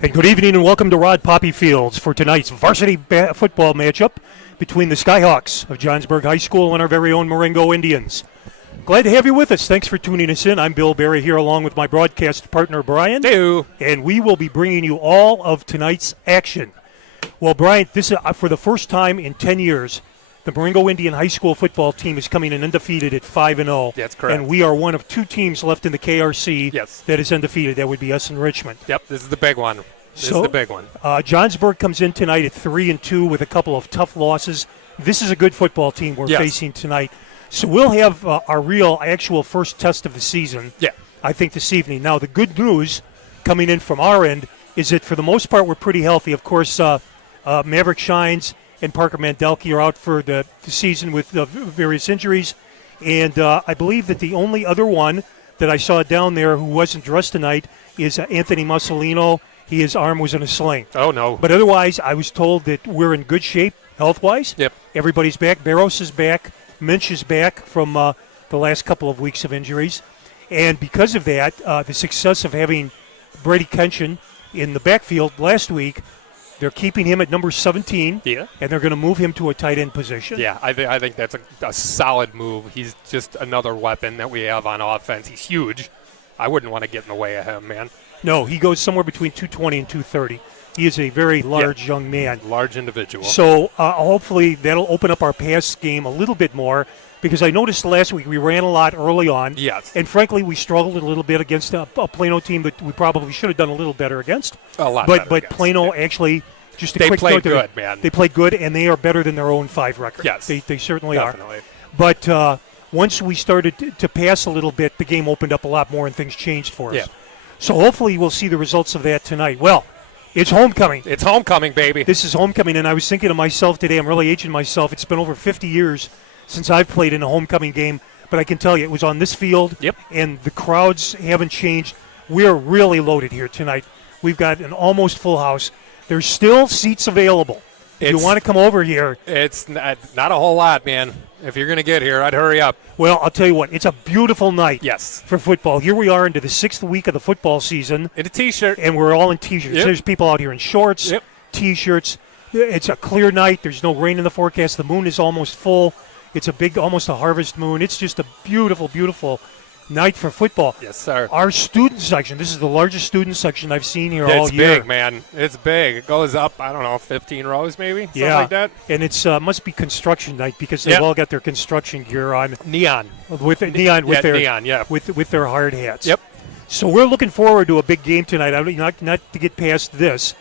And good evening and welcome to Rod Poppy Fields for tonight's varsity football matchup between the Skyhawks of Johnsburg High School and our very own Marengo Indians. Glad to have you with us. Thanks for tuning us in. I'm Bill Berry here along with my broadcast partner Brian. Hey. And we will be bringing you all of tonight's action. Well, Brian, this is for the first time in 10 years, the Marengo Indian High School football team is coming in undefeated at 5-0. That's correct. And we are one of two teams left in the KRC that is undefeated. That would be us and Richmond. Yep, this is the big one. This is the big one. Johnsburg comes in tonight at 3-2 with a couple of tough losses. This is a good football team we're facing tonight. So we'll have our real, actual first test of the season, I think, this evening. Now, the good news coming in from our end is that for the most part we're pretty healthy. Of course, Maverick Shines and Parker Mandelke are out for the season with various injuries. And I believe that the only other one that I saw down there who wasn't dressed tonight is Anthony Mussolino. His arm was in a sling. Oh, no. But otherwise, I was told that we're in good shape health-wise. Yep. Everybody's back. Barros is back. Minch is back from the last couple of weeks of injuries. And because of that, the success of having Brady Kenshin in the backfield last week, they're keeping him at number 17. Yeah. And they're going to move him to a tight end position. Yeah, I think that's a solid move. He's just another weapon that we have on offense. He's huge. I wouldn't want to get in the way of him, man. No, he goes somewhere between 220 and 230. He is a very large young man. Large individual. So hopefully that'll open up our pass game a little bit more, because I noticed last week we ran a lot early on. Yes. And frankly, we struggled a little bit against a Plano team that we probably should have done a little better against. A lot better against. But Plano actually, just a they quick played note there, good, man. They played good, and they are better than their own 5 record. Yes. They certainly Definitely. are. But once we started to pass a little bit, the game opened up a lot more and things changed for us. Yeah. So hopefully we'll see the results of that tonight. Well, it's homecoming. It's homecoming, baby. This is homecoming, and I was thinking to myself today, I'm really aging myself. It's been over 50 years since I've played in a homecoming game, but I can tell you it was on this field, and the crowds haven't changed. We're really loaded here tonight. We've got an almost full house. There's still seats available. If you want to come over here. It's not a whole lot, man. If you're going to get here, I'd hurry up. Well, I'll tell you what, it's a beautiful night for football. Here we are into the 6th week of the football season. In a T-shirt. And we're all in T-shirts. Yep. There's people out here in shorts, T-shirts. It's a clear night. There's no rain in the forecast. The moon is almost full. It's a big, almost a harvest moon. It's just a beautiful, beautiful night for football. Yes, sir. Our student section, this is the largest student section I've seen here all year. It's big, man. It's big. It goes up, I don't know, 15 rows maybe? Something like that. And it's must be construction night because they've all got their construction gear on. Neon. With their with their hard hats. Yep. So we're looking forward to a big game tonight. Not to get past this,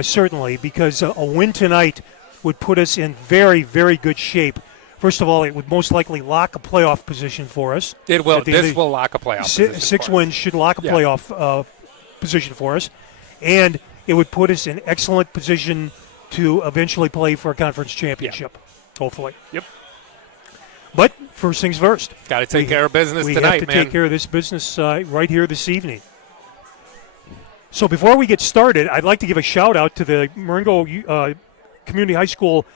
certainly, because a win tonight would put us in very, very good shape. First of all, it would most likely lock a playoff position for us. It will. This will lock a playoff position. 6 wins should lock a playoff position for us. And it would put us in excellent position to eventually play for a conference championship, hopefully. Yep. But first things first. Got to take care of business tonight, man. We have to take care of this business right here this evening. So before we get started, I'd like to give a shout-out to the Marengo Community High School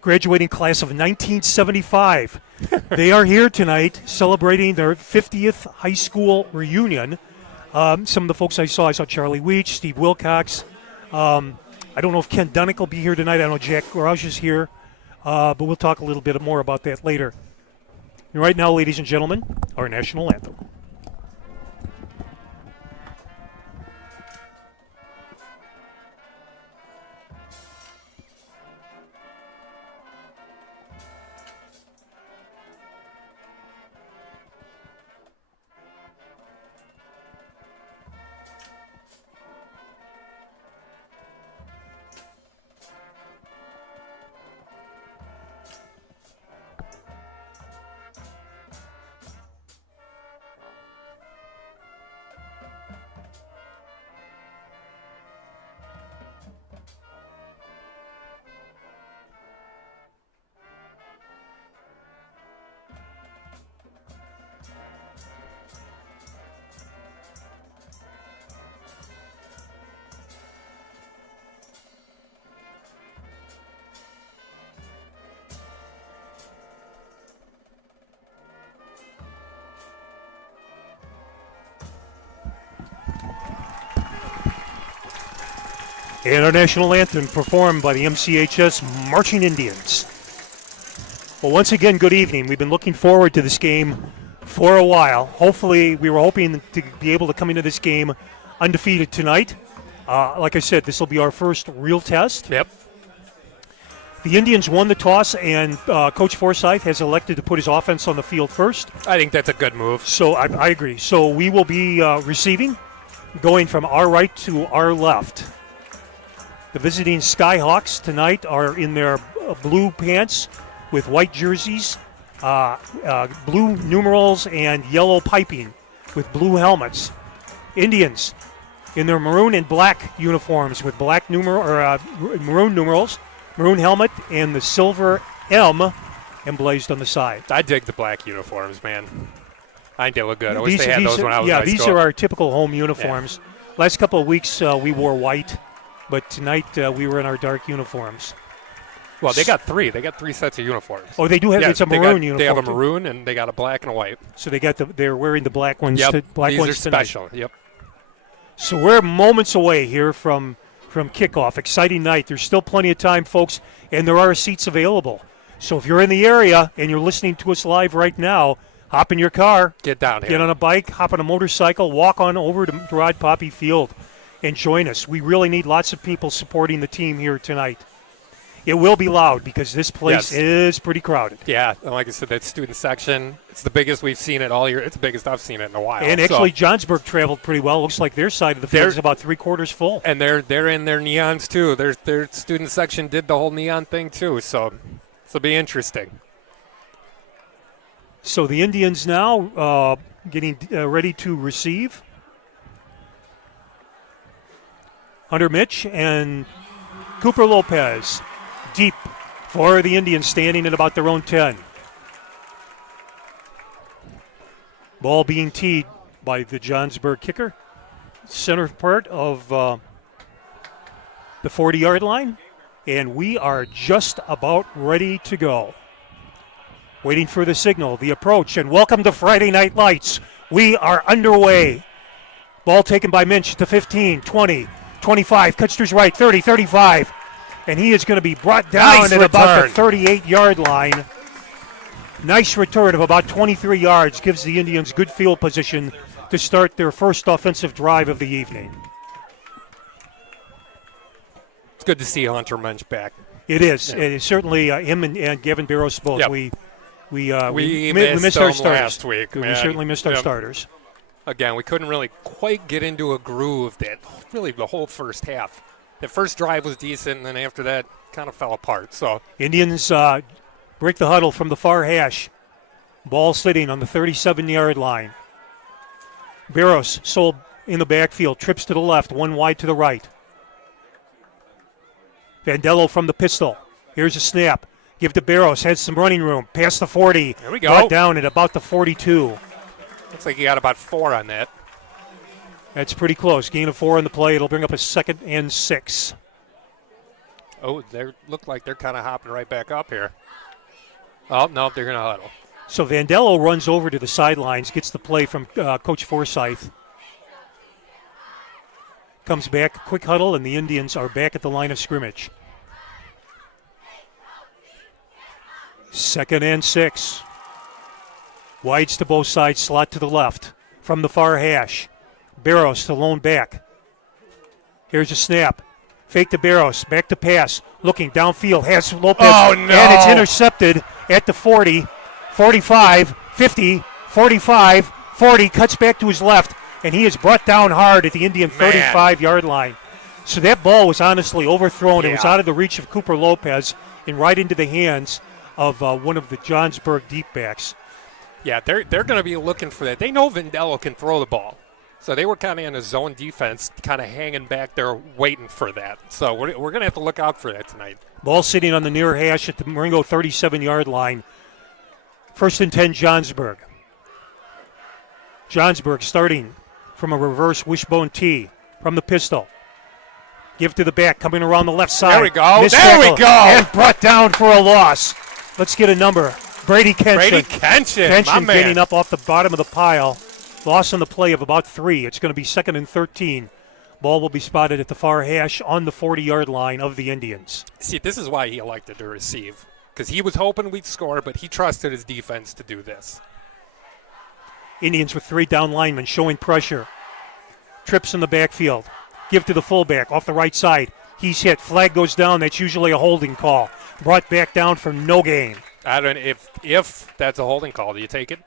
graduating class of 1975. They are here tonight celebrating their 50th high school reunion. Some of the folks I saw Charlie Weech, Steve Wilcox. I don't know if Ken Dunnick will be here tonight. I know Jack Roush is here. But we'll talk a little bit more about that later. And right now, ladies and gentlemen, our national anthem. And our national anthem performed by the MCHS Marching Indians. Well, once again, good evening. We've been looking forward to this game for a while. Hopefully, we were hoping to be able to come into this game undefeated tonight. Like I said, this will be our first real test. Yep. The Indians won the toss, and Coach Forsyth has elected to put his offense on the field first. I think that's a good move. So I agree. So we will be receiving, going from our right to our left. The visiting Skyhawks tonight are in their blue pants with white jerseys, blue numerals, and yellow piping with blue helmets. Indians in their maroon and black uniforms with black maroon numerals, maroon helmet, and the silver M emblazed on the side. I dig the black uniforms, man. I think they look good. I wish they had those when I was in high these school. are our typical home uniforms. Yeah. Last couple of weeks we wore white, but tonight we were in our dark uniforms. Well, they got three. They got three sets of uniforms. Oh, they do have. It's a maroon uniform. They have a maroon and they got a black and a white. So they're wearing the black ones. Yep. These are tonight. special. Yep. So we're moments away here from kickoff. Exciting night. There's still plenty of time, folks, and there are seats available. So if you're in the area and you're listening to us live right now, hop in your car, get down here, get on a bike, hop on a motorcycle, walk on over to Rod Poppy Field and join us. We really need lots of people supporting the team here tonight. It will be loud because this place is pretty crowded. Yeah, and like I said, that student section, it's the biggest we've seen it all year. It's the biggest I've seen it in a while. And actually, Johnsburg traveled pretty well. Looks like their side of the field is about three-quarters full. And they're in their neons, too. Their student section did the whole neon thing, too, so this will be interesting. So the Indians now getting ready to receive. Hunter Mitch and Cooper Lopez. Deep for the Indians, standing at about their own 10. Ball being teed by the Johnsburg kicker. Center part of the 40-yard line. And we are just about ready to go. Waiting for the signal, the approach, and welcome to Friday Night Lights. We are underway. Ball taken by Minch to 15, 20, 25, cuts to his right, 30, 35. And he is going to be brought down at about the 38-yard line. Nice return of about 23 yards gives the Indians good field position to start their first offensive drive of the evening. It's good to see Hunter Mensch back. It is. Yeah. It is certainly him and Gavin Barros both. Yep. We missed our them starters last week. We certainly missed our starters. Again, we couldn't really quite get into a groove that really the whole first half. The first drive was decent, and then after that, kind of fell apart. So Indians break the huddle from the far hash. Ball sitting on the 37-yard line. Barros sold in the backfield, trips to the left, one wide to the right. Vandello from the pistol. Here's a snap. Give to Barros, has some running room. Past the 40. There we go. Brought down at about the 42. Looks like he got about 4 on that. That's pretty close. Gain of 4 on the play. It'll bring up a 2nd and 6. Oh, they look like they're kind of hopping right back up here. Oh, no, they're going to huddle. So Vandello runs over to the sidelines, gets the play from Coach Forsyth. Comes back, quick huddle, and the Indians are back at the line of scrimmage. 2nd and 6. Wides to both sides, slot to the left. From the far hash. Barros, the lone back. Here's a snap. Fake to Barros, back to pass. Looking downfield, has Lopez. Oh, no. And it's intercepted at the 40, 45, 50, 45, 40. Cuts back to his left, and he is brought down hard at the Indian 35-yard line. So that ball was honestly overthrown. Yeah. It was out of the reach of Cooper Lopez and right into the hands of one of the Johnsburg deep backs. Yeah, they're going to be looking for that. They know Vandello can throw the ball. So they were kind of in a zone defense, kind of hanging back there waiting for that. So we're going to have to look out for that tonight. Ball sitting on the near hash at the Marengo 37-yard line. 1st and 10, Johnsburg. Johnsburg starting from a reverse wishbone tee from the pistol. Give to the back, coming around the left side. There we go. Missed there tackle, we go. And brought down for a loss. Let's get a number. Brady Kenshin. Brady Kenshin, my man. Getting up off the bottom of the pile. Loss on the play of about 3. It's going to be 2nd and 13. Ball will be spotted at the far hash on the 40-yard line of the Indians. See, this is why he elected to receive, because he was hoping we'd score, but he trusted his defense to do this. Indians with 3 down linemen showing pressure. Trips in the backfield. Give to the fullback off the right side. He's hit. Flag goes down. That's usually a holding call. Brought back down for no gain. I don't know if that's a holding call. Do you take it?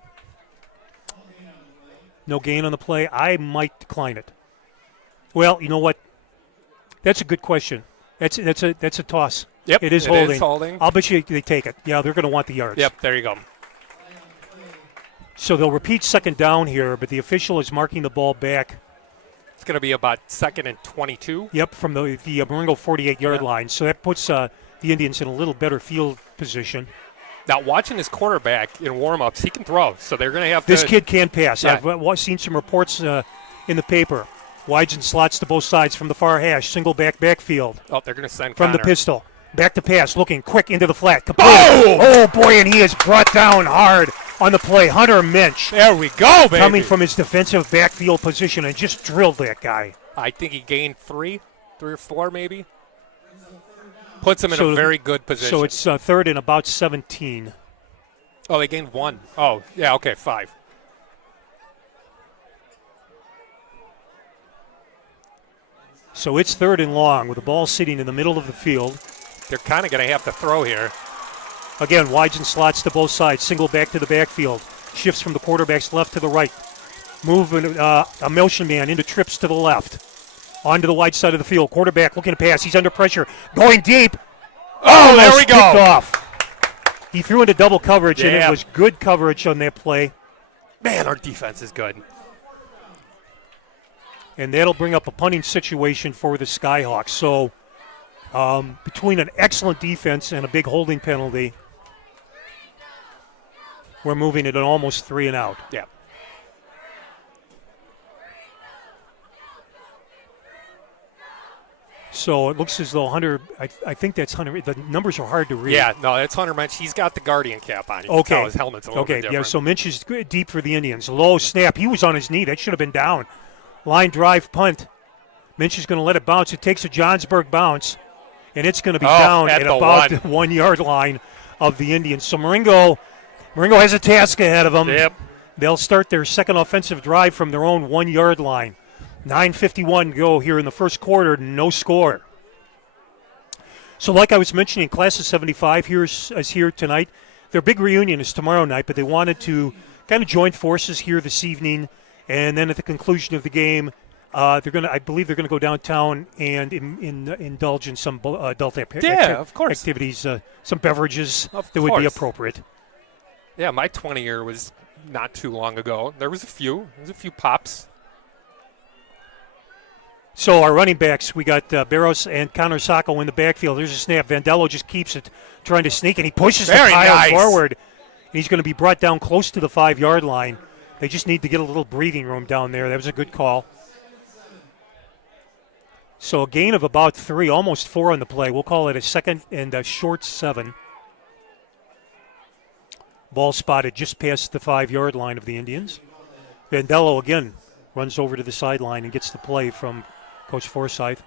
No gain on the play. I might decline it. Well, you know what? That's a good question. That's a toss. Yep, it is holding. Is holding. I'll bet you they take it. Yeah, they're going to want the yards. Yep, there you go. So they'll repeat second down here, but the official is marking the ball back. It's going to be about 2nd and 22. Yep, from the Marengo 48-yard line. So that puts the Indians in a little better field position. Now, watching his quarterback in warm-ups, he can throw, so they're going to have to. This kid can pass. Yeah. I've seen some reports in the paper. Wides and slots to both sides from the far hash. Single backfield. Oh, they're going to send from Connor. the pistol. Back to pass, looking quick into the flat. Complete. Oh, boy, and he is brought down hard on the play. Hunter Minch. There we go, baby. Coming from his defensive backfield position and just drilled that guy. I think he gained 3 or 4 maybe. Puts him in a very good position. So it's 3rd and about 17. Oh, they gained 1. Oh, yeah, okay, 5. So it's 3rd and long with the ball sitting in the middle of the field. They're kind of going to have to throw here. Again, wides and slots to both sides. Single back to the backfield. Shifts from the quarterback's left to the right. Moving a motion man into trips to the left. Onto the wide side of the field. Quarterback looking to pass. He's under pressure. Going deep. Oh, there we go. Picked off. He threw into double coverage, and it was good coverage on that play. Man, our defense is good. And that'll bring up a punting situation for the Skyhawks. So between an excellent defense and a big holding penalty, we're moving it at almost 3 and out. Yeah. So it looks as though Hunter, I think that's Hunter. The numbers are hard to read. Yeah, no, that's Hunter Minch. He's got the Guardian cap on. You can tell his helmet's a little bit different. Yeah, so Minch is deep for the Indians. Low snap. He was on his knee. That should have been down. Line drive punt. Minch is going to let it bounce. It takes a Johnsburg bounce, and it's going to be down at about the 1 yard line of the Indians. So Marengo has a task ahead of them. Yep. They'll start their second offensive drive from their own 1 yard line. 9:51 to go here in the first quarter, no score. So like I was mentioning, class of 75 is here tonight. Their big reunion is tomorrow night, but they wanted to kind of join forces here this evening, and then at the conclusion of the game, I believe they're going to go downtown and indulge in some adult activities, some beverages that would be appropriate. Yeah, my 20-year was not too long ago. There was a few pops. So our running backs, we got Barros and Connor Sacco in the backfield. There's a snap. Vandello just keeps it, trying to sneak, and he pushes the pile forward. And he's going to be brought down close to the 5 yard line. They just need to get a little breathing room down there. That was a good call. So a gain of about 3, almost 4 on the play. We'll call it a second and a short 7. Ball spotted just past the 5 yard line of the Indians. Vandello again runs over to the sideline and gets the play from Coach Forsyth.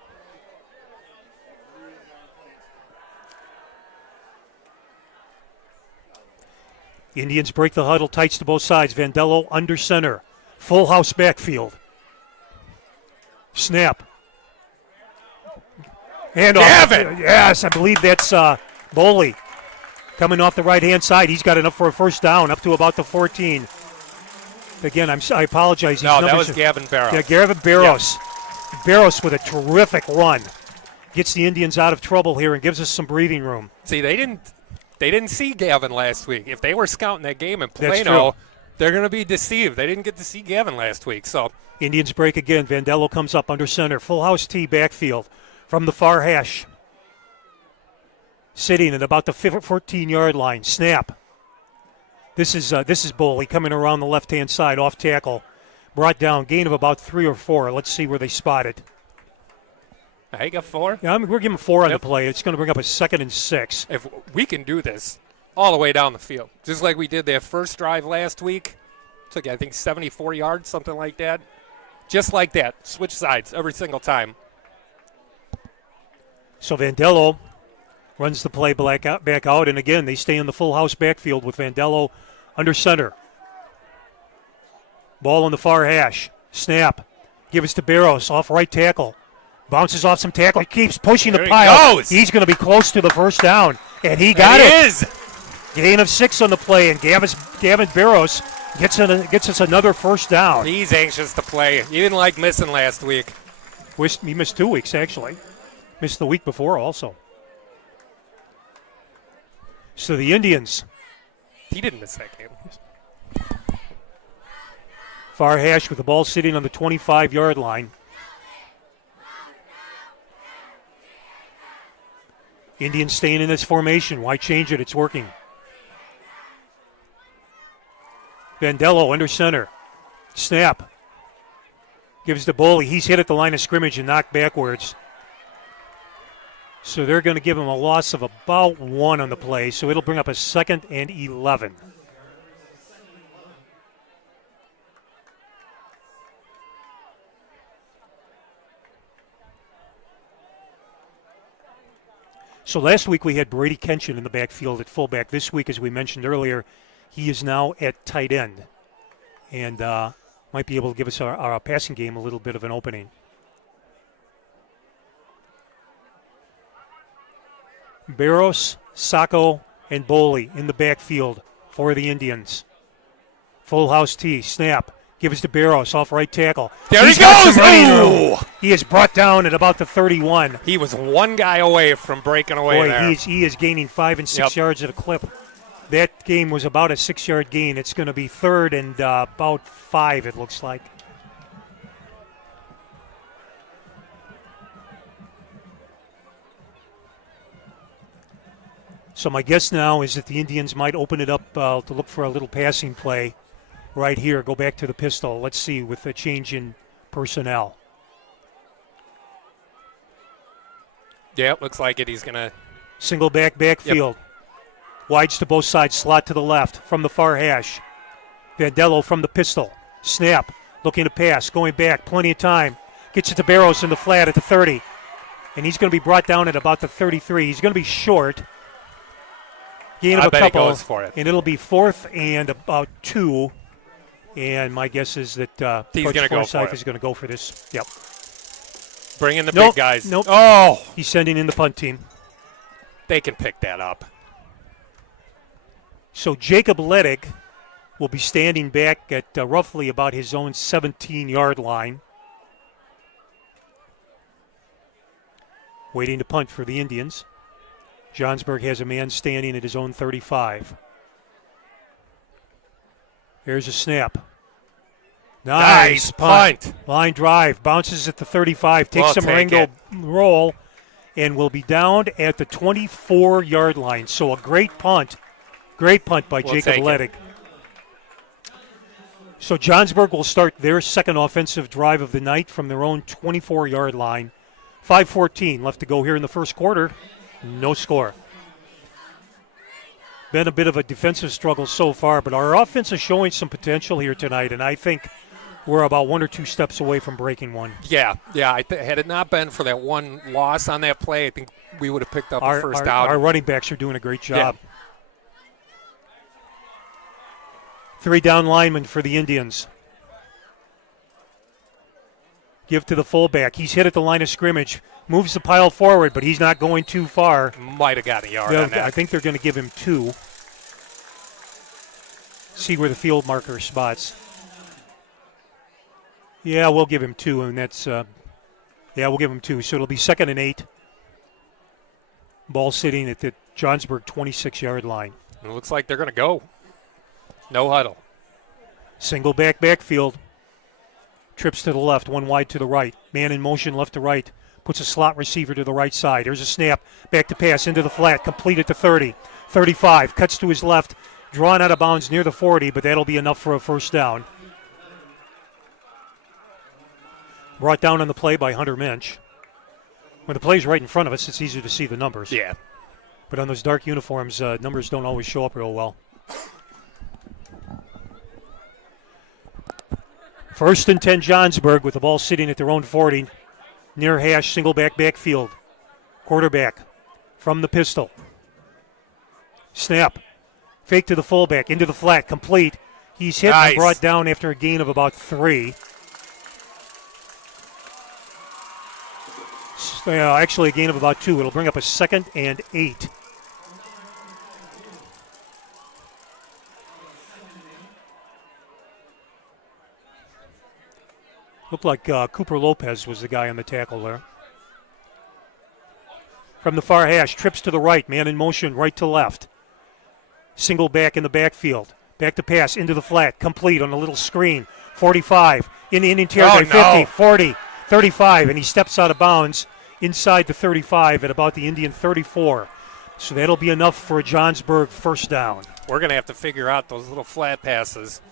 The Indians break the huddle, tights to both sides. Vandello under center. Full house backfield. Snap. Handoff. Gavin! Yes, I believe that's Boley coming off the right-hand side. He's got enough for a first down, up to about the 14. Again, I apologize. No, that was Gavin Barros. Yeah, Gavin Barros. Yeah. Barros with a terrific run. Gets the Indians out of trouble here and gives us some breathing room. See, they didn't see Gavin last week. If they were scouting that game in Plano, they're going to be deceived. They didn't get to see Gavin last week. So Indians break again. Vandello comes up under center. Full house T backfield from the far hash. Sitting at about the 14 yard line. Snap. This is Boley coming around the left-hand side, off tackle. Brought down, gain of about 3 or 4. Let's see where they spot it. I got 4? Yeah, we're giving 4 on the play. It's going to bring up a 2nd and 6. If we can do this all the way down the field, just like we did that first drive last week, took, I think, 74 yards, something like that. Just like that. Switch sides every single time. So Vandello runs the play back out, and again, they stay in the full house backfield with Vandello under center. Ball on the far hash. Snap. Give us to Barros off right tackle. Bounces off some tackle. He keeps pushing the pile. Goes. He's going to be close to the first down, and he got it. it. Is. Gain of 6 on the play, and Gavin Barros gets us another first down. He's anxious to play. He didn't like missing last week. He missed 2 weeks, actually. Missed the week before also. So the Indians. He didn't miss that game. Far hash with the ball sitting on the 25-yard line. Indians staying in this formation. Why change it? It's working. Vandello under center. Snap. Gives to Boley. He's hit at the line of scrimmage and knocked backwards. So they're going to give him a loss of about 1 on the play. So it'll bring up a 2nd and 11. So last week we had Brady Kenshin in the backfield at fullback. This week, as we mentioned earlier, he is now at tight end. And might be able to give us our passing game a little bit of an opening. Barros, Sacco, and Boley in the backfield for the Indians. Full house tee, snap. Gives to Barros off right tackle. There he goes! Oh! He is brought down at about the 31. He was one guy away from breaking away there. He is gaining 5 and 6 yards at a clip. That game was about a 6-yard gain. It's going to be 3rd and about 5, it looks like. So my guess now is that the Indians might open it up to look for a little passing play right here. Go back to the pistol. Let's see with the change in personnel. Yeah, looks like it. He's going to. Single backfield. Yep. Wides to both sides. Slot to the left from the far hash. Vandello from the pistol. Snap. Looking to pass. Going back. Plenty of time. Gets it to Barros in the flat at the 30. And he's going to be brought down at about the 33. He's going to be short. Gain of a couple. He goes for it. And it'll be 4th and about 2. And my guess is that he's going to go for it. Is going to go for this. Yep. Bring in the big guys. Nope. Oh! He's sending in the punt team. They can pick that up. So Jacob Ledig will be standing back at roughly about his own 17-yard line. Waiting to punt for the Indians. Johnsburg has a man standing at his own 35. There's a snap. Nice punt. Line drive. Bounces at the 35. Takes some Marengo roll and will be down at the 24-yard line. So a great punt. Great punt by Jacob Ledig. So Johnsburg will start their second offensive drive of the night from their own 24-yard line. 5:14 left to go here in the first quarter. No score. Been a bit of a defensive struggle so far, but our offense is showing some potential here tonight, and I think we're about 1 or 2 steps away from breaking one. Yeah. Had it not been for that one loss on that play, I think we would have picked up a first down. Our running backs are doing a great job. Yeah. 3 down linemen for the Indians. Give to the fullback. He's hit at the line of scrimmage. Moves the pile forward, but he's not going too far. Might have got a yard on that. I think they're going to give him 2. See where the field marker spots. Yeah, we'll give him 2, and that's we'll give him 2. So it'll be 2nd and 8. Ball sitting at the Johnsburg 26-yard line. It looks like they're going to go. No huddle. Single backfield. Trips to the left, 1 wide to the right. Man in motion left to right. Puts a slot receiver to the right side. There's a snap. Back to pass into the flat. Complete at the 30. 35. Cuts to his left. Drawn out of bounds near the 40, but that'll be enough for a first down. Brought down on the play by Hunter Minch. When the play's right in front of us, it's easier to see the numbers. Yeah. But on those dark uniforms, numbers don't always show up real well. First and 10 Johnsburg with the ball sitting at their own 40. Near hash, single backfield. Quarterback from the pistol. Snap. Fake to the fullback, into the flat, complete. He's hit and brought down after a gain of about 3. Actually, a gain of about 2. It'll bring up a 2nd and 8. Looked like Cooper Lopez was the guy on the tackle there. From the far hash, trips to the right, man in motion, right to left. Single back in the backfield. Back to pass, into the flat, complete on a little screen. 45, in the interior by 50, 40, 35, and he steps out of bounds inside the 35 at about the Indian 34. So that'll be enough for a Johnsburg first down. We're going to have to figure out those little flat passes.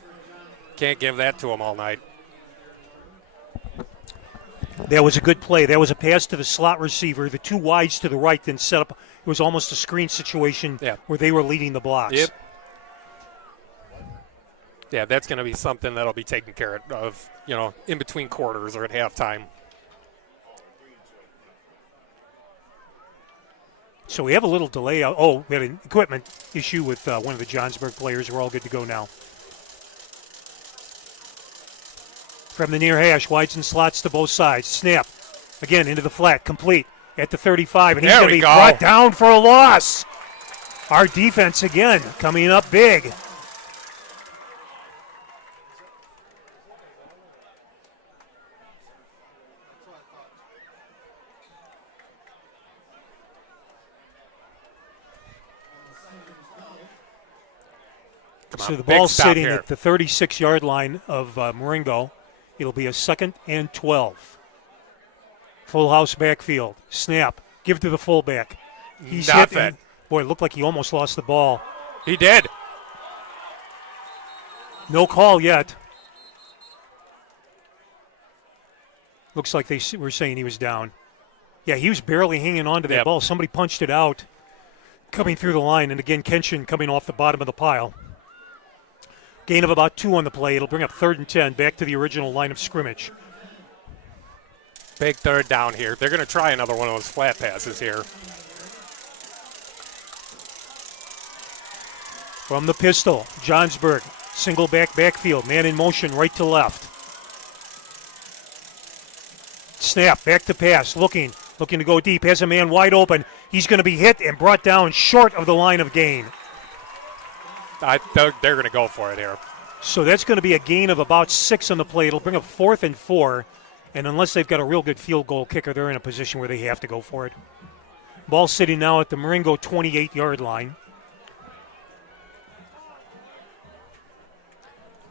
Can't give that to them all night. That was a good play. That was a pass to the slot receiver. The 2 wides to the right then set up. It was almost a screen situation where they were leading the blocks. Yep. Yeah, that's going to be something that'll be taken care of, in between quarters or at halftime. So we have a little delay. We had an equipment issue with one of the Johnsburg players. We're all good to go now. From the near hash, wides and slots to both sides. Snap. Again, into the flat. Complete at the 35. And he's going to be brought down for a loss. Our defense, again, coming up big. So the ball's sitting at the 36-yard line of Marengo. It'll be a 2nd and 12. Full house backfield. Snap. Give to the fullback. He's hit. Boy, it looked like he almost lost the ball. He did. No call yet. Looks like they were saying he was down. Yeah, he was barely hanging on to that ball. Somebody punched it out coming through the line. And again, Kenshin coming off the bottom of the pile. Gain of about 2 on the play. It'll bring up 3rd and 10, back to the original line of scrimmage. Big third down here. They're going to try another one of those flat passes here. From the pistol, Johnsburg, single backfield, man in motion, right to left. Snap, back to pass, looking to go deep, has a man wide open. He's going to be hit and brought down short of the line of gain. They're going to go for it here. So that's going to be a gain of about 6 on the play. It'll bring up 4th and 4. And unless they've got a real good field goal kicker, they're in a position where they have to go for it. Ball sitting now at the Marengo 28-yard line.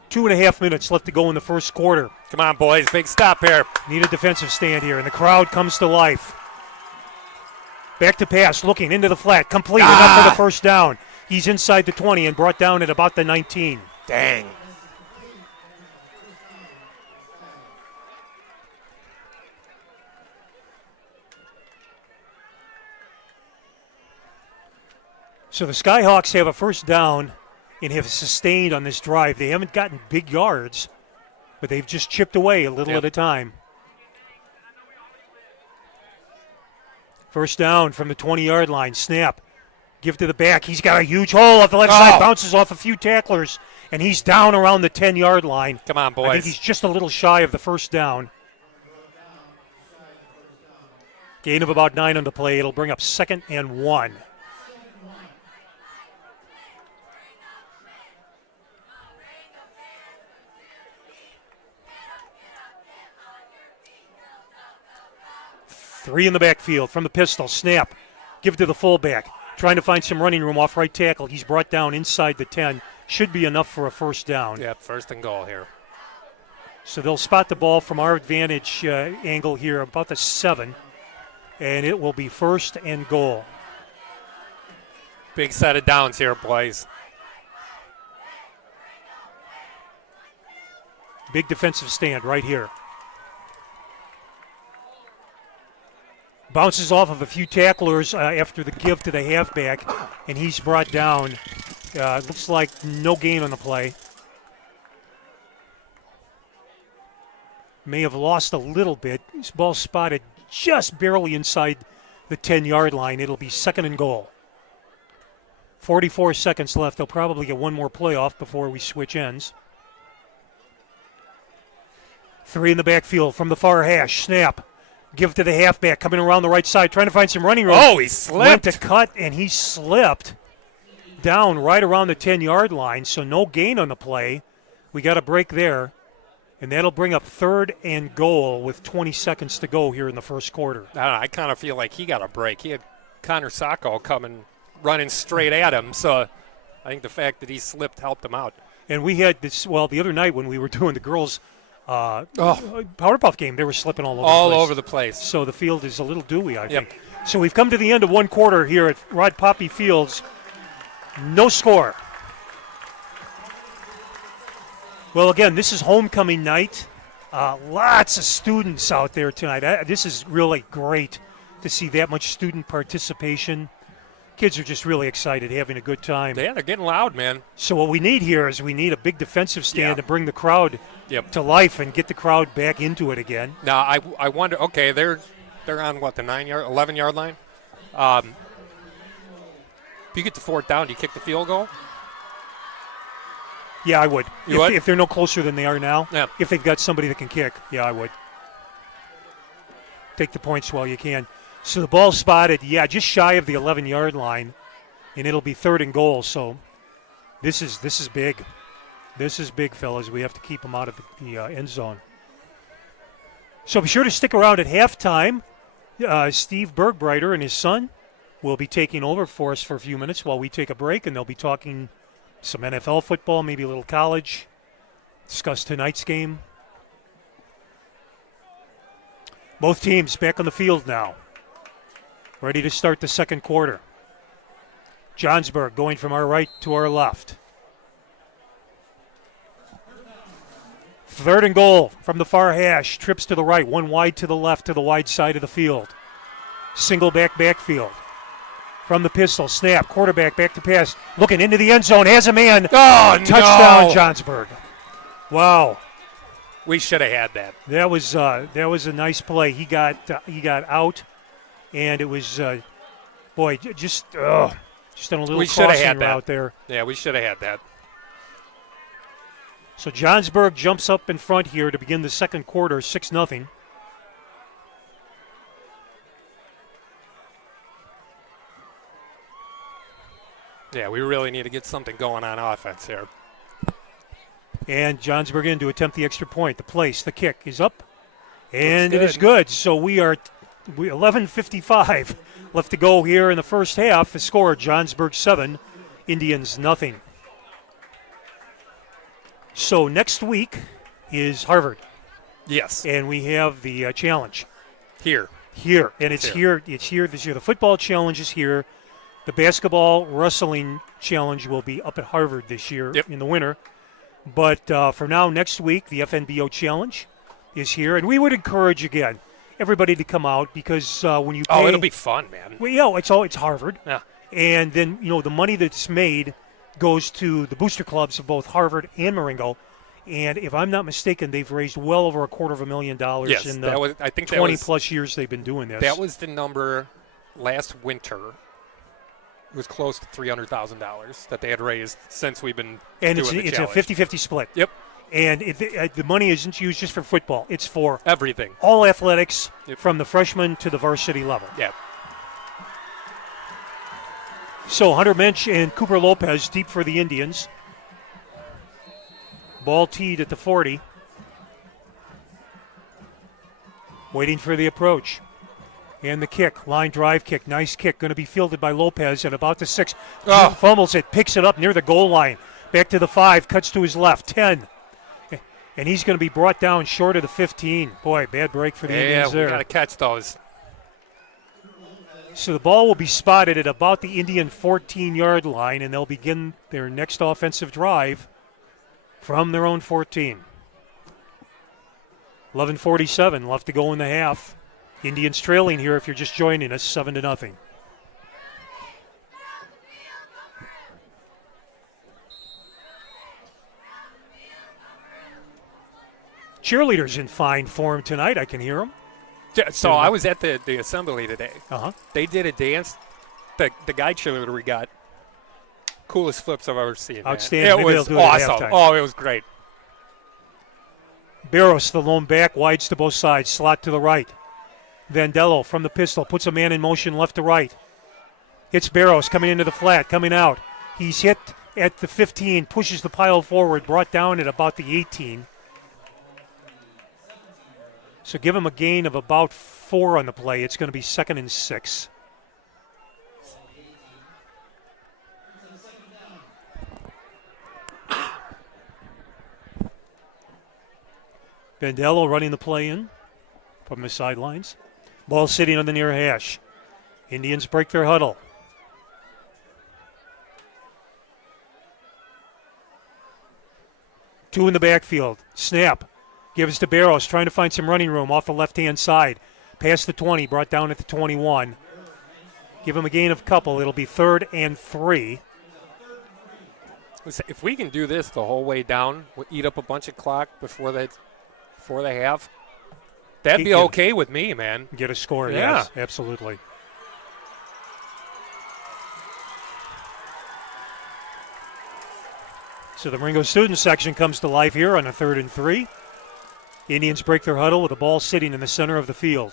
2.5 minutes left to go in the first quarter. Come on, boys. Big stop here. Need a defensive stand here, and the crowd comes to life. Back to pass, looking into the flat. Complete enough for the first down. He's inside the 20 and brought down at about the 19. Dang. So the Skyhawks have a first down and have sustained on this drive. They haven't gotten big yards, but they've just chipped away a little at a time. First down from the 20-yard line. Snap. Give to the back. He's got a huge hole off the left side. Bounces off a few tacklers, and he's down around the 10-yard line. Come on, boys. I think he's just a little shy of the first down. Gain of about 9 on the play. It'll bring up 2nd and 1. Three in the backfield from the pistol. Snap. Give to the fullback. Trying to find some running room off right tackle. He's brought down inside the 10. Should be enough for a first down. Yep, first and goal here. So they'll spot the ball from our advantage angle here, about the 7. And it will be first and goal. Big set of downs here, boys. Big defensive stand right here. Bounces off of a few tacklers after the give to the halfback, and he's brought down. Looks like no gain on the play. may have lost a little bit. This ball spotted just barely inside the 10-yard line. It'll be 2nd and goal. 44 seconds left. They'll probably get one more play off before we switch ends. 3 in the backfield from the far hash. Snap. Give to the halfback coming around the right side, trying to find some running room. Oh, he slipped. Went to cut, and he slipped down right around the 10-yard line, so no gain on the play. We got a break there, and that'll bring up 3rd and goal with 20 seconds to go here in the first quarter. I don't know, I kind of feel like he got a break. He had Connor Sacco running straight at him, so I think the fact that he slipped helped him out. And we had this, the other night when we were doing the girls' Powder Puff game, they were slipping all over the place. So the field is a little dewy, I think. So we've come to the end of one quarter here at Rod Poppy Fields. No score. Well, again, this is homecoming night. Lots of students out there tonight. This is really great to see that much student participation. Kids are just really excited, having a good time. Yeah, they're getting loud, man. So what we need here is we need a big defensive stand to bring the crowd to life and get the crowd back into it again. Now, I wonder, okay, they're on, what, the 11-yard line? If you get to 4th down, do you kick the field goal? Yeah, I would. You would? If they're no closer than they are now. Yeah. If they've got somebody that can kick, yeah, I would. Take the points while you can. So the ball spotted, just shy of the 11-yard line, and it'll be 3rd and goal. So this is big. This is big, fellas. We have to keep them out of the end zone. So be sure to stick around at halftime. Steve Bergbrighter and his son will be taking over for us for a few minutes while we take a break, and they'll be talking some NFL football, maybe a little college, discuss tonight's game. Both teams back on the field now. Ready to start the second quarter. Johnsburg going from our right to our left. 3rd and goal from the far hash. Trips to the right, one wide to the left to the wide side of the field. Single backfield. From the pistol, snap, quarterback back to pass. Looking into the end zone, has a man. Oh, touchdown, no. Johnsburg. Wow. We should have had that. That was a nice play. He got out. And it was, just on a little crossing route there. Yeah, we should have had that. So Johnsburg jumps up in front here to begin the second quarter, 6-0. Yeah, we really need to get something going on offense here. And Johnsburg in to attempt the extra point. The kick is up, and it is good. So we are 11:55 left to go here in the first half. The score, Johnsburg 7, Indians nothing. So next week is Harvard. Yes. And we have the challenge. Here. And it's here this year. The football challenge is here. The basketball wrestling challenge will be up at Harvard this year in the winter. But for now, next week, the FNBO challenge is here. And we would encourage, again, everybody to come out because when you pay... Oh, it'll be fun, man. Well, it's Harvard. Yeah. And then, the money that's made goes to the booster clubs of both Harvard and Marengo. And if I'm not mistaken, they've raised well over $250,000 in the 20-plus years they've been doing this. That was the number last winter. It was close to $300,000 that they had raised since we've been doing the challenge. It's a 50-50 split. Yep. And the money isn't used just for football. It's for everything. All athletics from the freshman to the varsity level. Yeah. So Hunter Mensch and Cooper Lopez deep for the Indians. Ball teed at the 40. Waiting for the approach. And the kick, line drive kick, nice kick, going to be fielded by Lopez at about the 6. Fumbles it, picks it up near the goal line. Back to the 5, cuts to his left, 10. And he's going to be brought down short of the 15. Boy, bad break for the Indians there. Yeah, we got to catch those. So the ball will be spotted at about the Indian 14-yard line, and they'll begin their next offensive drive from their own 14. 11:47 left to go in the half. Indians trailing here if you're just joining us, 7-0. Cheerleaders in fine form tonight. I can hear them. So I was at the assembly today. Uh-huh. They did a dance. The guy cheerleader we got, coolest flips I've ever seen. Outstanding. Man. It Maybe was they'll do it at awesome. halftime. Oh, it was great. Barros, the lone back, wides to both sides, slot to the right. Vandello from the pistol, puts a man in motion left to right. Hits Barros, coming into the flat, coming out. He's hit at the 15, pushes the pile forward, brought down at about the 18. So give him a gain of about 4 on the play. It's going to be 2nd and 6. Vandello running the play in from the sidelines. Ball sitting on the near hash. Indians break their huddle. Two in the backfield. Snap. Gives to Barros, trying to find some running room off the left-hand side. Past the 20, brought down at the 21. Give him a gain of a couple. It'll be 3rd and 3. If we can do this the whole way down, we'll eat up a bunch of clock before they have. That'd be okay with me, man. Get a score, Yeah. Yes, absolutely. So the Marengo student section comes to life here on a 3rd and 3. Indians break their huddle with the ball sitting in the center of the field.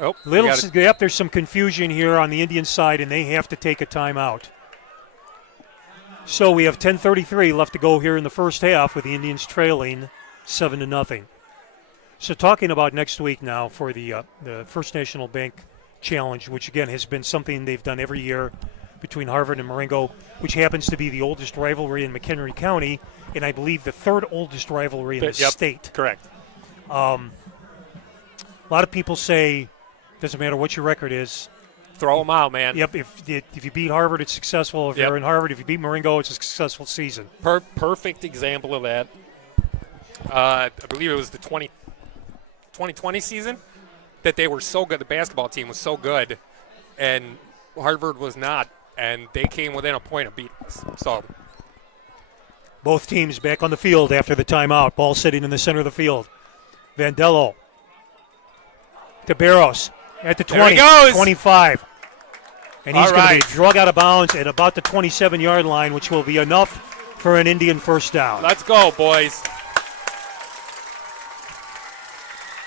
Oh, There's some confusion here on the Indian side, and they have to take a timeout. So we have 10:33 left to go here in the first half with the Indians trailing 7-0. So talking about next week now for the First National Bank Challenge, which again has been something they've done every year between Harvard and Marengo, which happens to be the oldest rivalry in McHenry County, and I believe the 3rd oldest rivalry in the state. Correct. A lot of people say, doesn't matter what your record is. Throw them out, man. Yep, if you beat Harvard, it's successful. If you're in Harvard, if you beat Marengo, it's a successful season. Perfect example of that. I believe it was the 2020 season that they were so good. The basketball team was so good, and Harvard was not, and they came within a point of beating us. So both teams back on the field after the timeout. Ball sitting in the center of the field. Vandello to Barros at the 20, 25. And he's going to be drug out of bounds at about the 27-yard line, which will be enough for an Indian first down. Let's go, boys.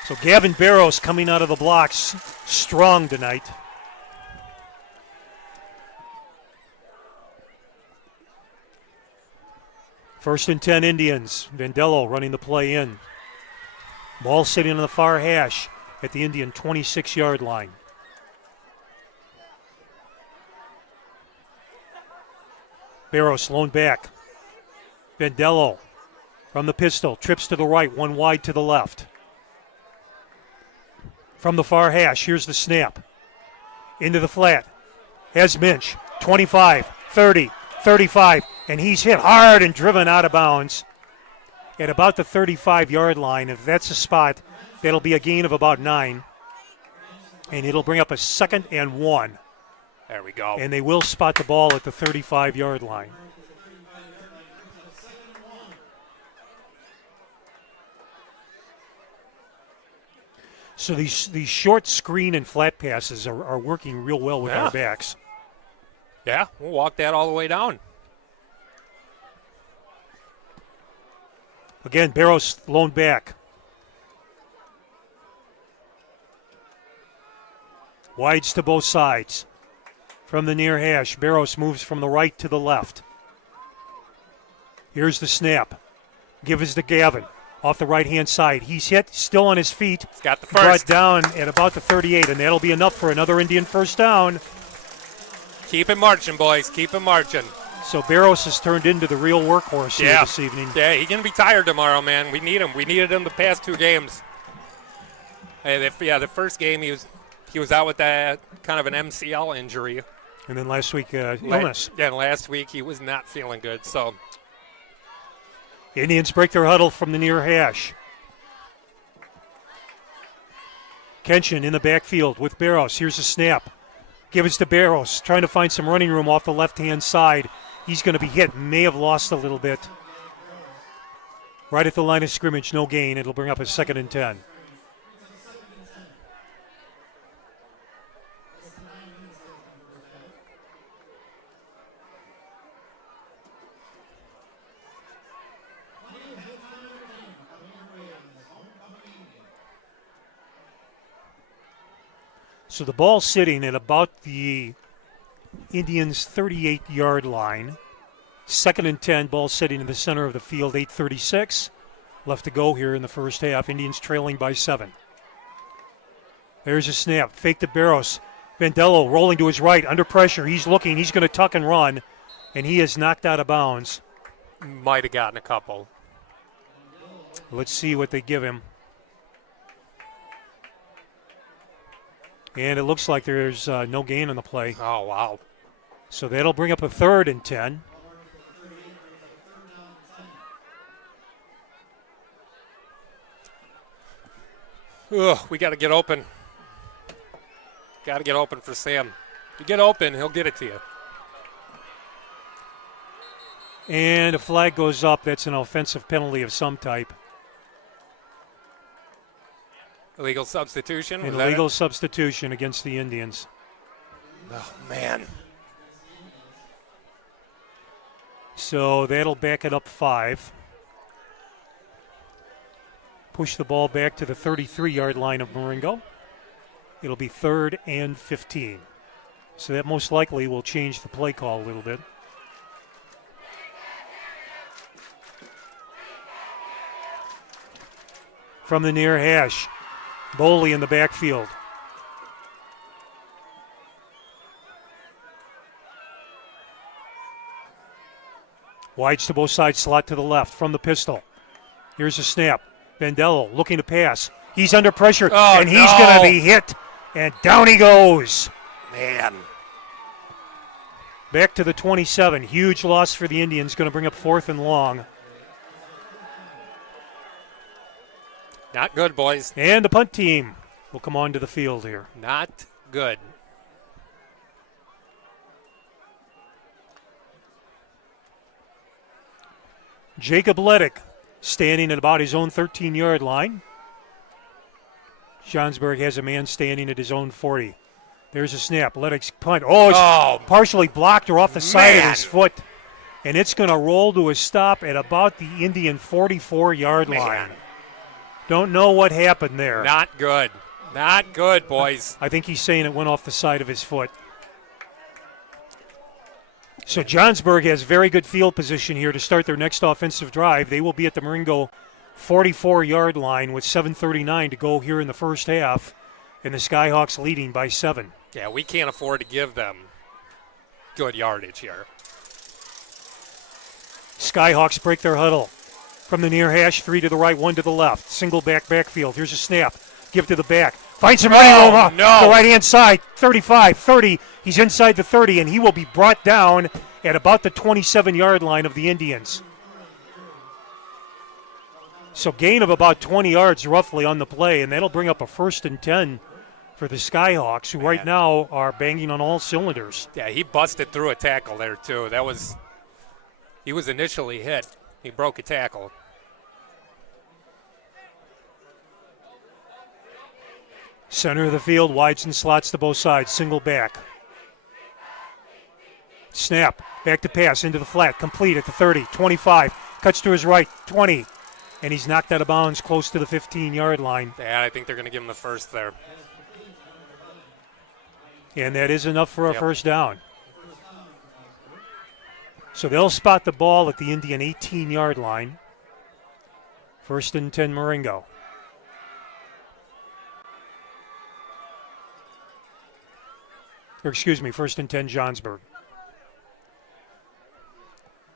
So Gavin Barros coming out of the blocks strong tonight. First and 10 Indians. Vandello running the play in. Ball sitting on the far hash at the Indian 26-yard line. Barros lone back. Vandello from the pistol. Trips to the right, one wide to the left. From the far hash, here's the snap. Into the flat. Has Minch. 25, 30, 35. And he's hit hard and driven out of bounds at about the 35-yard line. If that's a spot, that'll be a gain of about 9. And it'll bring up a 2nd and 1. There we go. And they will spot the ball at the 35-yard line. So these short screen and flat passes are working real well with our backs. Yeah, we'll walk that all the way down. Again, Barros lone back. Wides to both sides. From the near hash, Barros moves from the right to the left. Here's the snap. Give us to Gavin. Off the right-hand side. He's hit, still on his feet. He's got the Brought first. down at about the 38, and that'll be enough for another Indian first down. Keep it marching, boys. Keep it marching. So Barros has turned into the real workhorse here this evening. Yeah, he's going to be tired tomorrow, man. We need him. We needed him the past 2 games. The first game he was out with that kind of an MCL injury. And then last week, illness. Yeah, last week he was not feeling good, so. Indians break their huddle from the near hash. Kenshin in the backfield with Barros. Here's a snap. Give it to Barros, trying to find some running room off the left-hand side. He's going to be hit, may have lost a little bit. Right at the line of scrimmage, no gain. It'll bring up a 2nd and 10. So the ball sitting at about the Indians' 38-yard line. 2nd and 10, ball sitting in the center of the field, 8:36 left to go here in the first half. Indians trailing by 7. There's a snap, fake to Barros. Vandello rolling to his right, under pressure. He's looking, he's going to tuck and run, and he is knocked out of bounds. Might have gotten a couple. Let's see what they give him. And it looks like there's no gain on the play. Oh, wow. So that'll bring up a 3rd and 10. Ugh, we got to get open. Got to get open for Sam. You get open, he'll get it to you. And a flag goes up. That's an offensive penalty of some type. Illegal substitution? An illegal substitution against the Indians. Oh, man. So that'll back it up 5. Push the ball back to the 33-yard line of Marengo. It'll be 3rd and 15. So that most likely will change the play call a little bit. From the near hash, Boley in the backfield. Wides to both sides, slot to the left from the pistol. Here's a snap. Vandello looking to pass. He's under pressure, and he's going to be hit. And down he goes. Man. Back to the 27. Huge loss for the Indians. Going to bring up 4th and long. Not good, boys. And the punt team will come onto the field here. Not good. Jacob Leddick standing at about his own 13-yard line. Johnsburg has a man standing at his own 40. There's a snap. Leddick's punt. Oh, it's partially blocked or off the side of his foot. And it's going to roll to a stop at about the Indian 44-yard line. Don't know what happened there. Not good. Not good, boys. I think he's saying it went off the side of his foot. So Johnsburg has very good field position here to start their next offensive drive. They will be at the Marengo 44-yard line with 7:39 to go here in the first half, and the Skyhawks leading by 7. Yeah, we can't afford to give them good yardage here. Skyhawks break their huddle. From the near hash, 3 to the right, 1 to the left. Single backfield. Here's a snap. Give to the back. Finds some running room on the right-hand side. 35, 30. He's inside the 30, and he will be brought down at about the 27-yard line of the Indians. So gain of about 20 yards roughly on the play, and that'll bring up a 1st and 10 for the Skyhawks, who right now are banging on all cylinders. Yeah, he busted through a tackle there, too. He was initially hit. He broke a tackle. Center of the field, wides and slots to both sides, single back. Snap, back to pass, into the flat, complete at the 30, 25, cuts to his right, 20, and he's knocked out of bounds close to the 15-yard line. Yeah, I think they're going to give him the first there. And that is enough for a first down. So they'll spot the ball at the Indian 18-yard line. 1st and 10 Marengo. Or excuse me, 1st and 10 Johnsburg.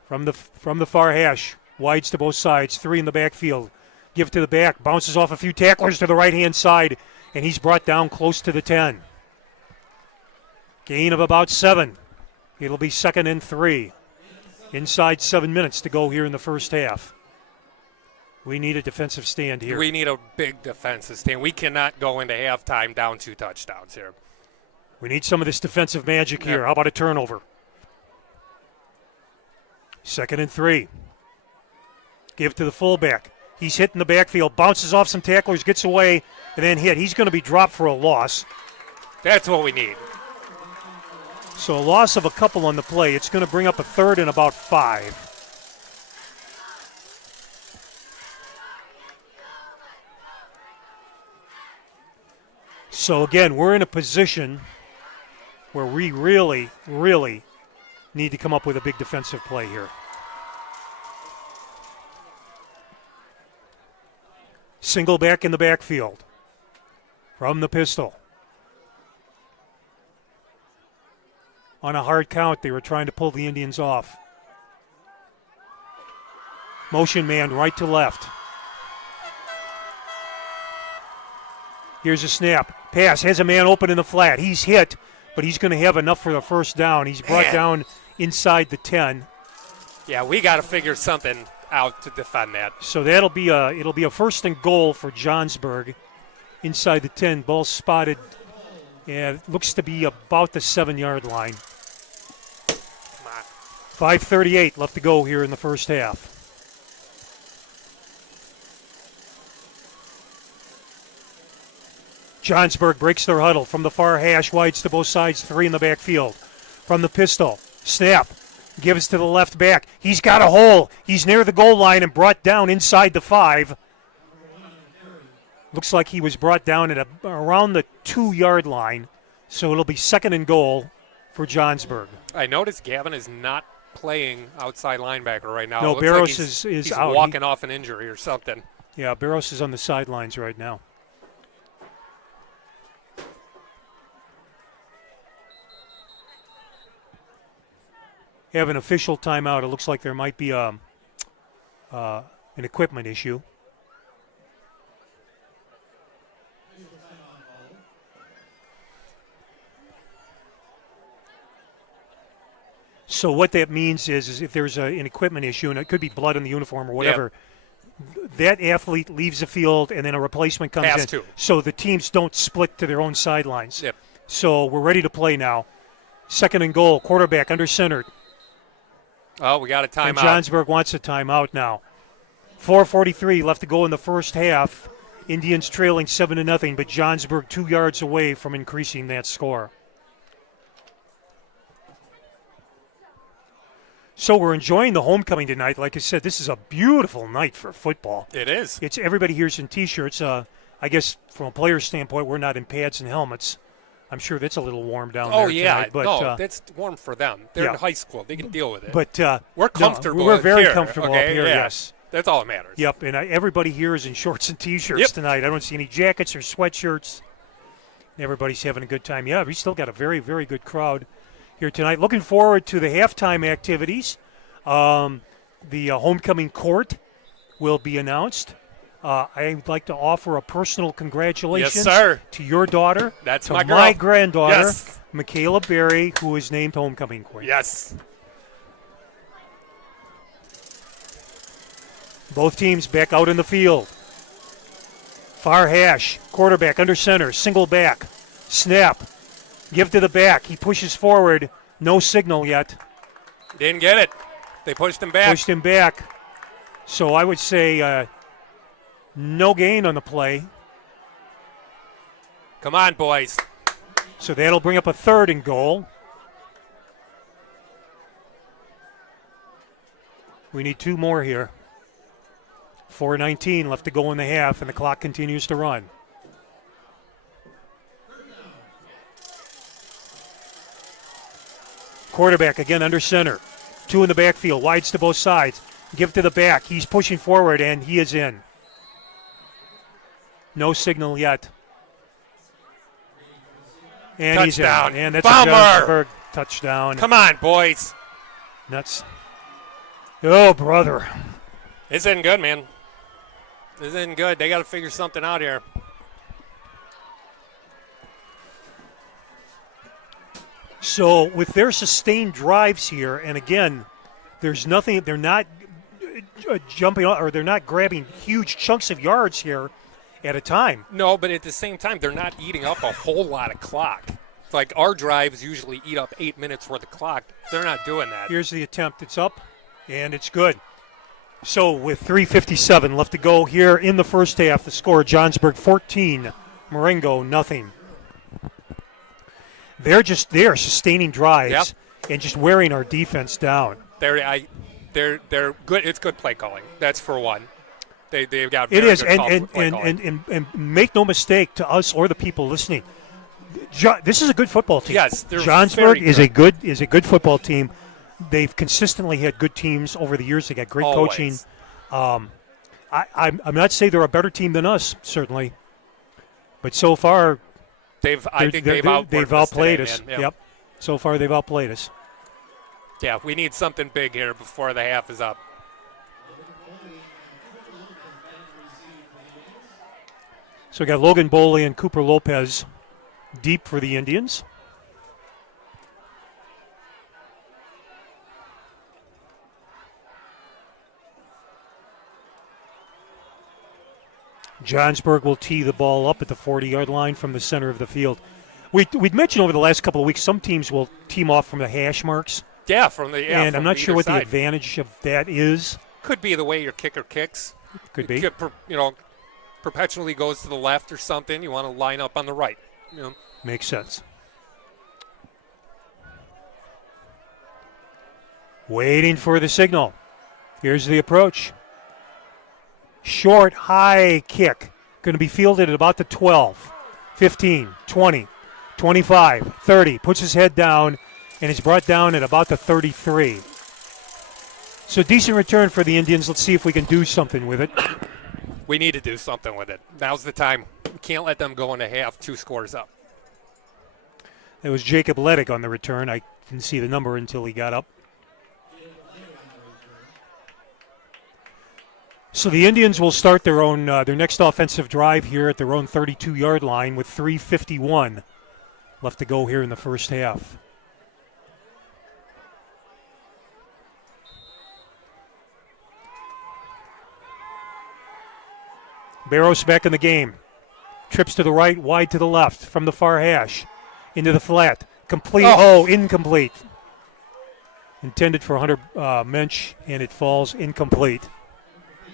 From the far hash, wides to both sides, 3 in the backfield. Give to the back, bounces off a few tacklers to the right-hand side, and he's brought down close to the 10. Gain of about 7. It'll be 2nd and 3. Inside 7 minutes to go here in the first half. We need a defensive stand here. We need a big defensive stand. We cannot go into halftime down 2 touchdowns here. We need some of this defensive magic here. How about a turnover? 2nd and 3. Give to the fullback. He's hit in the backfield, bounces off some tacklers, gets away, and then hit. He's going to be dropped for a loss. That's what we need. So a loss of a couple on the play. It's going to bring up a third and about 5. So again, we're in a position where we really, really need to come up with a big defensive play here. Single back in the backfield from the pistol. On a hard count, they were trying to pull the Indians off. Motion man right to left. Here's a snap. Pass, has a man open in the flat. He's hit, but he's going to have enough for the first down. He's brought down inside the 10. Yeah, we got to figure something out to defend that. So it'll be a first and goal for Johnsburg inside the 10. Ball spotted, and it looks to be about the 7-yard line. 5:38 left to go here in the first half. Johnsburg breaks their huddle from the far hash, wides to both sides, 3 in the backfield. From the pistol, snap, gives to the left back. He's got a hole. He's near the goal line and brought down inside the 5. Looks like he was brought down at around the 2-yard line, so it'll be second and goal for Johnsburg. I noticed Gavin is not playing outside linebacker right now. No, It looks Barros like is he's out. walking off an injury or something. Yeah, Barros is on the sidelines right now. Have an official timeout. It looks like there might be an equipment issue. So what that means is if there's an equipment issue, and it could be blood in the uniform or whatever, that athlete leaves the field and then a replacement comes Has in. to. So the teams don't split to their own sidelines. Yep. So we're ready to play now. Second and goal, quarterback under center. Oh, we got a timeout. And Johnsburg wants a timeout now. 4:43 left to go in the first half. Indians trailing 7-0, but Johnsburg 2 yards away from increasing that score. So we're enjoying the homecoming tonight. Like I said, this is a beautiful night for football. It is. It's everybody here's in T-shirts. I guess from a player's standpoint, we're not in pads and helmets. I'm sure that's a little warm down there tonight. But, no, that's warm for them. They're yeah. in high school. They can deal with it. But we're comfortable. No, we're very here, comfortable okay? up here, Yeah. yes. That's all that matters. Yep, and everybody here is in shorts and T-shirts Yep. tonight. I don't see any jackets or sweatshirts. Everybody's having a good time. Yeah, we still got a very, very good crowd here tonight. Looking forward to the halftime activities. The homecoming court will be announced. I'd like to offer a personal congratulations Yes, sir. to your daughter, That's to my girl. my granddaughter, Yes. Michaela Berry, who is named homecoming queen. Yes. Both teams back out in the field. Far hash, quarterback under center, single back, snap, give to the back. He pushes forward, no signal yet. Didn't get it. They pushed him back. Pushed him back. So I would say no gain on the play. Come on, boys. So that'll bring up a third and goal. We need 2 more here. 4:19 left to go in the half, and the clock continues to run. Quarterback again under center. 2 in the backfield, wides to both sides. Give to the back. He's pushing forward, and he is in. No signal yet. And Touchdown. he's in. And that's Bummer. a Johnsburg touchdown. Come on, boys. Nuts. Oh, brother. This isn't good, man. This isn't good. They got to figure something out here. So with their sustained drives here, and again, there's nothing, they're not jumping, or they're not grabbing huge chunks of yards here at a time. No, but at the same time, they're not eating up a whole lot of clock. It's like our drives usually eat up 8 minutes worth of clock. They're not doing that. Here's the attempt. It's up, and it's good. So with 3:57 left to go here in the first half, the score: Johnsburg 14, Marengo nothing. They are sustaining drives and just wearing our defense down. They're good. It's good play calling. That's for one. They've got It very is, good play calling. and make no mistake, to us or the people listening, this is a good football team. Yes, they're Johnsburg very good. is a good football team. They've consistently had good teams over the years. They got great coaching. I'm not saying they're a better team than us, certainly, but so far they've outplayed us. Man. Yeah. Yep. So far they've outplayed us. Yeah, we need something big here before the half is up. So we got Logan Boley and Cooper Lopez deep for the Indians. Johnsburg will tee the ball up at the 40-yard line from the center of the field. We'd mentioned over the last couple of weeks some teams will team off from the hash marks. Yeah, and I'm not sure what side. the advantage of that is. Could be the way your kicker kicks. Could be. Perpetually goes to the left or something. You want to line up on the right. Makes sense. Waiting for the signal. Here's the approach. Short, high kick. Going to be fielded at about the 12, 15, 20, 25, 30. Puts his head down and is brought down at about the 33. So decent return for the Indians. Let's see if we can do something with it. We need to do something with it. Now's the time. We can't let them go into half 2 scores up. It was Jacob Ledig on the return. I didn't see the number until he got up. So the Indians will start their next offensive drive here at their own 32-yard line with 3:51 left to go here in the first half. Barros back in the game. Trips to the right, wide to the left from the far hash. Into the flat. Complete. Incomplete. Intended for Hunter Mensch, and it falls incomplete.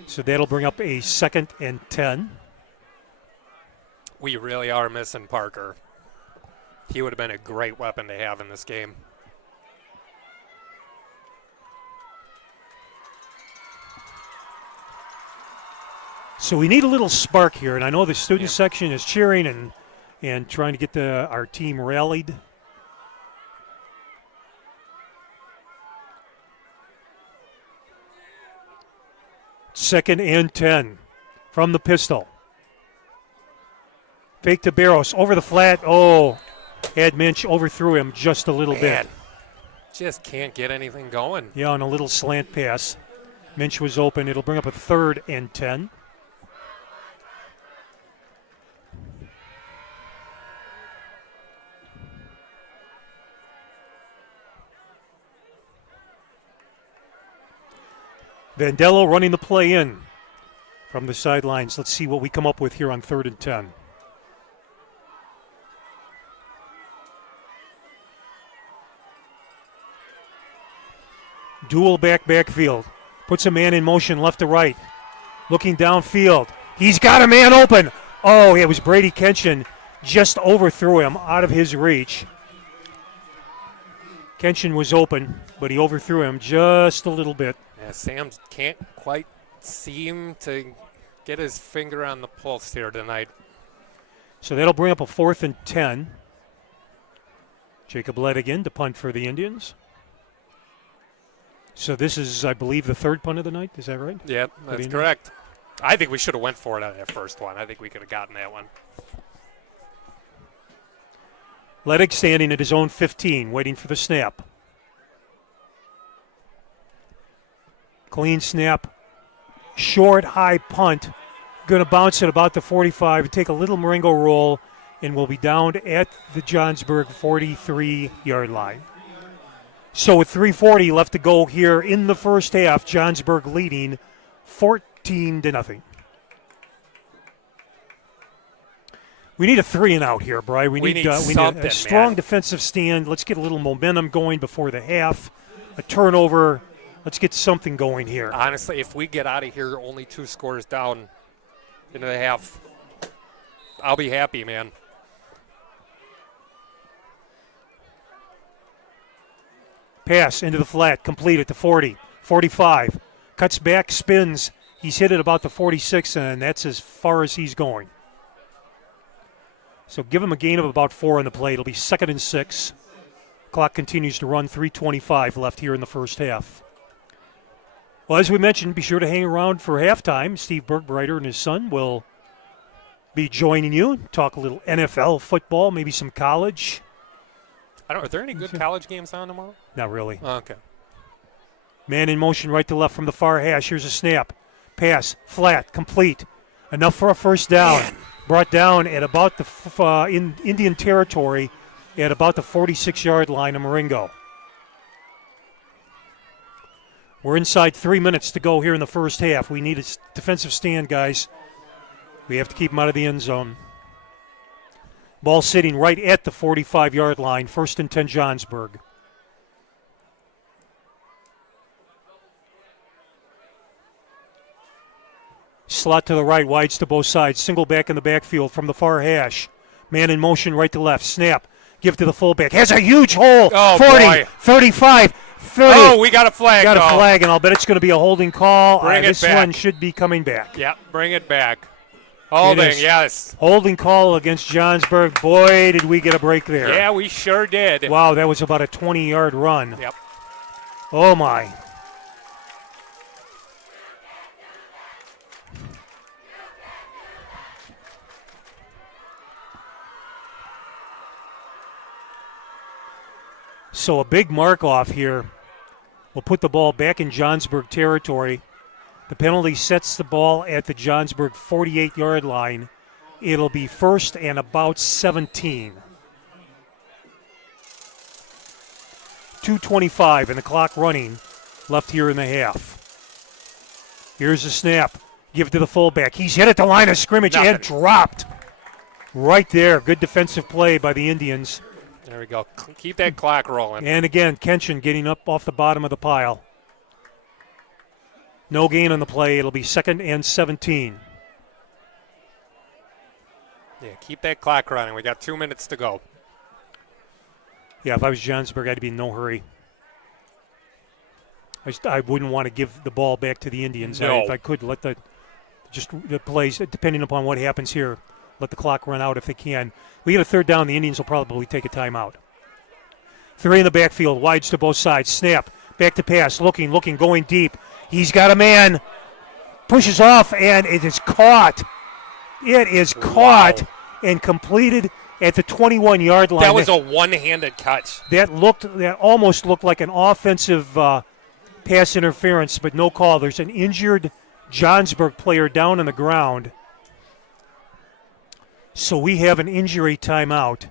So that'll bring up a 2nd and 10. We really are missing Parker. He would have been a great weapon to have in this game. So we need a little spark here, and I know the student section is cheering and trying to get our team rallied. Second and 10 from the pistol. Fake to Barros over the flat. Ed Minch overthrew him just a little bit. Just can't get anything going. Yeah, on a little slant pass. Minch was open. It'll bring up a 3rd and 10. Vandello running the play in from the sidelines. Let's see what we come up with here on 3rd and 10. Dual backfield. Puts a man in motion left to right. Looking downfield. He's got a man open. It was Brady Kenshin. Just overthrew him out of his reach. Kenshin was open, but he overthrew him just a little bit. Yeah, Sam can't quite seem to get his finger on the pulse here tonight. So that'll bring up a 4th and 10. Jacob led again to punt for the Indians. So this is, I believe, the 3rd punt of the night. Is that right? Yeah, that's correct. I think we should have went for it on that first one. I think we could have gotten that one. Ledig standing at his own 15, waiting for the snap. Clean snap. Short, high punt. Going to bounce at about the 45 take a little Marengo roll, and we'll be down at the Johnsburg 43-yard line. So with 3:40 left to go here in the first half, Johnsburg leading 14-0. We need a 3-and-out here, Brian. We need a strong defensive stand. Let's get a little momentum going before the half. A turnover Let's get something going here. Honestly, if we get out of here only 2 scores down into the half, I'll be happy, man. Pass into the flat, complete at the 40, 45. Cuts back, spins. He's hit it about the 46, and that's as far as he's going. So give him a gain of about 4 on the play. It'll be 2nd and 6. Clock continues to run, 3:25 left here in the first half. Well, as we mentioned, be sure to hang around for halftime. Steve Bergbrider and his son will be joining you, talk a little NFL football, maybe some college. Are there any good college games on tomorrow? Not really. Oh, okay. Man in motion right to left from the far hash. Here's a snap. Pass, flat, complete. Enough for a first down. Man. Brought down at about the in Indian territory at about the 46-yard line of Marengo. We're inside 3 minutes to go here in the first half. We need a defensive stand, guys. We have to keep them out of the end zone. Ball sitting right at the 45-yard line. 1st and 10 Johnsburg. Slot to the right, wides to both sides. Single back in the backfield from the far hash. Man in motion right to left. Snap. Give to the fullback. Has a huge hole. Oh, 40, boy. 35, 30. Oh, we got a flag. Got a flag, and I'll bet it's going to be a holding call. Bring it this back. one should be coming back. Yeah, bring it back. Holding, is. yes. Holding call against Johnsburg. Boy, did we get a break there. Yeah, we sure did. Wow, that was about a 20-yard run. Yep. Oh, my. So a big mark-off here will put the ball back in Johnsburg territory. The penalty sets the ball at the Johnsburg 48-yard line. It'll be 1st and about 17. 2:25 and the clock running left here in the half. Here's the snap. Give it to the fullback. He's hit at the line of scrimmage and dropped. Right there. Good defensive play by the Indians. There we go. Keep that clock rolling. And again, Kenshin getting up off the bottom of the pile. No gain on the play. It'll be 2nd and 17. Yeah, keep that clock running. We got 2 minutes to go. Yeah, if I was Johnsburg, I'd be in no hurry. I wouldn't want to give the ball back to the Indians. No. If I could, let the plays, depending upon what happens here, let the clock run out if they can. We get a 3rd down, the Indians will probably take a timeout. 3 in the backfield, wides to both sides. Snap, back to pass, looking, going deep. He's got a man. Pushes off, and it is caught. It is caught and completed at the 21-yard line. That was a one-handed catch. That almost looked like an offensive pass interference, but no call. There's an injured Johnsburg player down on the ground. So we have an injury timeout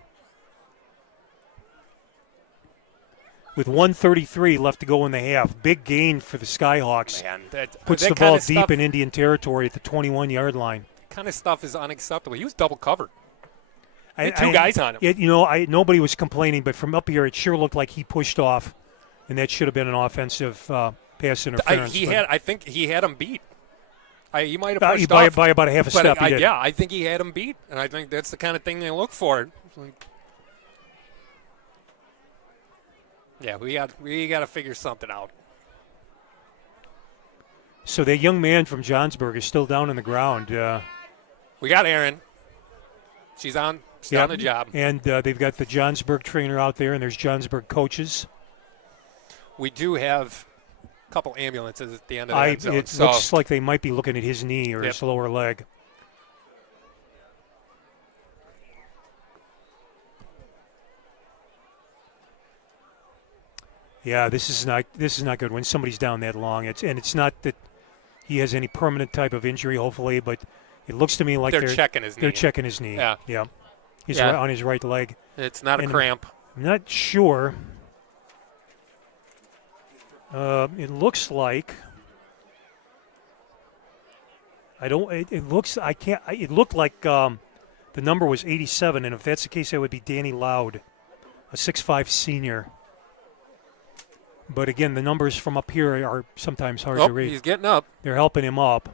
with 1:33 left to go in the half. Big gain for the Skyhawks. Man, puts the ball deep in Indian territory at the 21-yard line. That kind of stuff is unacceptable. He was double covered. Two guys on him. Nobody was complaining, but from up here it sure looked like he pushed off, and that should have been an offensive pass interference. I think he had him beat. He might have pushed off by about a half a step. Yeah, I think he had him beat, and I think that's the kind of thing they look for. Yeah, we got to figure something out. So that young man from Johnsburg is still down on the ground. We got Erin. She's on the job. And they've got the Johnsburg trainer out there, and there's Johnsburg coaches. We do have a couple ambulances at the end of the end zone. It looks like they might be looking at his knee or his lower leg. Yeah, this is not good when somebody's down that long. It's not that he has any permanent type of injury, hopefully, but it looks to me like they're checking his knee. They're checking his knee. Yeah. He's right on his right leg. It's not a cramp. I'm not sure. It looks like It looked like the number was 87, and if that's the case, that would be Danny Loud, a 6'5" senior. But again, the numbers from up here are sometimes hard Oh, to read. he's getting up. They're helping him up.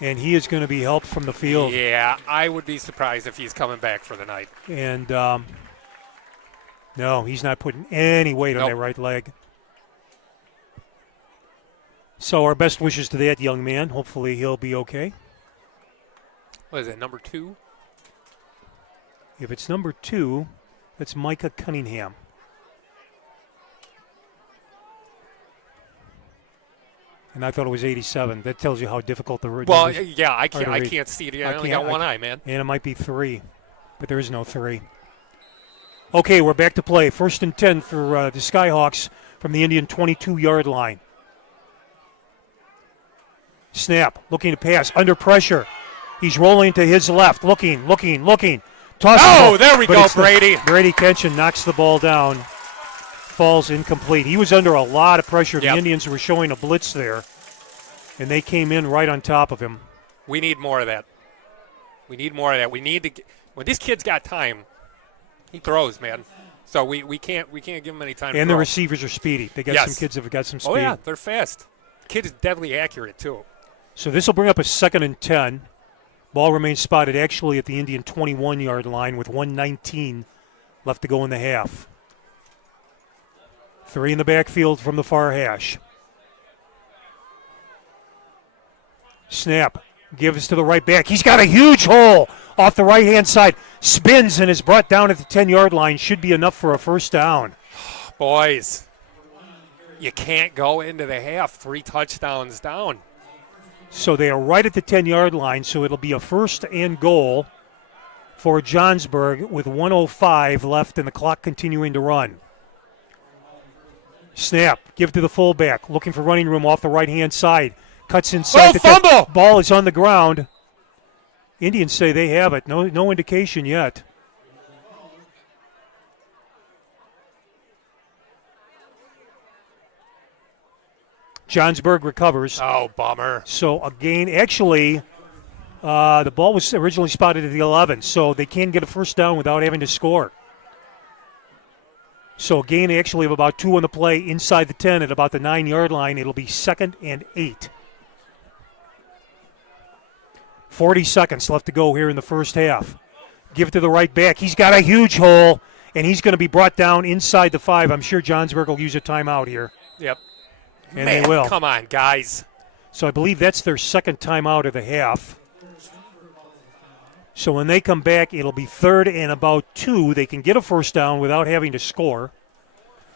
And he is going to be helped from the field. Yeah, I would be surprised if he's coming back for the night. And no, he's not putting any weight on that right leg. So our best wishes to that young man. Hopefully he'll be okay. What is it, number 2? If it's number 2, that's Micah Cunningham. And I thought it was 87. That tells you how difficult the Well, numbers yeah, I are to read. can't see it. I only got one eye, man. And it might be 3, but there is no 3. Okay, we're back to play. 1st and 10 for the Skyhawks from the Indian 22-yard line. Snap, looking to pass, under pressure. He's rolling to his left, looking. Oh, there we go, Brady. Brady Kenshin knocks the ball down, falls incomplete. He was under a lot of pressure. The Indians were showing a blitz there, and they came in right on top of him. We need more of that. We need to get, when this kid's got time, he throws, man. So we can't give him any time. And to the throw. receivers are speedy. They got some kids that have got some speed. Oh yeah, they're fast. The kid is deadly accurate too. So this will bring up a 2nd and 10. Ball remains spotted actually at the Indian 21-yard line with 1:19 left to go in the half. 3 in the backfield from the far hash. Snap. Gives to the right back. He's got a huge hole off the right-hand side. Spins and is brought down at the 10-yard line. Should be enough for a first down. Boys, you can't go into the half 3 touchdowns down. So they are right at the 10-yard line, so it'll be a 1st and goal for Johnsburg with 1:05 left and the clock continuing to run. Snap, give to the fullback, looking for running room off the right-hand side. Cuts inside. Fumble! Ball is on the ground. Indians say they have it. No indication yet. Johnsburg recovers. Oh, bummer. So again, actually, the ball was originally spotted at the 11, so they can get a first down without having to score. So a gain actually of about 2 on the play inside the 10 at about the 9-yard line. It'll be 2nd and 8. 40 seconds left to go here in the first half. Give it to the right back. He's got a huge hole, and he's going to be brought down inside the 5. I'm sure Johnsburg will use a timeout here. Yep. And Man, they will. Come on, guys. So I believe that's their 2nd timeout of the half. So when they come back, it'll be 3rd and about 2. They can get a first down without having to score.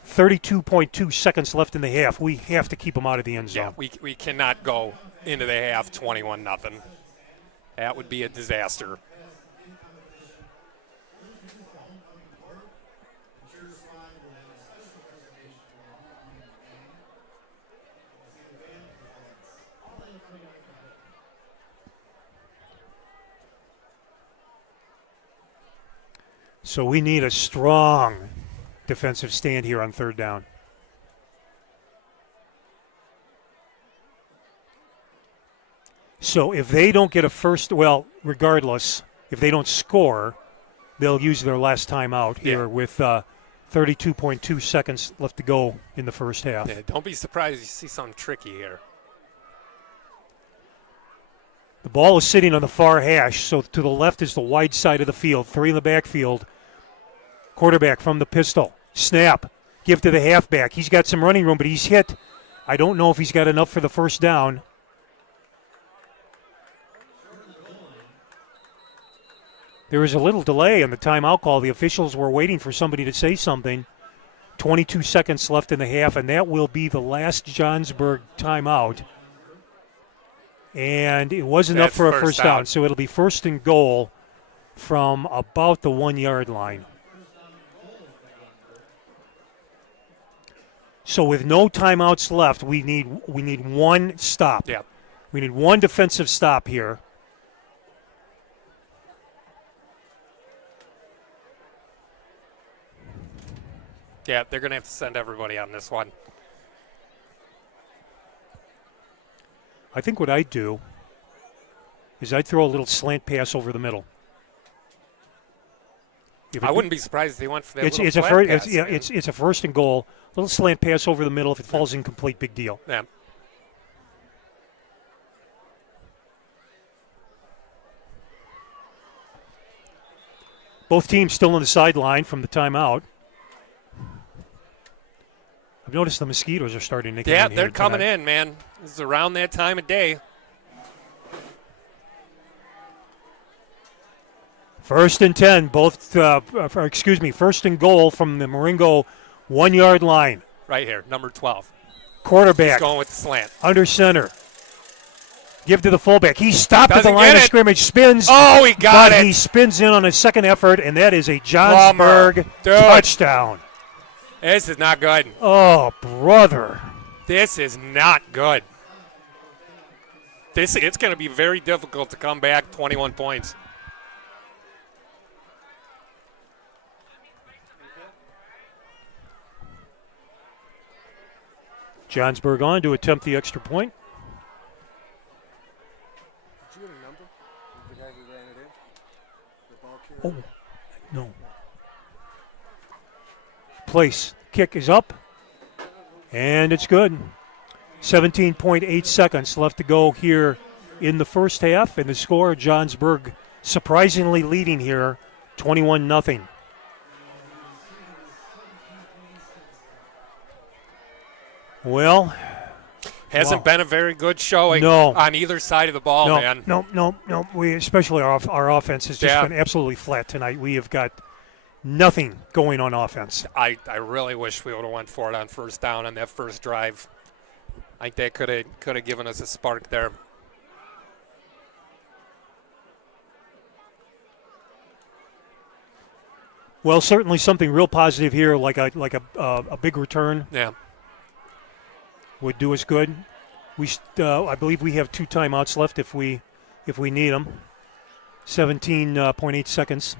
32.2 seconds left in the half. We have to keep them out of the end zone. Yeah, we cannot go into the half 21-0. That would be a disaster. So we need a strong defensive stand here on 3rd down. So if they don't get a first, well, regardless, if they don't score, they'll use their last timeout here with 32.2 seconds left to go in the first half. Yeah, don't be surprised if you see something tricky here. The ball is sitting on the far hash, so to the left is the wide side of the field. 3 in the backfield. Quarterback from the pistol. Snap. Give to the halfback. He's got some running room, but he's hit. I don't know if he's got enough for the first down. There was a little delay in the timeout call. The officials were waiting for somebody to say something. 22 seconds left in the half, and that will be the last Johnsburg timeout. And it was enough for a first down. So it'll be 1st and goal from about the 1-yard line. So with no timeouts left, we need one stop. Yeah. We need one defensive stop here. Yeah, they're going to have to send everybody on this one. I think what I'd do is I'd throw a little slant pass over the middle. I wouldn't be surprised if they went for that It's little a flat first. pass, It's a first and goal. Little slant pass over the middle. If it falls incomplete, big deal. Yeah. Both teams still on the sideline from the timeout. I've noticed the mosquitoes are starting to get in Yeah, here they're coming tonight. in, man. This is around that time of day. First and 10, first and goal from the Marengo 1 yard line. Right here, number 12. Quarterback He's going with the slant. under center. Give to the fullback. He stopped at the Doesn't line get of it. scrimmage, spins. Oh, he got but it. he spins in on his second effort, and that is a Johnsburg Dude. touchdown. This is not good. Oh, brother. This is not good. It's going to be very difficult to come back 21 points. Johnsburg on to attempt the extra point. Did you get a number? The guy who ran it in? The ball carrier? Oh, no. Place. Kick is up. And it's good. 17.8 seconds left to go here in the first half. And the score, Johnsburg surprisingly leading here, 21-0. Well, Hasn't been a very good showing No. on either side of the ball, man. No. We especially our offense has just been absolutely flat tonight. We have got nothing going on offense. I really wish we would have went for it on first down on that first drive. I think that could have given us a spark there. Well, certainly something real positive here, like a big return Yeah. would do us good. I believe we have 2 timeouts left if we need them. 17.8 seconds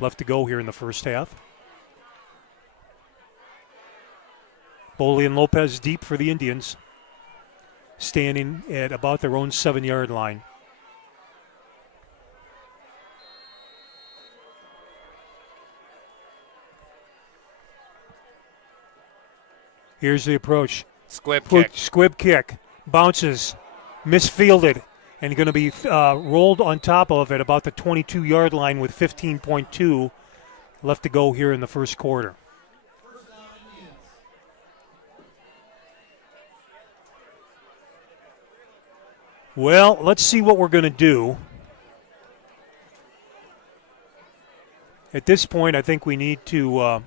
left to go here in the first half. Boley and Lopez deep for the Indians, standing at about their own 7-yard line. Here's the approach. Squib kick. Bounces. Misfielded. And going to be rolled on top of at about the 22-yard line with 15.2 left to go here in the first quarter. Well, let's see what we're going to do. At this point, I think we need to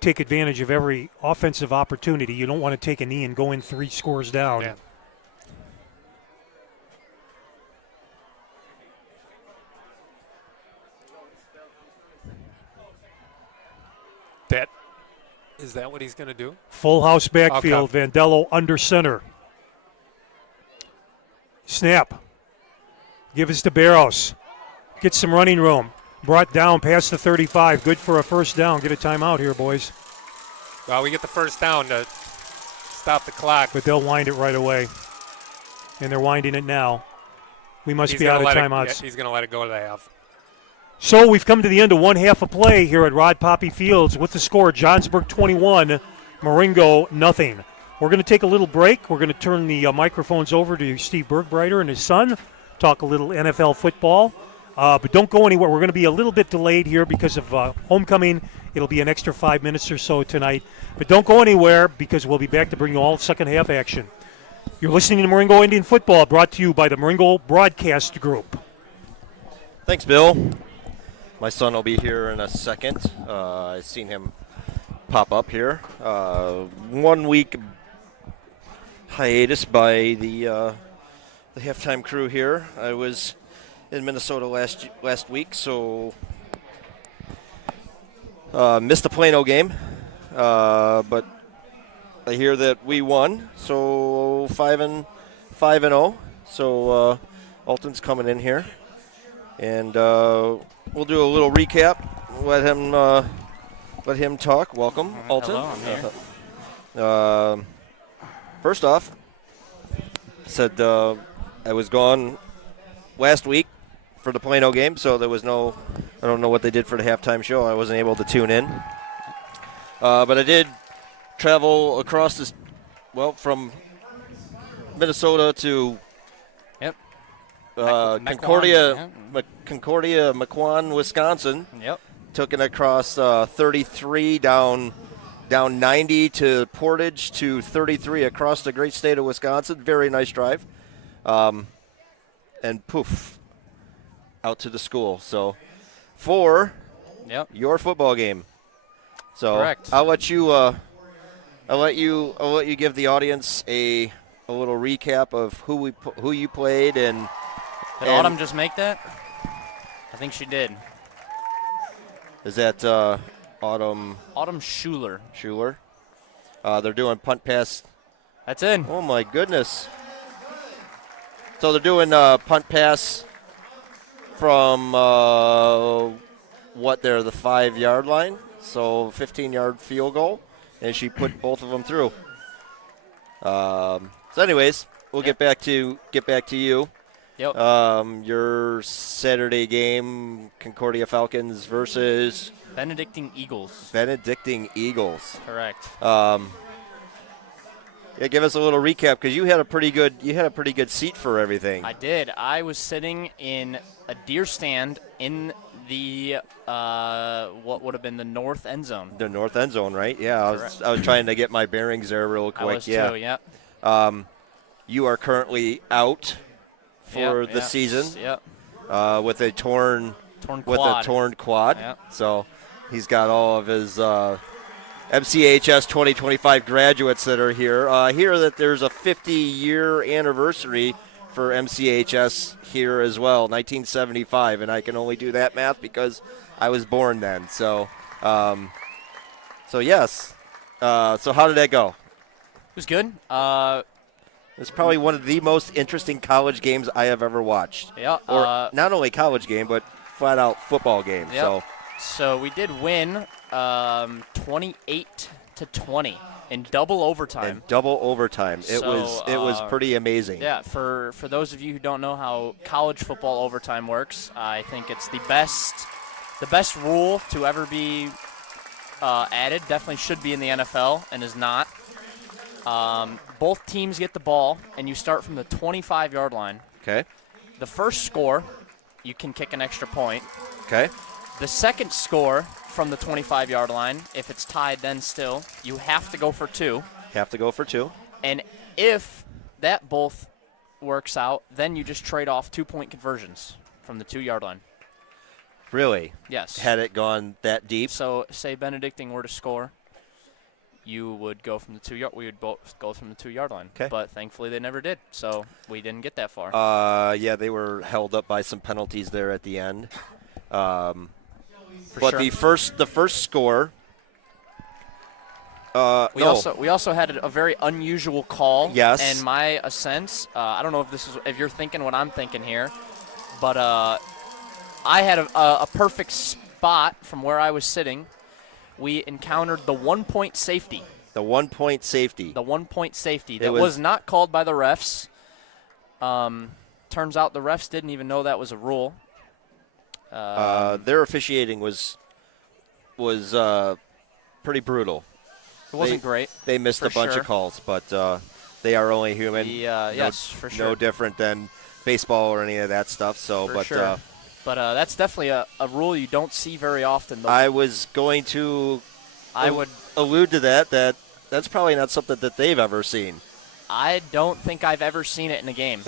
take advantage of every offensive opportunity. You don't want to take a knee and go in 3 scores down. Yeah. Is that what he's going to do? Full house backfield. Okay. Vandello under center. Snap. Give us to Barros. Get some running room. Brought down past the 35. Good for a first down. Get a timeout here, boys. Well, we get the first down to stop the clock. But they'll wind it right away. And they're winding it now. We must be out of timeouts. He's going to let it go to the half. So we've come to the end of one half of play here at Rod Poppy Fields with the score Johnsburg 21, Marengo nothing. We're going to take a little break. We're going to turn the microphones over to Steve Bergbreiter and his son, talk a little NFL football. But don't go anywhere. We're going to be a little bit delayed here because of homecoming. It'll be an extra 5 minutes or so tonight. But don't go anywhere because we'll be back to bring you all second half action. You're listening to Marengo Indian Football, brought to you by the Marengo Broadcast Group. Thanks, Bill. My son will be here in a second. I've seen him pop up here. 1 week hiatus by the halftime crew here. I was in Minnesota last week, so missed the Plano game. But I hear that we won, so 5-0. So Alton's coming in here, and we'll do a little recap. Let him talk. Welcome, Alton. Hello, I'm here. First off, said I was gone last week for the Plano game, so there was no I don't know what they did for the halftime show. I wasn't able to tune in. But I did travel across this, from Minnesota to Yep. Concordia, Mequon, Wisconsin. Yep. Took it across 33 down 90 to Portage to 33 across the great state of Wisconsin. Very nice drive. And poof, out to the school. So for your football game. So correct. I'll let you give the audience a little recap of who you played and. Did Autumn just make that? I think she did. Is that Autumn? Autumn Schuler. Schuler. They're doing punt pass. That's in. Oh my goodness. So they're doing punt pass from the 5-yard line. So 15-yard field goal, and she put both of them through. So anyways, we'll get back to you. Yep. Your Saturday game, Concordia Falcons versus Benedictine Eagles. Benedictine Eagles. Correct. Give us a little recap because you had a pretty good seat for everything. I did. I was sitting in a deer stand in the what would have been the north end zone. The north end zone, right? Yeah, I was trying to get my bearings there real quick. I was too. Yep. You are currently out for the season. Yep. With a torn quad. Yep. So he's got all of his MCHS 2025 graduates that are here. Hear that there's a 50-year anniversary for MCHS here as well, 1975, and I can only do that math because I was born then. So yes. So how did that go? It was good. It's probably one of the most interesting college games I have ever watched. Yeah. Or not only college game, but flat-out football game. Yep. So we did win 28-20 in double overtime. It was pretty amazing. Yeah. For those of you who don't know how college football overtime works, I think it's the best rule to ever be added. Definitely should be in the NFL and is not. Both teams get the ball, and you start from the 25-yard line. Okay. The first score, you can kick an extra point. Okay. The second score from the 25-yard line, if it's tied then still, you have to go for two. And if that both works out, then you just trade off 2-point conversions from the 2-yard line. Really? Yes. Had it gone that deep? So say Benedictine were to score, you would go from the 2-yard. We would both go from the 2-yard line. Okay. But thankfully they never did, so we didn't get that far. Yeah, they were held up by some penalties there at the end. For but sure. the first score. We also had a very unusual call. Yes. And my sense, I don't know if you're thinking what I'm thinking here, but I had a perfect spot from where I was sitting. We encountered the 1-point safety. The 1-point safety. That was not called by the refs. Turns out the refs didn't even know that was a rule. Their officiating was pretty brutal. It wasn't great. They missed a bunch of calls, but they are only human. Yes, for sure. No different than baseball or any of that stuff. So, for sure. But that's definitely a rule you don't see very often. Though. I was going to allude to that that's probably not something that they've ever seen. I don't think I've ever seen it in a game.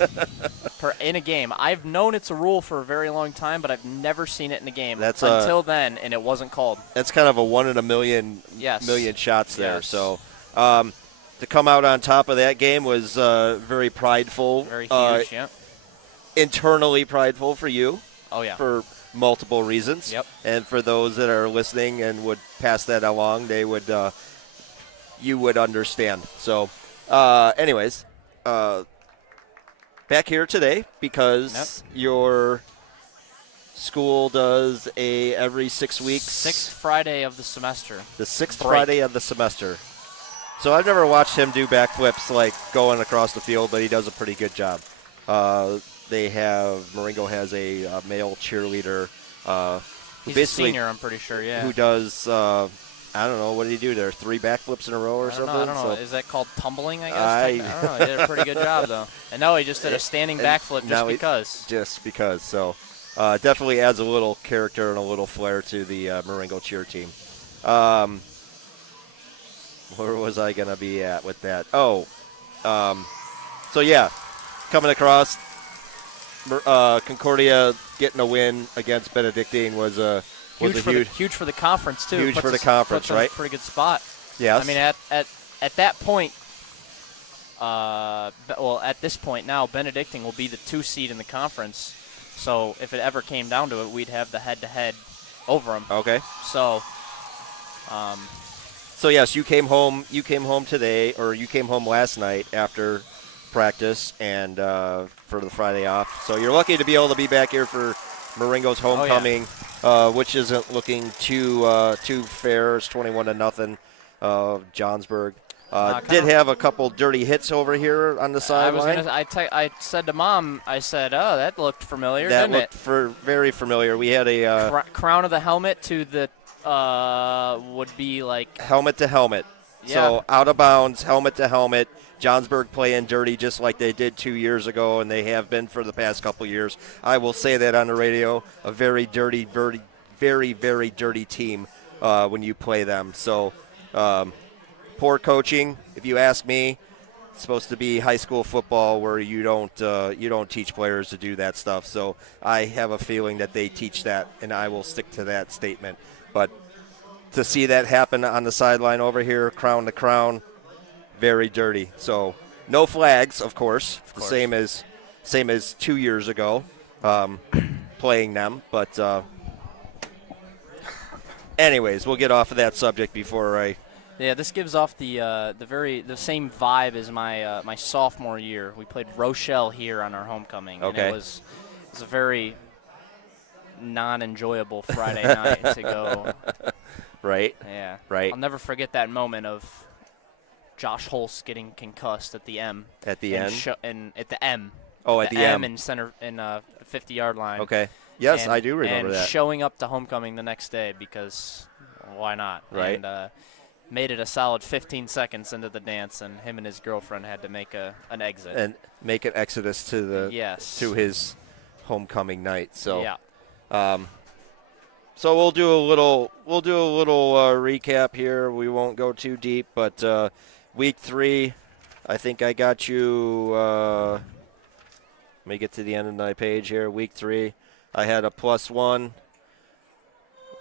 I've known it's a rule for a very long time, but I've never seen it in a game until then, and it wasn't called. That's kind of a 1 in a million shots there. Yes. So to come out on top of that game was very prideful. Very huge, yeah. Internally prideful for you. Oh, yeah. For multiple reasons. Yep. And for those that are listening and would pass that along, you would understand. So, anyways, back here today because your school does every 6 weeks. 6th Friday of the semester. The 6th Friday of the semester. So I've never watched him do backflips like going across the field, but he does a pretty good job. Marengo has a male cheerleader He's a senior, I'm pretty sure, yeah. Who does, I don't know, what did he do there? 3 backflips in a row or something? I don't know. Is that called tumbling, I guess? I don't know. He did a pretty good job, though. And no, he just did a standing backflip just because. Just because. So definitely adds a little character and a little flair to the Marengo cheer team. Where was I going to be at with that? So, yeah, coming across, Concordia getting a win against Benedictine was a huge for the conference, too. Huge for the conference, right? Pretty good spot. Yes. I mean, at that point, at this point now, Benedictine will be the 2 seed in the conference. So if it ever came down to it, we'd have the head-to-head over them. Okay. So. So yes, you came home today, or you came home last night after practice and for the Friday off. So you're lucky to be able to be back here for Marengo's homecoming, which isn't looking too fair. It's 21-0. Johnsburg did have a couple dirty hits over here on the sideline. I said to Mom, I said, "Oh, that looked familiar." That didn't looked very familiar. We had a crown of the helmet to the would be like helmet to helmet. Yeah. So out of bounds, helmet to helmet. Johnsburg playing dirty just like they did 2 years ago, and they have been for the past couple years. I will say that on the radio, a very dirty, very, very dirty team when you play them. So poor coaching, if you ask me. It's supposed to be high school football where you don't teach players to do that stuff. So I have a feeling that they teach that, and I will stick to that statement. But to see that happen on the sideline over here, crown to crown, very dirty. So no flags, of course. Same as 2 years ago, playing them. But anyways, we'll get off of that subject before I. Yeah, this gives off the same vibe as my sophomore year. We played Rochelle here on our homecoming. Okay. And it was a very non-enjoyable Friday night to go. Right. Yeah. Right. I'll never forget that moment of Josh Holst getting concussed at the M. At the end? At the M. Oh, at the M. in center in 50-yard line. Okay. Yes, I do remember that. And showing up to homecoming the next day because why not? Right. And made it a solid 15 seconds into the dance, and him and his girlfriend had to make an exit. And make an exodus to his homecoming night. So yeah. So we'll do a little recap here. We won't go too deep, but week 3, I think I got you. Let me get to the end of my page here. Week 3, I had a +1.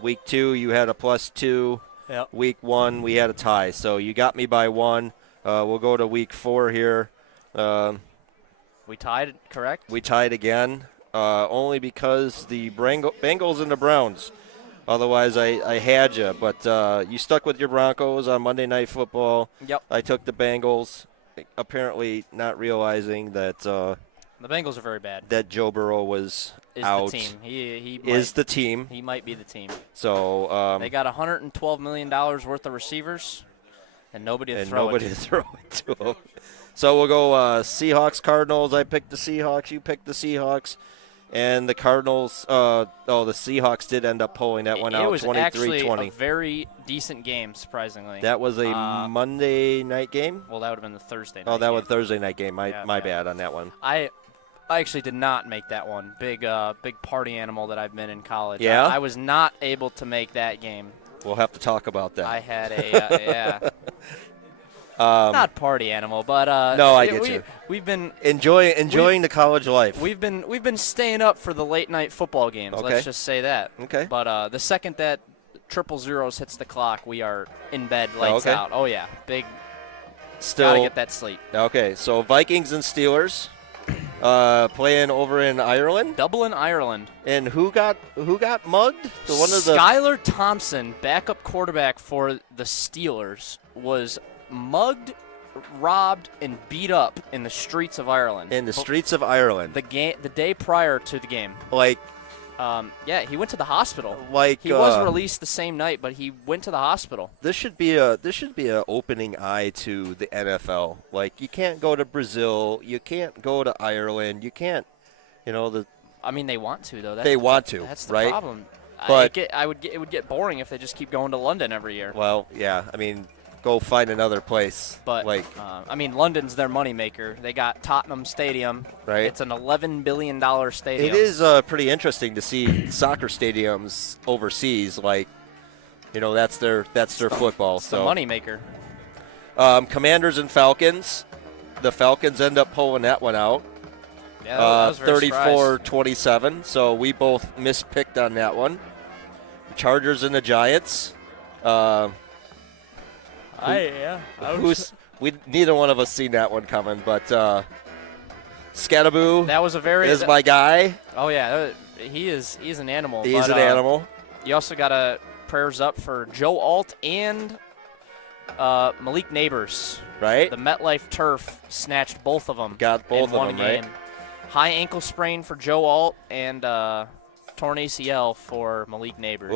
Week 2, you had a +2. Yep. Week 1, we had a tie. So you got me by 1. We'll go to week 4 here. We tied, correct? We tied again, only because the Bengals and the Browns. Otherwise, I had you. But you stuck with your Broncos on Monday Night Football. Yep. I took the Bengals, apparently not realizing that the Bengals are very bad. That Joe Burrow was out. The team. He is the team. He might be the team. So they got $112 million worth of receivers, and nobody to throw it to them. So we'll go Seahawks, Cardinals. I picked the Seahawks. You picked the Seahawks. And the Cardinals, the Seahawks did end up pulling that one out, 23-20. It was actually a very decent game, surprisingly. That was a Monday night game? Well, that would have been the Thursday night game. Oh, that was a Thursday night game. My bad on that one. I actually did not make that one. Big party animal that I've been in college. Yeah? I was not able to make that game. We'll have to talk about that. I had a, not party animal, but no, I get you. We've been enjoying the college life. We've been staying up for the late night football games. Okay. Let's just say that. Okay. But the second that 000 hits the clock, we are in bed, lights out. Oh yeah, big. Still gotta get that sleep. Okay, so Vikings and Steelers playing over in Ireland. Dublin, Ireland. And who got mugged? Skylar Thompson, backup quarterback for the Steelers, was mugged, robbed, and beat up in the streets of Ireland. In the streets of Ireland. The day prior to the game. He went to the hospital. He was released the same night, but he went to the hospital. This should be a opening eye to the NFL. Like, you can't go to Brazil, you can't go to Ireland, you can't, I mean, they want to though. They want to. That's the right? problem. But it would get boring if they just keep going to London every year. Well, yeah. I mean, go find another place. But London's their moneymaker. They got Tottenham Stadium. Right. It's an $11 billion stadium. It is pretty interesting to see soccer stadiums overseas. Like, that's their football. It's the moneymaker. Commanders and Falcons. The Falcons end up pulling that one out. Yeah, that was very 34-27. So we both mispicked on that one. The Chargers and the Giants. Neither one of us seen that one coming, but Scattaboo that was is my guy. Oh yeah, he's an animal. He's an animal. You also got prayers up for Joe Alt and Malik Neighbors. Right. The MetLife turf snatched both of them. Got both in of one them, game. right? High ankle sprain for Joe Alt and torn ACL for Malik Neighbors.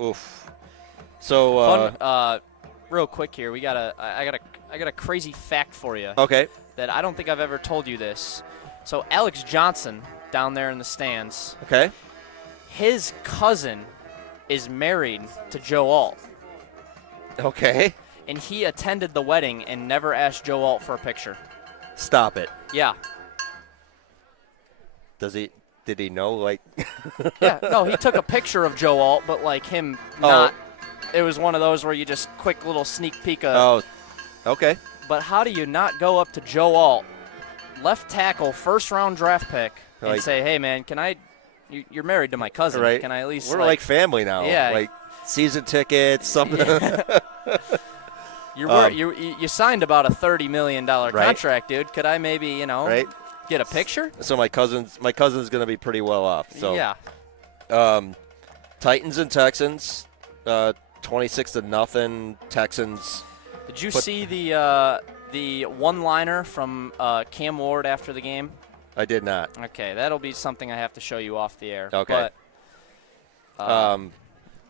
Oof. So real quick here, I got a crazy fact for you. Okay. That I don't think I've ever told you this. So Alex Johnson down there in the stands. Okay. His cousin is married to Joe Alt. Okay. And he attended the wedding and never asked Joe Alt for a picture. Stop it. Yeah. Did he know, like? Yeah, no, he took a picture of Joe Alt, but like him not. It was one of those where you just quick little sneak peek of. Oh, okay. But how do you not go up to Joe Alt, left tackle, first round draft pick, and say, hey man, you're married to my cousin. Right. Can I at least? We're like family now. Yeah. Like season tickets, something. Yeah. You signed about a $30 million contract, dude. Could I maybe, right? Get a picture? So my cousin's going to be pretty well off. So yeah. Titans and Texans, 26-0 Texans. Did you see the one-liner from Cam Ward after the game? I did not. Okay, that'll be something I have to show you off the air. Okay. But,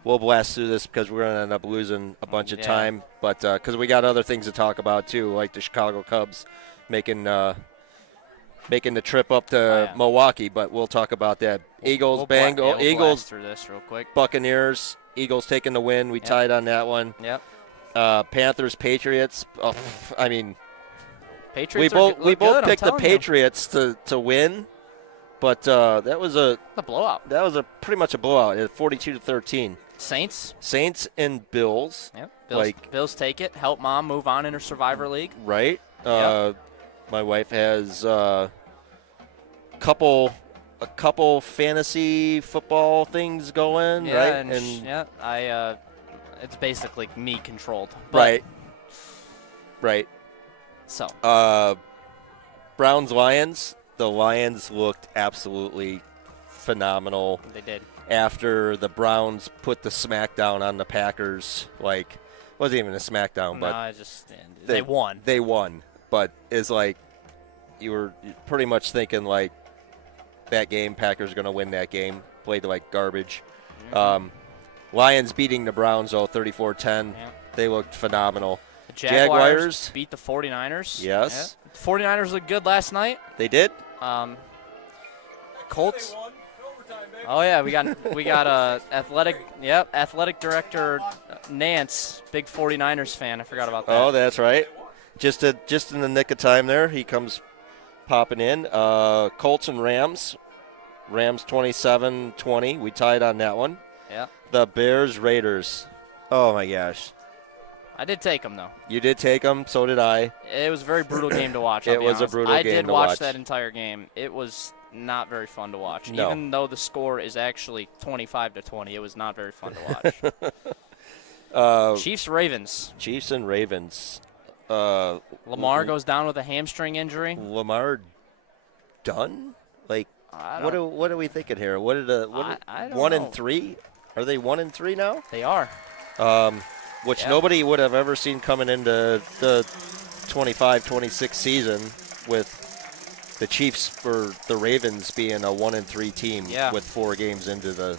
we'll blast through this because we're going to end up losing a bunch of time. But because we got other things to talk about too, like the Chicago Cubs making the trip up to Milwaukee. But we'll talk about that. Eagles, we'll Eagles through this real quick. Buccaneers, Eagles taking the win. We tied on that one. Yep. Panthers, Patriots. I mean, Patriots we both picked the Patriots to win. But that was a blowout. That was pretty much a blowout at 42-13. Saints and Bills. Yep. Bills take it. Help mom move on in her Survivor League. Right. Yep. My wife has a couple fantasy football things going. Yeah, right. It's basically me controlled. Right. So. Browns Lions. The Lions looked absolutely phenomenal. They did. After the Browns put the smackdown on the Packers, it wasn't even a smackdown, but they won. They won, but it's like you were pretty much thinking like that game, Packers are going to win that game. Played like garbage. Mm-hmm. Lions beating the Browns, 34-10. Yeah. They looked phenomenal. The Jaguars beat the 49ers. Yes. Yeah. The 49ers looked good last night. They did. Colts. Oh yeah, we got athletic director Nance, big 49ers fan. I forgot about that. Oh, that's right. Just in the nick of time there, he comes popping in. Colts and Rams. Rams 27-20. We tied on that one. Yeah. The Bears Raiders. Oh my gosh. I did take them though. You did take them. So did I. It was a very brutal game to watch. It was a brutal game to watch. I did watch that entire game. It was not very fun to watch. No. Even though the score is actually 25-20, it was not very fun to watch. Chiefs and Ravens. Lamar goes down with a hamstring injury. Lamar done? What are we thinking here? I don't 1-3? Are they 1-3 now? They are. Which nobody would have ever seen coming into the 25-26 season with the Chiefs or the Ravens being a 1-3 team with 4 games into the.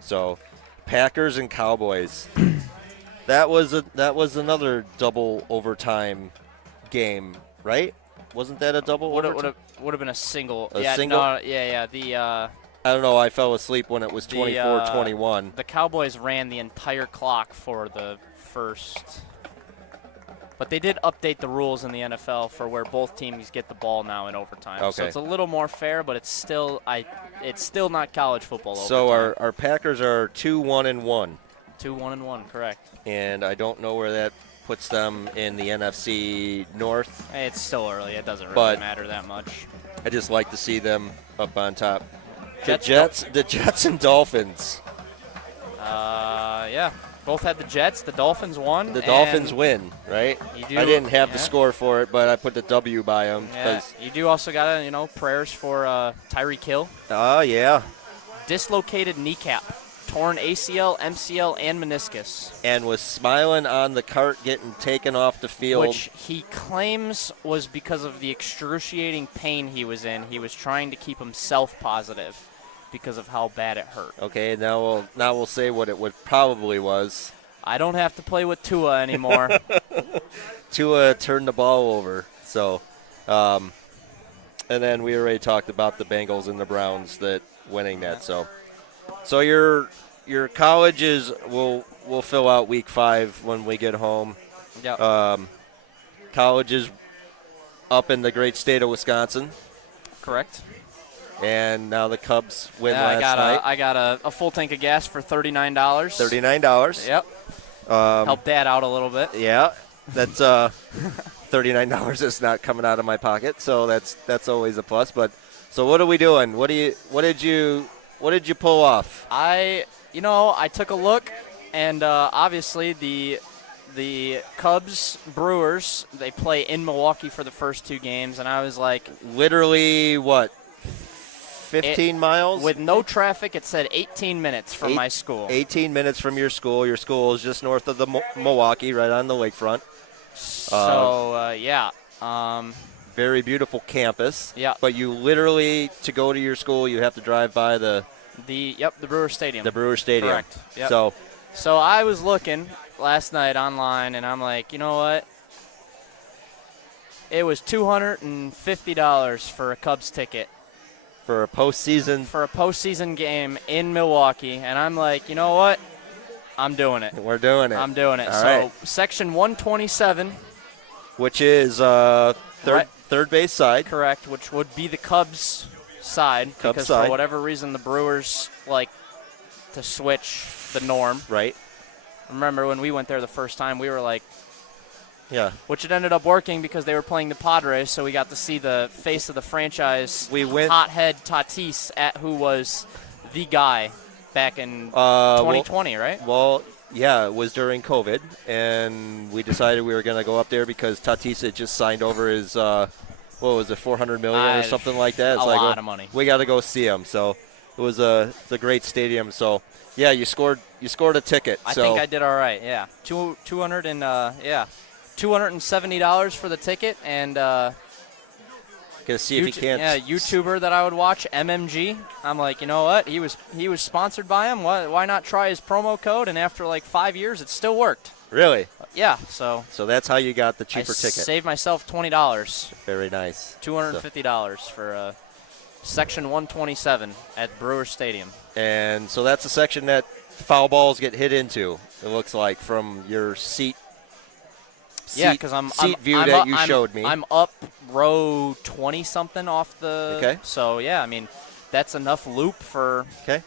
So, Packers and Cowboys. That was another double overtime game, right? Wasn't that a double overtime? Would have been a single. Single? No, yeah. I don't know. I fell asleep when it was 24-21. The Cowboys ran the entire clock for the first. But they did update the rules in the NFL for where both teams get the ball now in overtime. Okay. So it's a little more fair, but it's still not college football So overtime. our Packers are 2-1-1. 2-1-1, correct. And I don't know where that puts them in the NFC North. It's still early. It doesn't really matter that much. I just like to see them up on top. The Jets and Dolphins. Yeah. Both had the Jets. The Dolphins won. The Dolphins win, right? You do, I didn't have the score for it, but I put the W by them. Yeah. You do also got to, prayers for Tyreek Hill. Oh, yeah. Dislocated kneecap, torn ACL, MCL, and meniscus. And was smiling on the cart getting taken off the field. Which he claims was because of the excruciating pain he was in. He was trying to keep himself positive because of how bad it hurt. Okay, now we'll say what it probably was. I don't have to play with Tua anymore. Tua turned the ball over. So, and then we already talked about the Bengals and the Browns that winning that. So your colleges will fill out week 5 when we get home. Yep. Colleges up in the great state of Wisconsin. Correct. And now the Cubs win last night. I got a full tank of gas for $39. $39. Yep. Help Dad out a little bit. Yeah, that's $39 that's not coming out of my pocket, so that's always a plus. But so what are we doing? What did you pull off? I took a look, and obviously the Cubs Brewers, they play in Milwaukee for the first 2 games, and I was like, literally what? 15 miles? With no traffic, it said 18 minutes from my school. 18 minutes from your school. Your school is just north of the Milwaukee, right on the lakefront. So, yeah. Very beautiful campus. Yeah. But you literally, to go to your school, you have to drive by the Brewer Stadium. The Brewer Stadium. Correct. Yep. So I was looking last night online, and I'm like, you know what? It was $250 for a Cubs ticket. For a postseason game in Milwaukee, and I'm like, you know what? I'm doing it. We're doing it. I'm doing it. All so right. Section 127, which is third base side. Correct, which would be the Cubs side, because for whatever reason the Brewers like to switch the norm. Right. Remember when we went there the first time, we were like, yeah. Which it ended up working because they were playing the Padres, so we got to see the face of the franchise, hothead Tatis, who was the guy back in 2020, right? Well, yeah, it was during COVID, and we decided we were going to go up there because Tatis had just signed over his, what was it, $400 million or something like that. It's a lot of money. We got to go see him. So it was it's a great stadium. So yeah, you scored a ticket. I think I did all right. Yeah, $270 for the ticket, and gonna see if he can't. Yeah, YouTuber that I would watch, MMG. I'm like, you know what? He was sponsored by him. Why not try his promo code? And after like 5 years, it still worked. Really? Yeah. So that's how you got the cheaper ticket. Saved myself $20. Very nice. $250 for Section 127 at Brewer Stadium. And so that's a section that foul balls get hit into. It looks like from your seat. Yeah, because I'm showed me. I'm up row 20 something off the. Okay. So yeah, I mean, that's enough loop for. Okay.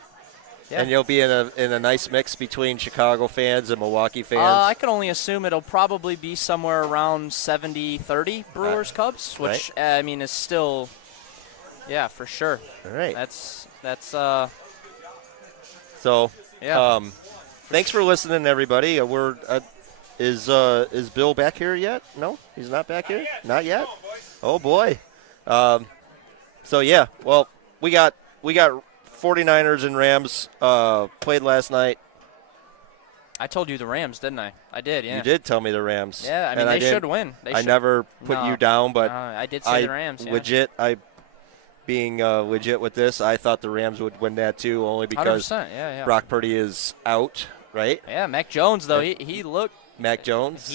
Yeah. And you'll be in a nice mix between Chicago fans and Milwaukee fans. I can only assume it'll probably be somewhere around 70-30 Brewers Cubs, which I mean is still. Yeah, for sure. All right. That's. So. Yeah. Thanks for listening, everybody. Is Bill back here yet? No, he's not back here. Not yet. Oh boy. So yeah. Well, we got 49ers and Rams played last night. I told you the Rams, didn't I? I did. Yeah. You did tell me the Rams. Yeah. I mean, they should win. I never put you down, but I did say the Rams. Yeah. Legit. Being legit with this, I thought the Rams would win that too, only because 100%, yeah. Brock Purdy is out. Right? Yeah, Mac Jones, though, he looked Mac Jones.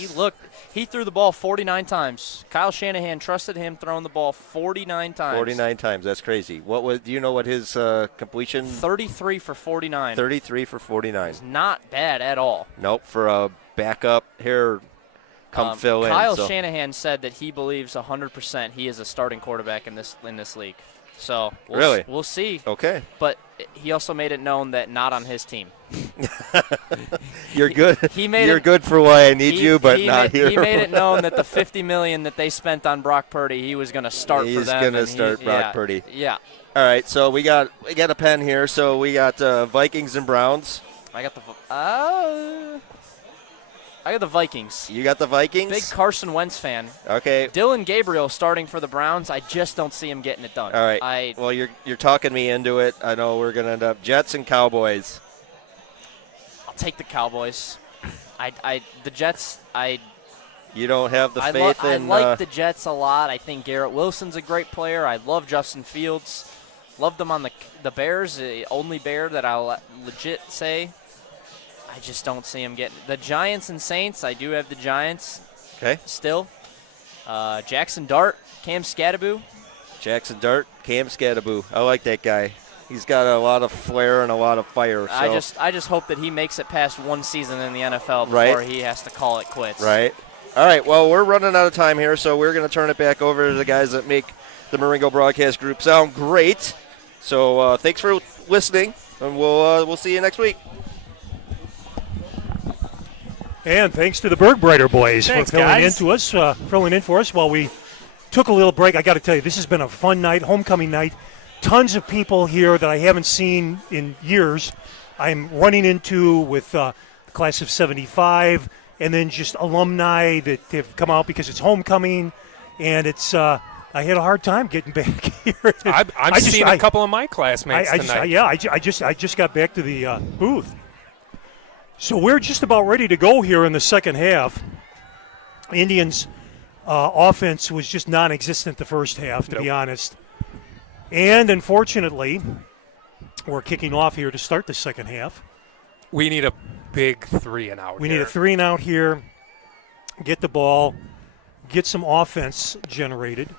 He threw the ball 49 times. Kyle Shanahan trusted him throwing the ball 49 times. 49 times. That's crazy. Do you know what his completion? 33 for 49. 33 for 49. It's not bad at all. Nope, for a backup here, fill in. Kyle Shanahan said that he believes 100% he is a starting quarterback in this league. So we'll see. Okay. But he also made it known that not on his team. You're good. You're good for why I need you, but not here. He made it known that the $50 million that they spent on Brock Purdy, he was going to start for them. He's going to start Brock Purdy. Yeah. All right. So we got a pen here. So we got Vikings and Browns. I got the Vikings. You got the Vikings? Big Carson Wentz fan. Okay. Dylan Gabriel starting for the Browns. I just don't see him getting it done. All right. Well, you're talking me into it. I know we're going to end up Jets and Cowboys. I'll take the Cowboys. The Jets. You don't have the faith in. I like the Jets a lot. I think Garrett Wilson's a great player. I love Justin Fields. Loved them on the Bears. The only Bear that I'll legit say. I just don't see him getting the Giants and Saints. I do have the Giants. Okay. Still. Jackson Dart, Cam Scattaboo. Jackson Dart, Cam Scattaboo. I like that guy. He's got a lot of flair and a lot of fire. So. I just hope that he makes it past one season in the NFL before he has to call it quits. Right. All right. Well, we're running out of time here, so we're going to turn it back over to the guys that make the Marengo Broadcast Group sound great. So thanks for listening, and we'll see you next week. And thanks to the Bergbrighter boys for filling in for us while we took a little break. I got to tell you, this has been a fun night, homecoming night. Tons of people here that I haven't seen in years. I'm running into with the class of 75, and then just alumni that have come out because it's homecoming, and it's. I had a hard time getting back here. I'm seeing a couple of my classmates tonight. I just got back to the booth. So we're just about ready to go here in the second half. Indians' offense was just non-existent the first half, to be honest. And unfortunately, we're kicking off here to start the second half. We need a big 3-and-out. We need a 3-and-out here. Get the ball, get some offense generated,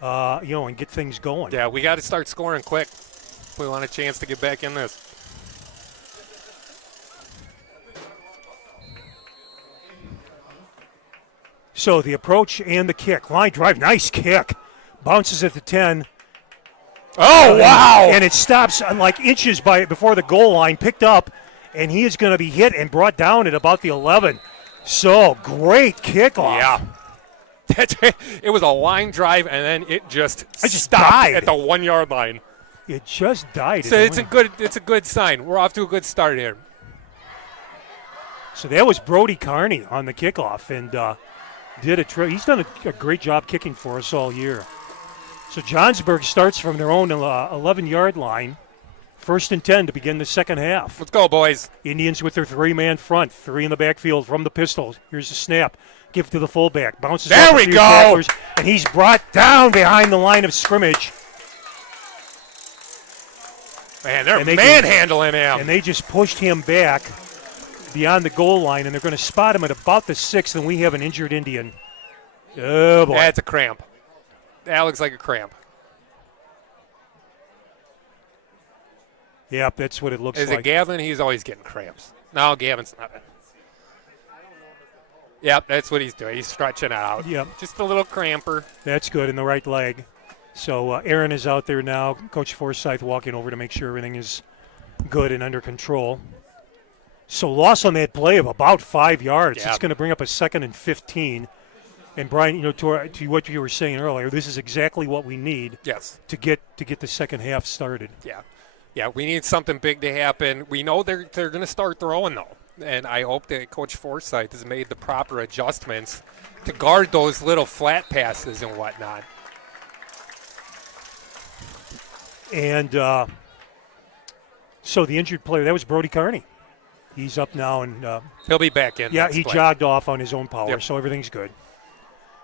and get things going. Yeah, we got to start scoring quick if we want a chance to get back in this. So the approach and the kick. Line drive, nice kick. Bounces at the 10. Oh, wow. And it stops like inches before the goal line, picked up, and he is going to be hit and brought down at about the 11. So great kickoff. Yeah. It was a line drive, and then it just stopped died at the 1-yard line. It just died. So it's a good sign. We're off to a good start here. So that was Brody Carney on the kickoff, and he's done a great job kicking for us all year. So Johnsburg starts from their own 11-yard line. 1st and 10 to begin the second half. Let's go, boys. Indians with their 3-man front. 3 in the backfield from the pistol. Here's the snap. Give to the fullback. Bounces there off we a few go. tacklers, and he's brought down behind the line of scrimmage. Man, they're manhandling him. And they just pushed him back beyond the goal line, and they're going to spot him at about the 6th, and we have an injured Indian. Oh, boy. That's a cramp. That looks like a cramp. Yep, that's what it looks like. Is it Gavin? He's always getting cramps. No, Gavin's not. Yep, that's what he's doing. He's stretching out. Yep. Just a little cramper. That's good in the right leg. So Aaron is out there now. Coach Forsyth walking over to make sure everything is good and under control. So loss on that play of about 5 yards. Yep. It's going to bring up a 2nd and 15. And Brian, to what you were saying earlier, this is exactly what we need. Yes. To get the second half started. Yeah. Yeah, we need something big to happen. We know they're going to start throwing, though. And I hope that Coach Forsyth has made the proper adjustments to guard those little flat passes and whatnot. And so the injured player, that was Brody Carney. He's up now. And he'll be back in. Yeah, he jogged off on his own power, so everything's good.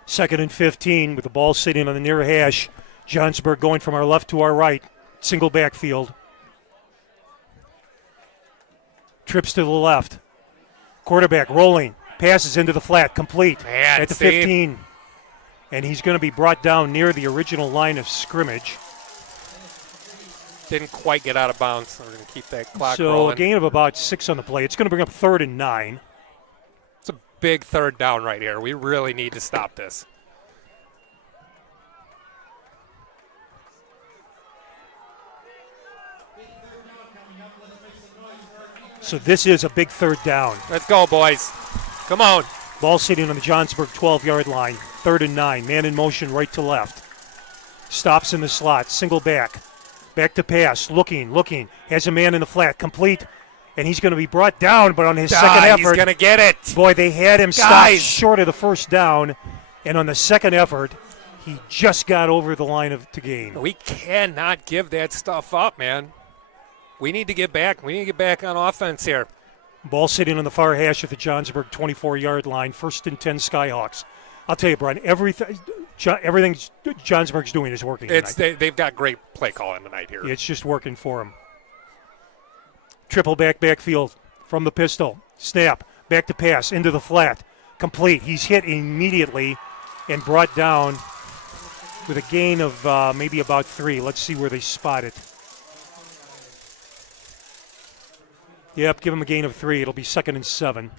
2nd and 15 with the ball sitting on the near hash. Johnsburg going from our left to our right. Single backfield. Trips to the left. Quarterback rolling. Passes into the flat, complete Man, at the see? 15. And he's going to be brought down near the original line of scrimmage. Didn't quite get out of bounds. We're going to keep that clock so rolling. A gain of about 6 on the play. It's going to bring up 3rd and 9. It's a big 3rd down right here. We really need to stop this. So this is a big 3rd down. Let's go, boys. Come on. Ball sitting on the Johnsburg 12-yard line. 3rd and 9. Man in motion right to left. Stops in the slot. Single back. Back to pass. Looking. Has a man in the flat. Complete. And he's going to be brought down, but on his second effort. He's going to get it. Boy, they had him stopped short of the 1st down. And on the second effort, he just got over the line to gain. We cannot give that stuff up, man. We need to get back. We need to get back on offense here. Ball sitting on the far hash at the Johnsburg 24-yard line. 1st and 10 Skyhawks. I'll tell you, Brian, everything Johnsburg's doing is working tonight. They've got great play calling tonight here. It's just working for them. Triple backfield from the pistol. Snap. Back to pass. Into the flat. Complete. He's hit immediately and brought down with a gain of maybe about 3. Let's see where they spot it. Yep, give him a gain of 3. It'll be 2nd and 7.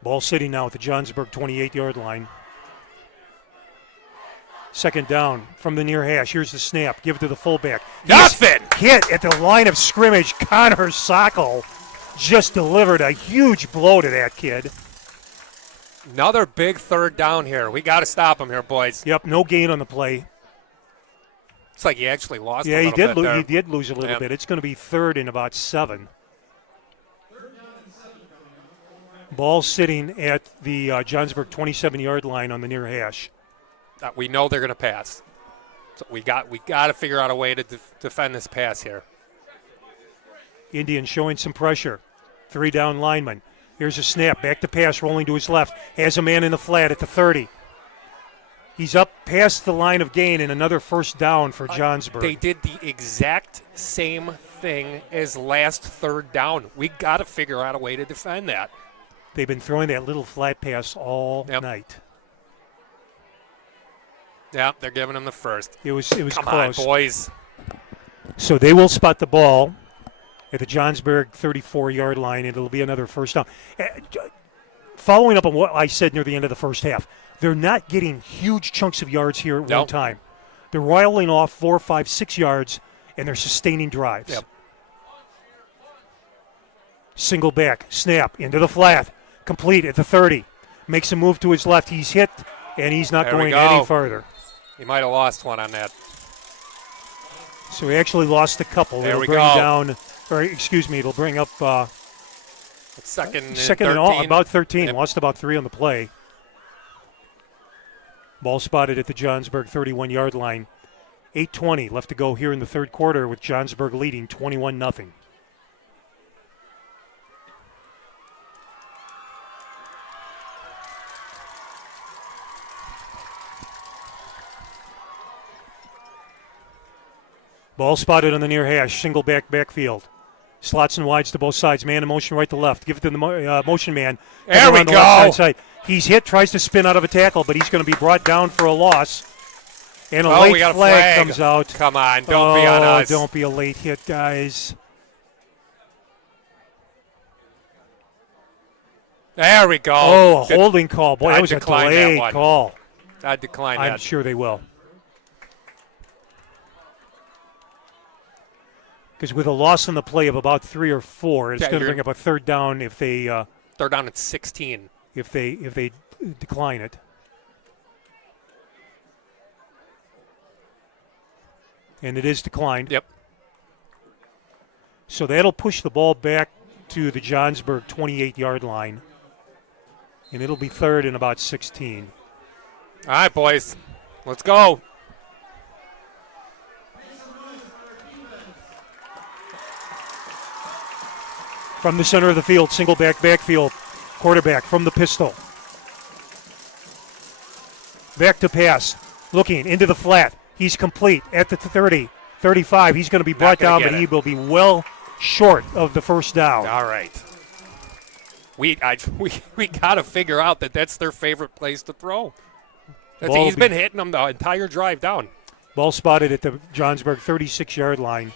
Ball sitting now at the Johnsburg 28-yard line. 2nd down from the near hash. Here's the snap. Give it to the fullback. Nothing! Hit at the line of scrimmage. Connor Sockel just delivered a huge blow to that kid. Another big 3rd down here. We got to stop him here, boys. Yep, no gain on the play. It's like he actually lost a he little did. bit there. He did lose a little bit. It's going to be 3rd and about 7. Ball sitting at the Johnsburg 27-yard line on the near hash. We know they're going to pass. So we got to figure out a way to defend this pass here. Indians showing some pressure. 3 down linemen. Here's a snap. Back to pass, rolling to his left. Has a man in the flat at the 30. He's up past the line of gain and another 1st down for Johnsburg. They did the exact same thing as last 3rd down. We got to figure out a way to defend that. They've been throwing that little flat pass all night. Yeah, they're giving him the 1st. It was Come close. on, boys. So they will spot the ball at the Johnsburg 34-yard line, and it'll be another 1st down. Following up on what I said near the end of the 1st half, they're not getting huge chunks of yards here at one time. They're riling off 4, 5, 6 yards, and they're sustaining drives. Yep. Single back, snap, into the flat, complete at the 30. Makes a move to his left. He's hit, and he's not going any further. He might have lost one on that. So he actually lost a couple. There It'll we bring go. down, or excuse me, it'll bring up second and all, about 13. Yep. Lost about 3 on the play. Ball spotted at the Johnsburg 31-yard line. 8:20 left to go here in the 3rd quarter with Johnsburg leading 21-0. Ball spotted on the near hash, single backfield. Slots and wides to both sides. Man in motion right to left. Give it to the motion man. There we go. The side. He's hit, tries to spin out of a tackle, but he's going to be brought down for a loss. And a late flag comes out. Come on, don't be on us. Don't be a late hit, guys. There we go. Oh, a holding call. Boy, that was a delayed call. I'd decline that. I'm sure they will. Because with a loss in the play of about 3 or 4, it's going to bring up a 3rd down if they 3rd down at 16. If they decline it. And it is declined. Yep. So that'll push the ball back to the Johnsburg 28-yard line. And it'll be 3rd and about 16. All right, boys. Let's go. From the center of the field, single backfield, quarterback from the pistol. Back to pass, looking into the flat. He's complete at the 30, 35. He's going to be brought down, but he will be well short of the first down. All right. We got to figure out that that's their favorite place to throw. He's been hitting them the entire drive down. Ball spotted at the Johnsburg 36-yard line.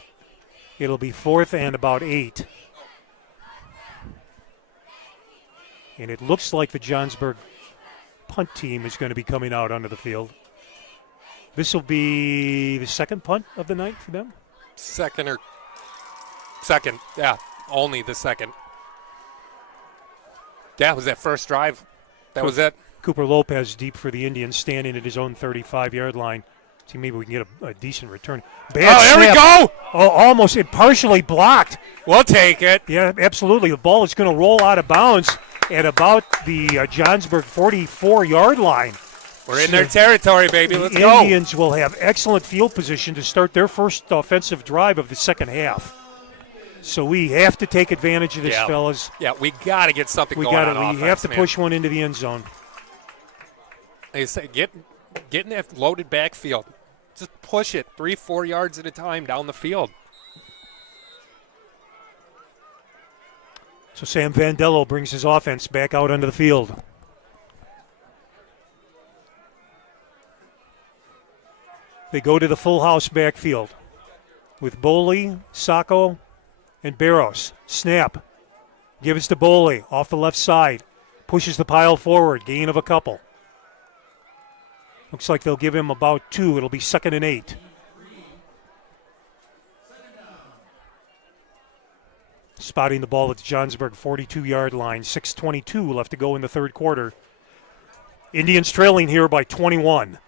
It'll be 4th and about 8. And it looks like the Johnsburg punt team is going to be coming out onto the field. This will be the second punt of the night for them? Second, yeah, only the second. Yeah, it was that first drive. That was it. Cooper Lopez deep for the Indians, standing at his own 35-yard line. See, maybe we can get a decent return. There we go! Oh, almost. It partially blocked. We'll take it. Yeah, absolutely. The ball is going to roll out of bounds at about the Johnsburg 44-yard line. We're in their territory, baby. Let's go. The Indians will have excellent field position to start their first offensive drive of the second half. So we have to take advantage of this, fellas. Yeah, we got to get something going on offense, we have to push one into the end zone. They say get in that loaded backfield. Just push it 3-4 yards at a time down the field. So Sam Vandello brings his offense back out onto the field. They go to the full house backfield with Boley, Sacco, and Barros. Snap. Gives to Boley off the left side. Pushes the pile forward. Gain of a couple. Looks like they'll give him about 2. It'll be 2nd and 8. Spotting the ball at the Johnsburg 42-yard line. 6:22 left to go in the third quarter. Indians trailing here by 21.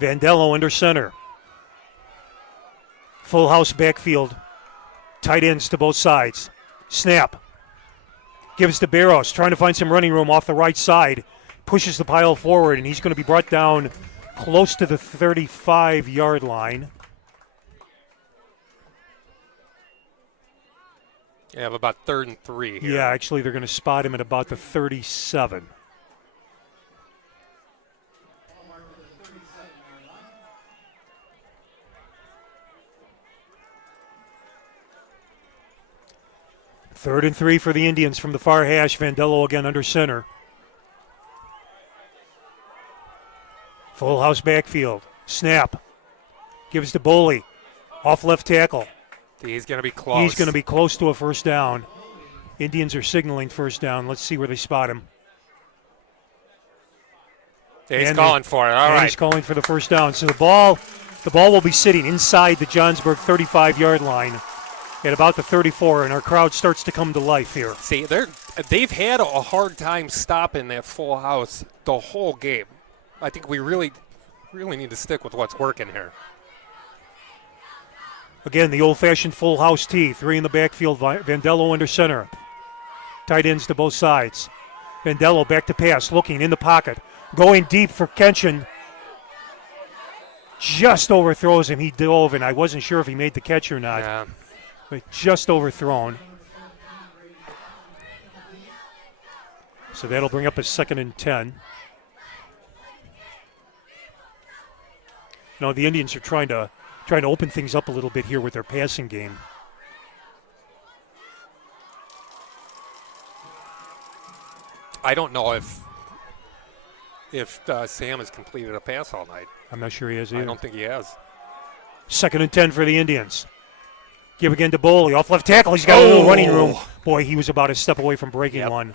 Vandello under center. Full house backfield. Tight ends to both sides. Snap. Gives to Barros, trying to find some running room off the right side. Pushes the pile forward, and he's going to be brought down close to the 35-yard line. You have about 3rd and 3 here. Yeah, actually they're going to spot him at about the 37. Third and 3 for the Indians from the far hash. Vandello again under center. Full house backfield. Snap. Gives to Boley. Off left tackle. He's going to be close. He's going to be close to a first down. Indians are signaling first down. Let's see where they spot him. He's calling for it. All right. He's calling for the first down. So the ball will be sitting inside the Johnsburg 35-yard line at about the 34, and our crowd starts to come to life here. See, they've had a hard time stopping that full house the whole game. I think we really need to stick with what's working here. Again, the old-fashioned full house tee. 3 in the backfield. Vandello under center. Tight ends to both sides. Vandello back to pass, looking in the pocket. Going deep for Kenshin. Just overthrows him. He dove, and I wasn't sure if he made the catch or not. Yeah. But just overthrown. So that'll bring up a 2nd and 10. No, the Indians are trying to open things up a little bit here with their passing game. I don't know if Sam has completed a pass all night. I'm not sure he has either. I don't think he has. 2nd and 10 for the Indians. Give again to Boley. Off left tackle. He's got a little running room. Boy, he was about a step away from breaking one.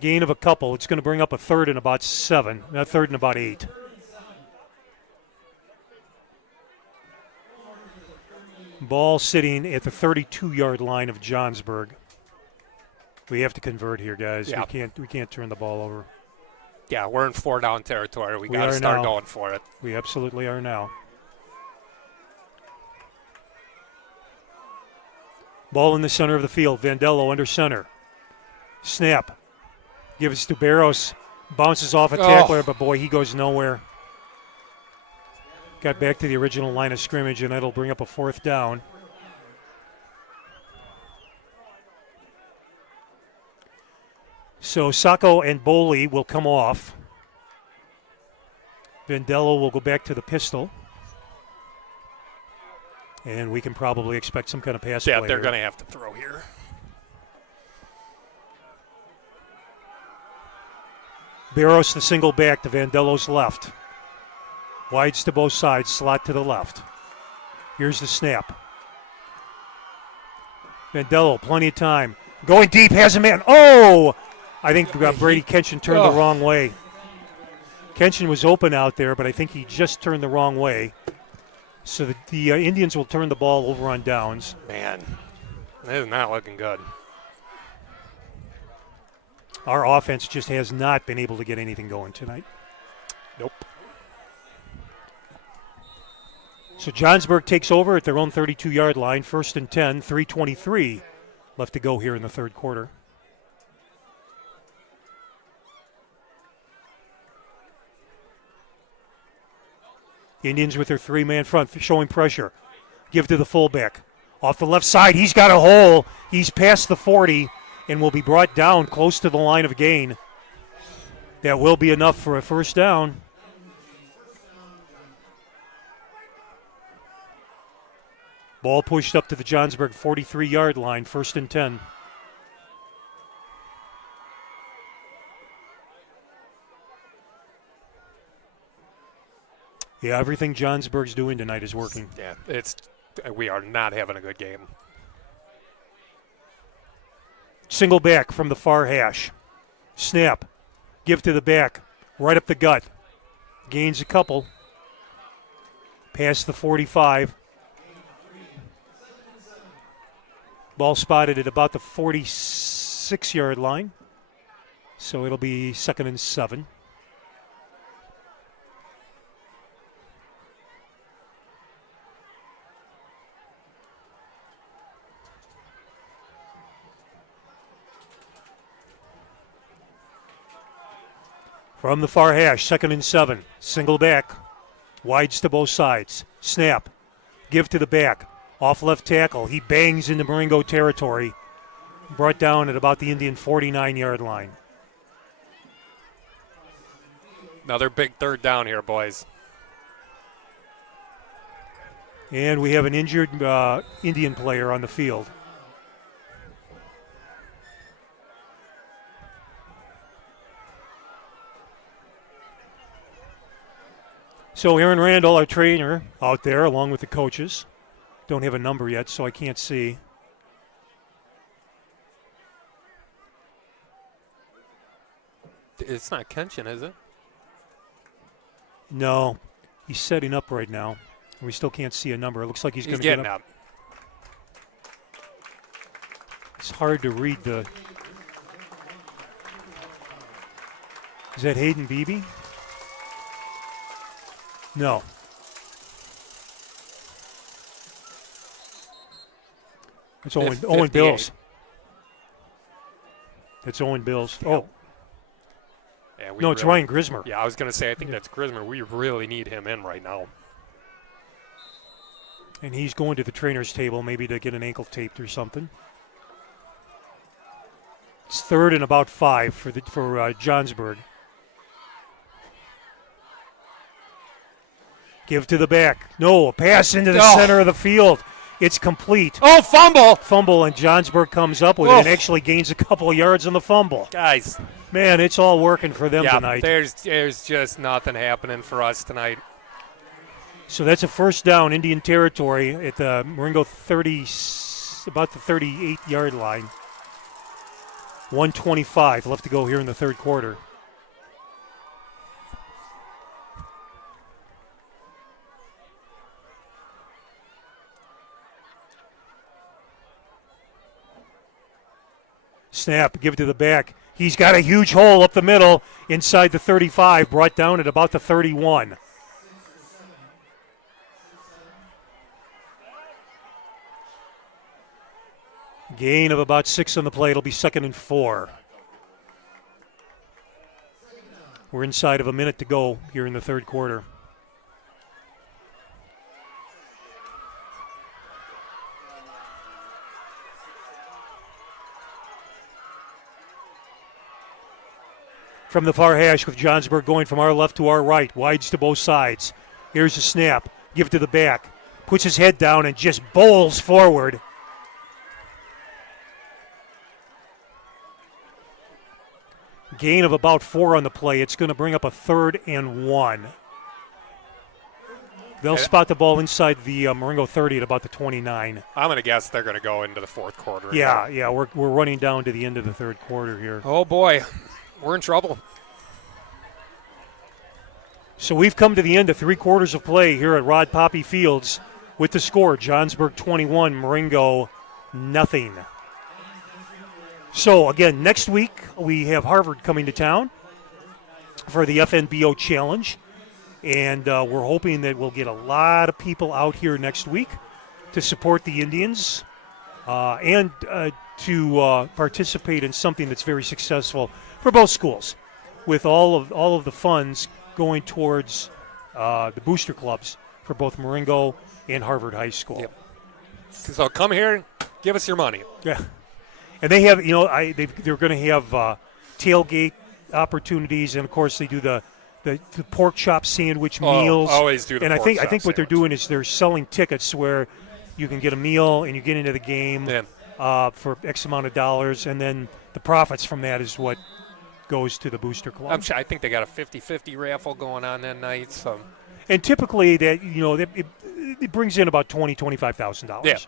Gain of a couple. It's going to bring up a 3rd and about 7. A 3rd and about 8. Ball sitting at the 32-yard line of Johnsburg. We have to convert here, guys. Yeah. We can't turn the ball over. Yeah, we're in 4-down territory. We got to start going for it. We absolutely are now. Ball in the center of the field. Vandello under center. Snap. Gives to Barros. Bounces off a tackler, but boy, he goes nowhere. Got back to the original line of scrimmage, and that'll bring up a 4th down. So Sacco and Boley will come off. Vandello will go back to the pistol. And we can probably expect some kind of pass play. Yeah, they're going to have to throw here. Barros the single back to Vandello's left. Wides to both sides, slot to the left. Here's the snap. Vandello, plenty of time. Going deep, has a man. Oh! I think Brady Kenshin turned the wrong way. Kenshin was open out there, but I think he just turned the wrong way. So the Indians will turn the ball over on downs. Man, this is not looking good. Our offense just has not been able to get anything going tonight. Nope. So Johnsburg takes over at their own 32-yard line, 1st and 10, 3:23 left to go here in the third quarter. Indians with their three-man front, showing pressure. Give to the fullback. Off the left side, he's got a hole. He's past the 40 and will be brought down close to the line of gain. That will be enough for a first down. Ball pushed up to the Johnsburg 43-yard line, 1st and 10. Yeah, everything Johnsburg's doing tonight is working. Yeah, we are not having a good game. Single back from the far hash. Snap. Give to the back. Right up the gut. Gains a couple. Past the 45. Ball spotted at about the 46-yard line. So it'll be 2nd and 7. From the far hash, 2nd and 7. Single back. Wides to both sides. Snap. Give to the back. Off left tackle. He bangs into Marengo territory. Brought down at about the Indian 49-yard line. Another big third down here, boys. And we have an injured Indian player on the field. So Aaron Randall, our trainer, out there along with the coaches. Don't have a number yet, so I can't see. It's not Kenshin, is it? No. He's setting up right now. We still can't see a number. It looks like he's going to get get up. It's hard to read the... Is that Hayden Beebe? No. It's Owen Bills. It's Owen Bills. Oh. Yeah, no, it's Ryan Grismer. Yeah, I was going to say, I think that's Grismer. We really need him in right now. And he's going to the trainer's table maybe to get an ankle taped or something. It's 3rd and about 5 for Johnsburg. Give to the back. No, a pass into the center of the field. It's complete. Oh, fumble! Fumble, and Johnsburg comes up with it and actually gains a couple of yards on the fumble. Guys. Man, it's all working for them tonight. There's just nothing happening for us tonight. So that's a first down, Indian territory at the Marengo 30, about the 38-yard line. 1:25 left to go here in the third quarter. Snap, give it to the back. He's got a huge hole up the middle inside the 35, brought down at about the 31. Gain of about 6 on the play. It'll be 2nd and 4. We're inside of a minute to go here in the third quarter. from the far hash with Johnsburg going from our left to our right. Wides to both sides. Here's a snap. Give it to the back. Puts his head down and just bowls forward. Gain of about 4 on the play. It's going to bring up a 3rd and 1. They'll spot the ball inside the Marengo 30 at about the 29. I'm going to guess they're going to go into the fourth quarter. Yeah, we're running down to the end of the third quarter here. Oh, boy. We're in trouble. So we've come to the end of 3 quarters of play here at Rod Poppy Fields with the score, Johnsburg 21, Marengo nothing. So, again, next week we have Harvard coming to town for the FNBO Challenge. And we're hoping that we'll get a lot of people out here next week to support the Indians and to participate in something that's very successful for both schools, with all of the funds going towards the booster clubs for both Marengo and Harvard High School. Yep. So come here, give us your money. Yeah, and they have, they're going to have tailgate opportunities, and of course they do the pork chop sandwich meals. Always do the and pork I think what they're doing is they're selling tickets where you can get a meal and you get into the game for X amount of dollars, and then the profits from that is what goes to the booster club. I think they got a 50-50 raffle going on that night. So, and typically that it brings in about $20,000-$25,000. Yeah.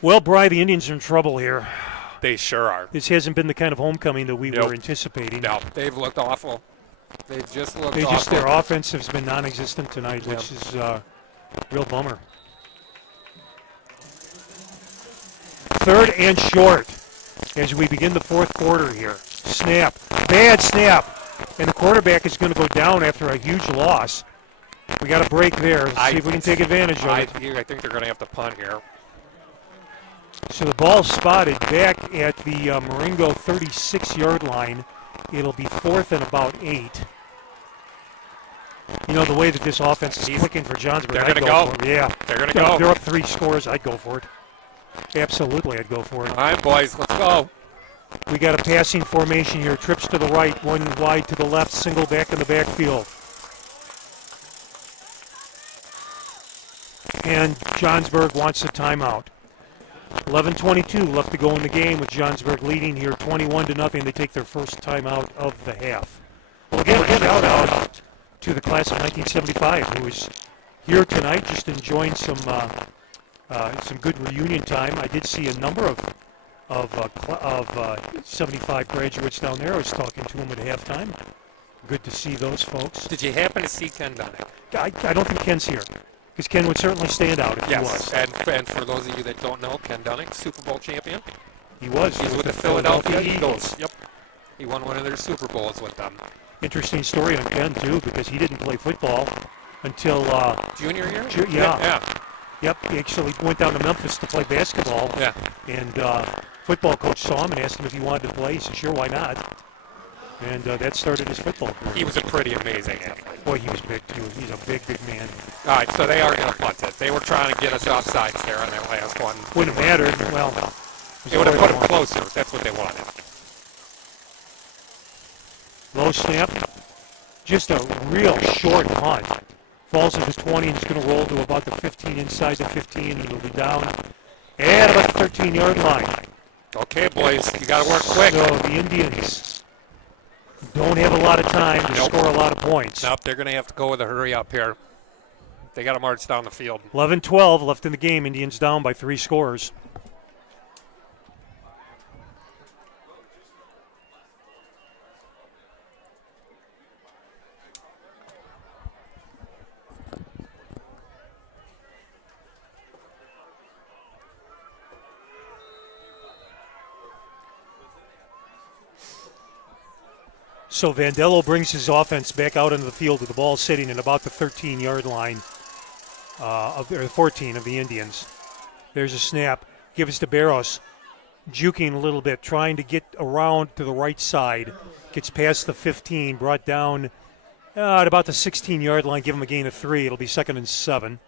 Well, Bri, the Indians are in trouble here. They sure are. This hasn't been the kind of homecoming that we were anticipating. No, they've looked awful. They've just looked awful. Their offense has been non-existent tonight, which is a real bummer. 3rd and short as we begin the fourth quarter here. Snap. Bad snap. And the quarterback is going to go down after a huge loss. We got a break there. See if we can take advantage of it. I think they're going to have to punt here. So the ball spotted back at the Marengo 36-yard line. It'll be 4th and about 8. The way that this offense is clicking for Johnsburg, they're going to go. Yeah. They're going to go. They're up 3 scores. I'd go for it. Absolutely, I'd go for it. All right, boys, let's go. We got a passing formation here. Trips to the right, one wide to the left, single back in the backfield. And Johnsburg wants a timeout. 11:22 left to go in the game with Johnsburg leading here 21-0. They take their first timeout of the half. Well, again, a shout out to the class of 1975 who is here tonight just enjoying some good reunion time. I did see a number of 75 graduates down there. I was talking to them at halftime. Good to see those folks. Did you happen to see Ken Dunnick? I don't think Ken's here. Because Ken would certainly stand out if he was. And for those of you that don't know, Ken Dunnick, Super Bowl champion. He was. He's with the Philadelphia Eagles. Yep. He won one of their Super Bowls with them. Interesting story on Ken, too, because he didn't play football until... junior year? Yeah. Yep, he actually went down to Memphis to play basketball. Yeah. And football coach saw him and asked him if he wanted to play. He said, sure, why not? And that started his football career. He was a pretty amazing athlete. Boy, he was big, too. He's a big, big man. All right, so they are going to punt it. They were trying to get us off sides there on that last one. Wouldn't have mattered. Well, it would have put them closer. That's what they wanted. Low snap. Just a real short punt. Falls at the 20 and is going to roll to about the 15, inside the 15, and it'll be down at about the 13-yard line. Okay, boys, you got to work quick. So the Indians don't have a lot of time to score a lot of points. Nope, they're going to have to go with a hurry up here. They got to march down the field. 11-12 left in the game. Indians down by 3 scores. So Vandello brings his offense back out into the field with the ball sitting at about the 13-yard line, or 14 of the Indians. There's a snap. Gives to Barros. Juking a little bit, trying to get around to the right side. Gets past the 15, brought down at about the 16-yard line. Give him a gain of 3. It'll be 2nd and 7.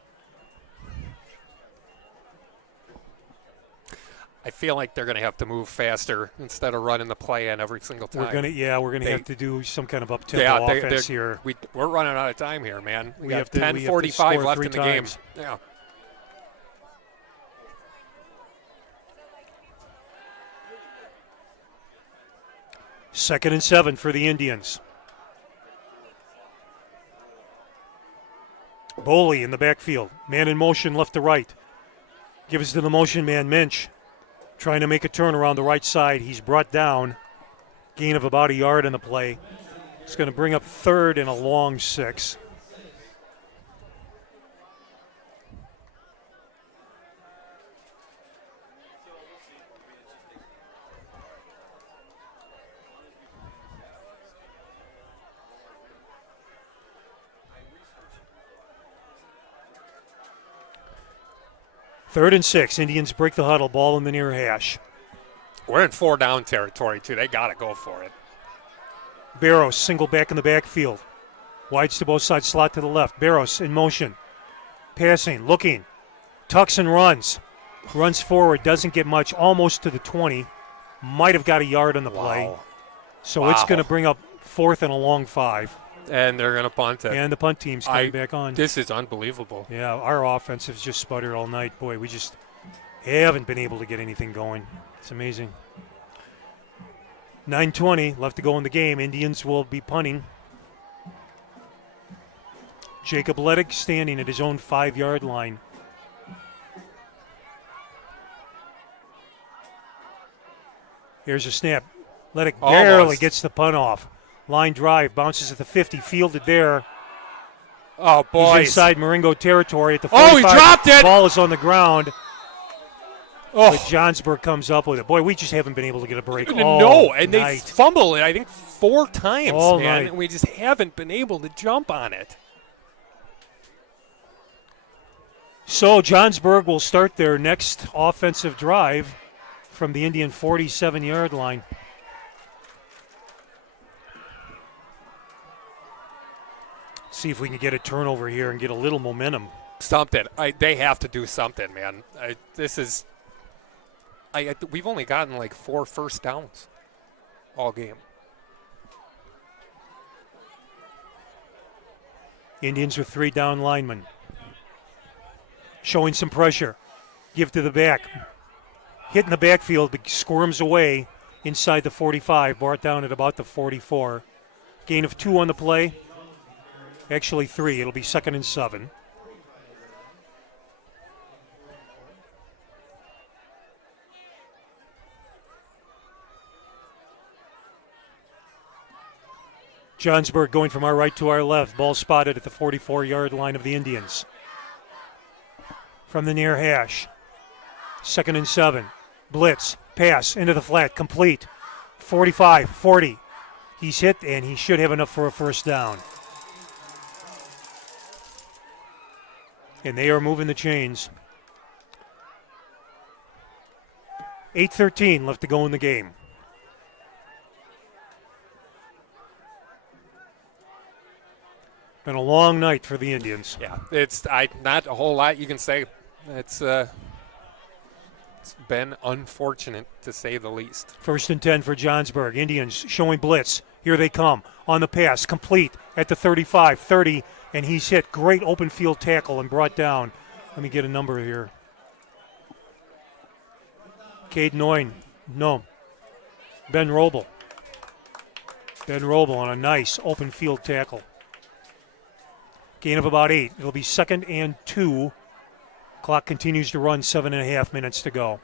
I feel like they're going to have to move faster instead of running the play in every single time. We're gonna have to do some kind of up-tempo offense here. We're running out of time here, man. We have 10:45 left in the game. Yeah. Second and 7 for the Indians. Boley in the backfield. Man in motion left to right. Gives to the motion man, Minch. Trying to make a turn around the right side. He's brought down. Gain of about a yard in the play. It's going to bring up third and a long 6. Third and 6. Indians break the huddle. Ball in the near hash. We're in 4-down territory, too. They got to go for it. Barros, single back in the backfield. Wides to both sides, slot to the left. Barros in motion. Passing, looking. Tucks and runs. Runs forward, doesn't get much, almost to the 20. Might have got a yard on the play. So it's going to bring up fourth and a long 5. And they're going to punt it. And the punt team's coming back on. This is unbelievable. Yeah, our offense has just sputtered all night. Boy, we just haven't been able to get anything going. It's amazing. 9:20 left to go in the game. Indians will be punting. Jacob Ledick standing at his own 5-yard line. Here's a snap. Ledick barely gets the punt off. Line drive, bounces at the 50, fielded there. Oh, boy. He's inside Marengo territory at the 45. Oh, he dropped it! Ball is on the ground. Oh. But Johnsburg comes up with it. Boy, we just haven't been able to get a break No, and night. they fumbled it, I think, 4 times, all man. Night. And we just haven't been able to jump on it. So Johnsburg will start their next offensive drive from the Indian 47-yard line. See if we can get a turnover here and get a little momentum. Something. They have to do something, man. We've only gotten like 4 first downs all game. Indians with 3 down linemen. Showing some pressure. Give to the back. Hit in the backfield, but squirms away inside the 45. Brought down at about the 44. Gain of 2 on the play. Actually 3. It'll be 2nd and 7. Johnsburg going from our right to our left. Ball spotted at the 44-yard line of the Indians. From the near hash. 2nd and 7. Blitz. Pass into the flat. Complete. 45, 40. He's hit, and he should have enough for a first down. And they are moving the chains. 8:13 left to go in the game. Been a long night for the Indians. Yeah, it's not a whole lot you can say. It's been unfortunate, to say the least. 1st and 10 for Johnsburg. Indians showing blitz. Here they come. On the pass, complete at the 35, 30, and he's hit. Great open field tackle and brought down. Let me get a number here. Cade Noyne. No. Ben Robel. Ben Robel on a nice open field tackle. Gain of about 8. It'll be 2nd and 2. Clock continues to run, 7.5 minutes to go.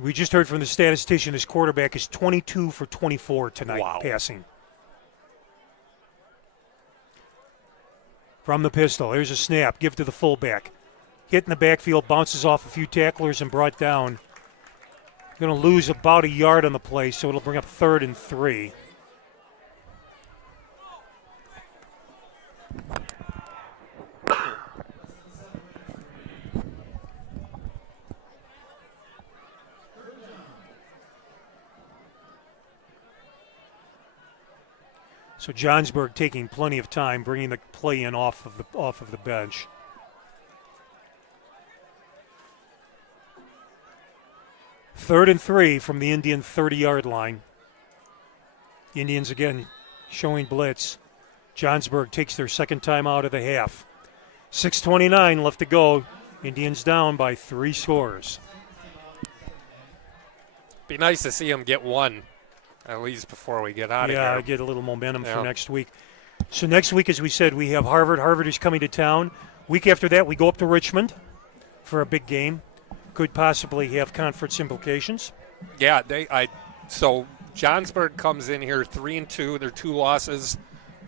We just heard from the statistician his quarterback is 22 for 24 tonight, passing. From the pistol, here's a snap. Give to the fullback. Hit in the backfield, bounces off a few tacklers and brought down. Going to lose about a yard on the play, so it'll bring up 3rd and 3. So Johnsburg taking plenty of time, bringing the play in off of the bench. Third and 3 from the Indian 30-yard line. Indians again showing blitz. Johnsburg takes their second time out of the half. 6:29 left to go. Indians down by 3 scores. Be nice to see them get one, at least before we get out of here. Yeah, get a little momentum for next week. So next week, as we said, we have Harvard. Harvard is coming to town. Week after that, we go up to Richmond for a big game. Could possibly have conference implications. Yeah, so Johnsburg comes in here 3-2. Their 2 losses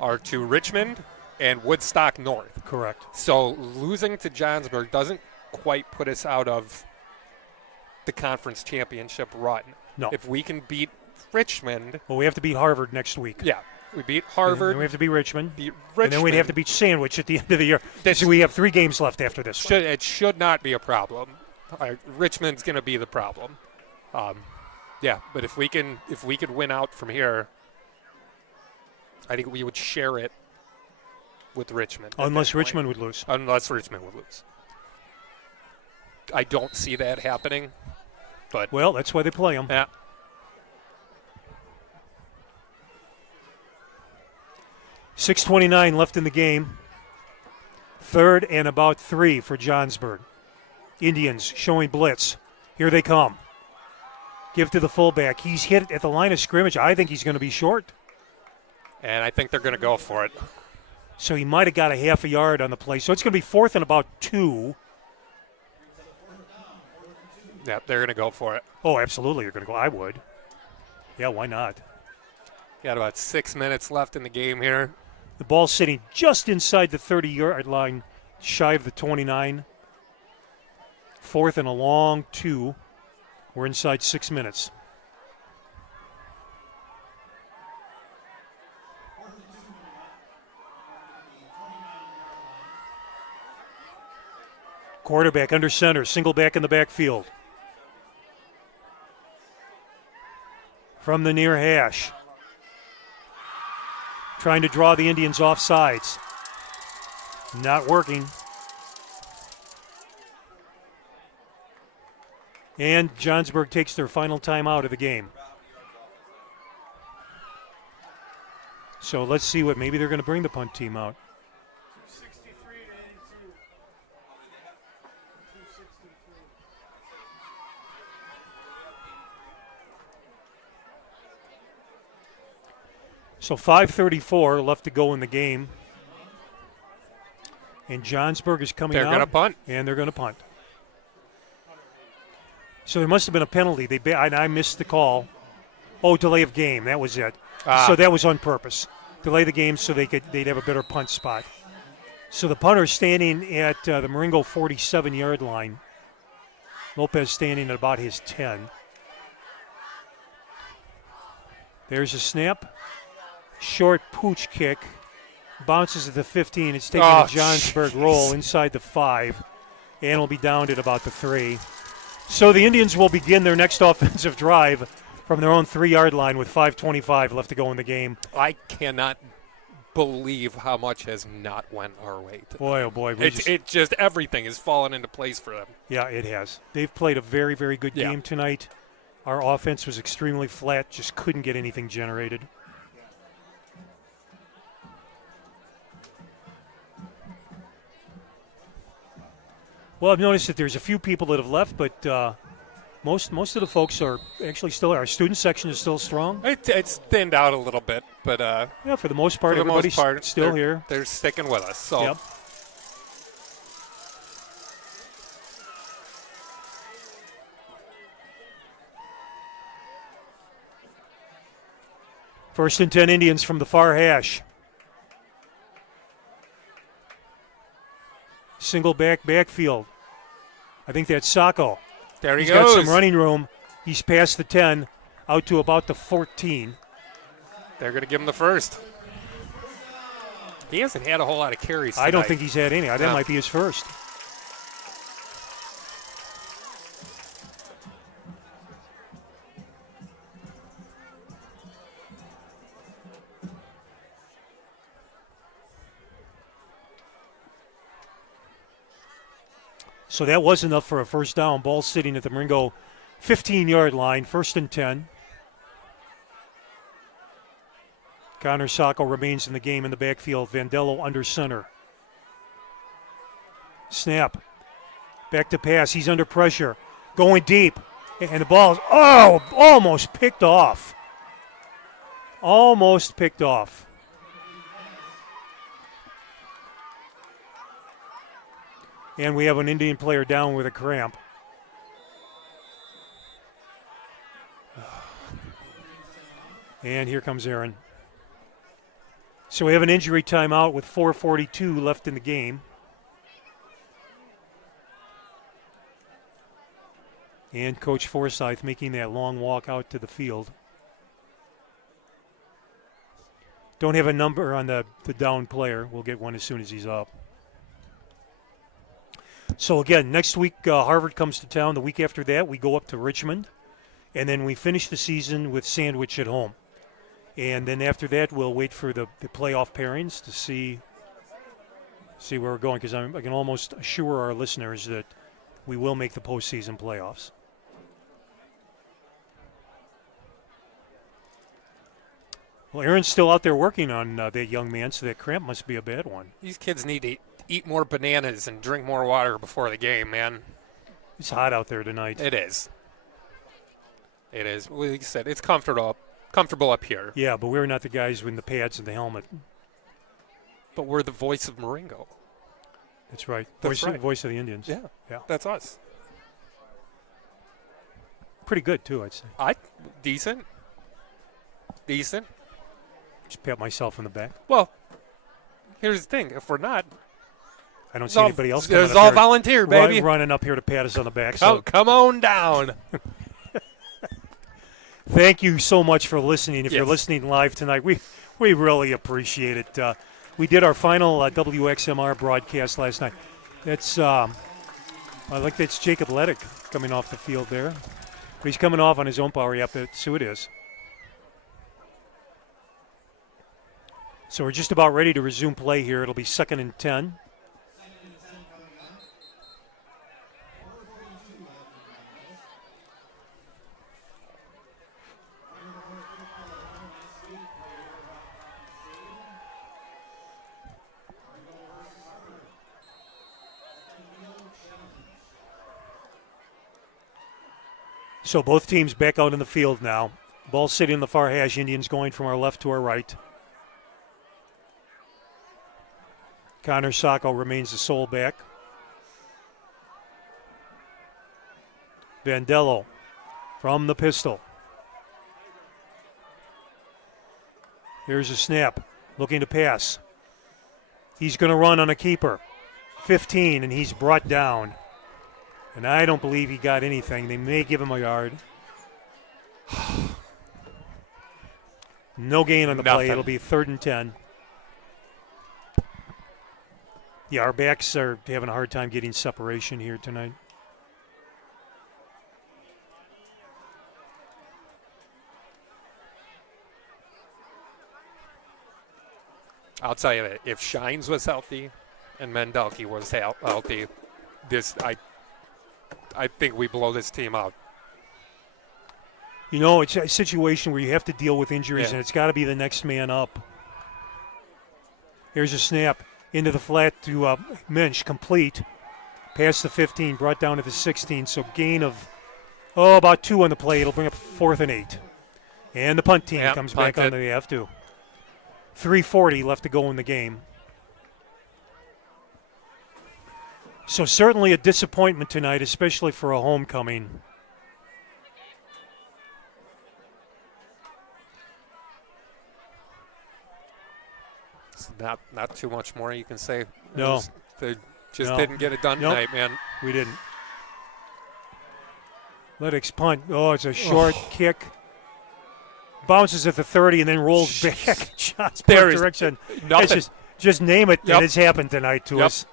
are to Richmond and Woodstock North. Correct. So losing to Johnsburg doesn't quite put us out of the conference championship run. No. If we can beat Richmond. Well, we have to beat Harvard next week. Yeah. We beat Harvard. And we have to beat Richmond. Beat Richmond. And then we'd have to beat Sandwich at the end of the year. So we have 3 games left after this. It should not be a problem. Richmond's going to be the problem. Yeah, but if we can win out from here, I think we would share it with Richmond. Unless Richmond would lose. Unless Richmond would lose. I don't see that happening. But well, that's why they play them. Yeah. 6:29 left in the game. Third and about 3 for Johnsburg. Indians showing blitz. Here they come. Give to the fullback. He's hit at the line of scrimmage. I think he's going to be short. And I think they're going to go for it. So he might have got a half a yard on the play. So it's going to be 4th and about 2. Yeah, they're going to go for it. Oh, absolutely. They're going to go. I would. Yeah, why not? Got about 6 minutes left in the game here. The ball's sitting just inside the 30-yard line, shy of the 29. 4th and a long 2. We're inside 6 minutes. Quarterback under center, single back in the backfield. From the near hash. Trying to draw the Indians off sides. Not working. And Johnsburg takes their final time out of the game. So let's see what, maybe they're going to bring the punt team out. 263 So 5:34 left to go in the game. And Johnsburg is coming out. They're going to punt. And they're going to punt. So there must have been a penalty. I missed the call. Oh, delay of game. That was it. So that was on purpose. Delay the game so they'd have a better punt spot. So the punter standing at the Marengo 47-yard line. Lopez standing at about his 10. There's a snap. Short pooch kick. Bounces at the 15. It's taking a Johnsburg roll inside the 5. And it'll be downed at about the 3. So the Indians will begin their next offensive drive from their own 3-yard line with 5:25 left to go in the game. I cannot believe how much has not went our way today. Boy, oh boy. It just everything has fallen into place for them. Yeah, it has. They've played a very, very good game tonight. Our offense was extremely flat, just couldn't get anything generated. Well, I've noticed that there's a few people that have left, but most of the folks are actually still there. Our student section is still strong. It's thinned out a little bit, but yeah, for the most part, everybody's still here. They're sticking with us. So. Yep. First and 10 Indians from the far hash. Single backfield. I think that's Sacco. There he He's goes. got some running room. He's past the 10, out to about the 14. They're going to give him the first. He hasn't had a whole lot of carries tonight. I don't think he's had any. That might be his first. So that was enough for a first down. Ball sitting at the Marengo 15-yard line, 1st and 10. Connor Sacco remains in the game in the backfield. Vandello under center. Snap. Back to pass. He's under pressure. Going deep. And the ball is, almost picked off. Almost picked off. And we have an Indian player down with a cramp. And here comes Aaron. So we have an injury timeout with 4:42 left in the game. And Coach Forsyth making that long walk out to the field. Don't have a number on the down player. We'll get one as soon as he's up. So again, next week Harvard comes to town. The week after that, we go up to Richmond. And then we finish the season with Sandwich at home. And then after that, we'll wait for the playoff pairings to see where we're going, because I can almost assure our listeners that we will make the postseason playoffs. Well, Aaron's still out there working on that young man, so that cramp must be a bad one. These kids need to eat more bananas and drink more water before the game, man. It's hot out there tonight. It is. It is. Like you said, it's comfortable up here. Yeah, but we're not the guys with the pads and the helmet. But we're the voice of Marengo. That's right. That's right. Voice of the Indians. Yeah. That's us. Pretty good, too, I'd say. Decent. Just pat myself on the back. Well, here's the thing. If we're not, I don't see anybody else. It's all volunteer, baby. Running up here to pat us on the back. Come on down. Thank you so much for listening. If you're listening live tonight, we really appreciate it. We did our final WXMR broadcast last night. That's that's Jacob Leddick coming off the field there. But he's coming off on his own power. Yep, that's who it is. So we're just about ready to resume play here. It'll be 2nd and 10. So both teams back out in the field now. Ball sitting in the far hash. Indians going from our left to our right. Connor Sacco remains the sole back. Vandello from the pistol. Here's a snap. Looking to pass. He's going to run on a keeper. 15, and he's brought down. And I don't believe he got anything. They may give him a yard. No gain on the play. It'll be 3rd and 10. Yeah, our backs are having a hard time getting separation here tonight. I'll tell you that if Shines was healthy and Mendelke was healthy, I think we blow this team out. You know, it's a situation where you have to deal with injuries, and it's got to be the next man up. Here's a snap into the flat to Minch, complete. Past the 15, brought down to the 16, so gain of, about 2 on the play. It'll bring up 4th and 8. And the punt team comes back on the F2. 3:40 left to go in the game. So certainly a disappointment tonight, especially for a homecoming. It's not too much more you can say. No. They just didn't get it done tonight, man. We didn't. Leddick's punt. Oh, it's a short kick. Bounces at the 30 and then rolls back. Johnsburg direction. Nothing. Just name it. That has happened tonight to us.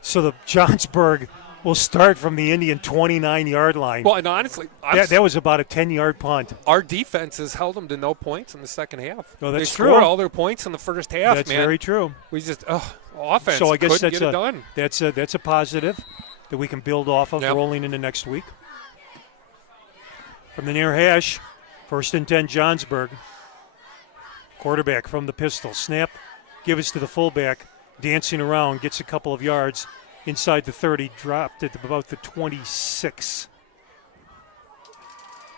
So the Johnsburg will start from the Indian 29-yard line. Well, and honestly, that was about a 10-yard punt. Our defense has held them to no points in the second half. No, that's they true. scored all their points in the first half, That's man. very true. We just offense so I guess couldn't get it done. That's a positive. that we can build off of Yep. rolling into next week. From the near hash, 1st and 10, Johnsburg. Quarterback from the pistol. Snap, give us to the fullback. Dancing around, gets a couple of yards inside the 30, dropped at about the 26.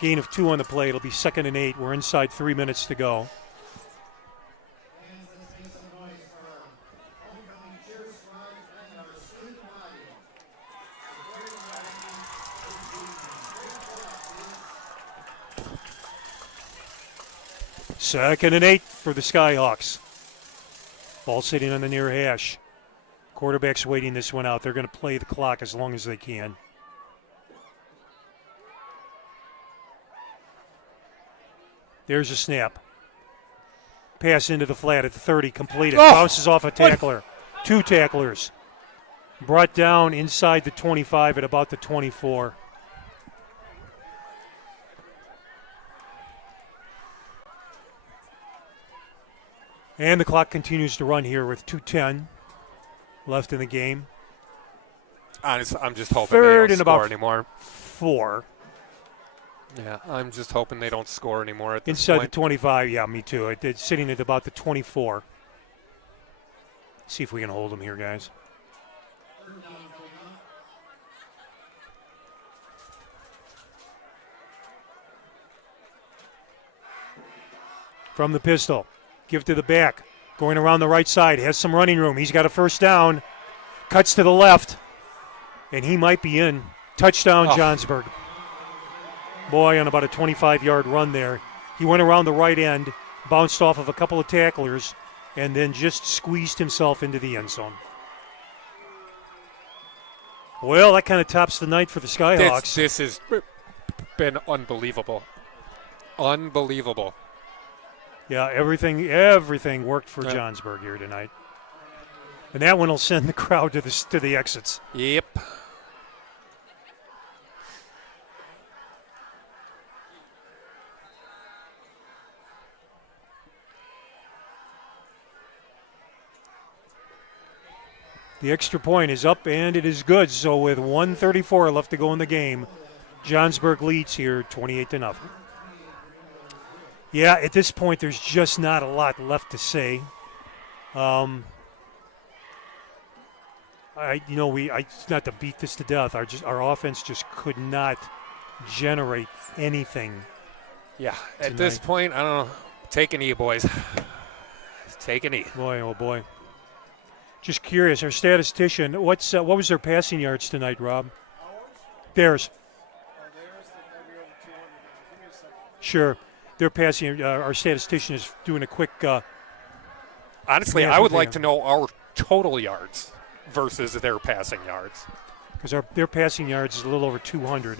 Gain of 2 on the play. It'll be 2nd and 8. We're inside 3 minutes to go. Second and 8 for the Skyhawks. Ball sitting on the near hash. Quarterback's waiting this one out. They're going to play the clock as long as they can. There's a snap. Pass into the flat at the 30, completed. Bounces off a tackler. 2 tacklers. Brought down inside the 25 at about the 24. And the clock continues to run here with 2:10 left in the game. Honestly, I'm just hoping Third they and don't score about anymore. 4. Yeah, I'm just hoping they don't score anymore at this Inside point. the 25, yeah, me too. It's sitting at about the 24. See if we can hold them here, guys. From the pistol. Give to the back. Going around the right side. Has some running room. He's got a first down. Cuts to the left. And he might be in. Touchdown, Johnsburg. Boy, on about a 25-yard run there. He went around the right end, bounced off of a couple of tacklers, and then just squeezed himself into the end zone. Well, that kind of tops the night for the Skyhawks. This has been unbelievable. Unbelievable. Yeah, everything worked for Johnsburg here tonight. And that one will send the crowd to the exits. Yep. The extra point is up, and it is good. So with 1:34 left to go in the game, Johnsburg leads here 28-0. Yeah, at this point, there's just not a lot left to say. Not to beat this to death. Our offense just could not generate anything. Yeah, at this point, I don't know. Take a knee, boys. Take a knee. Boy, oh boy. Just curious, our statistician, what was their passing yards tonight, Rob? Theirs. Sure. Their passing, our statistician is doing a quick. Honestly, I would like to know our total yards versus their passing yards. Because their passing yards is a little over 200.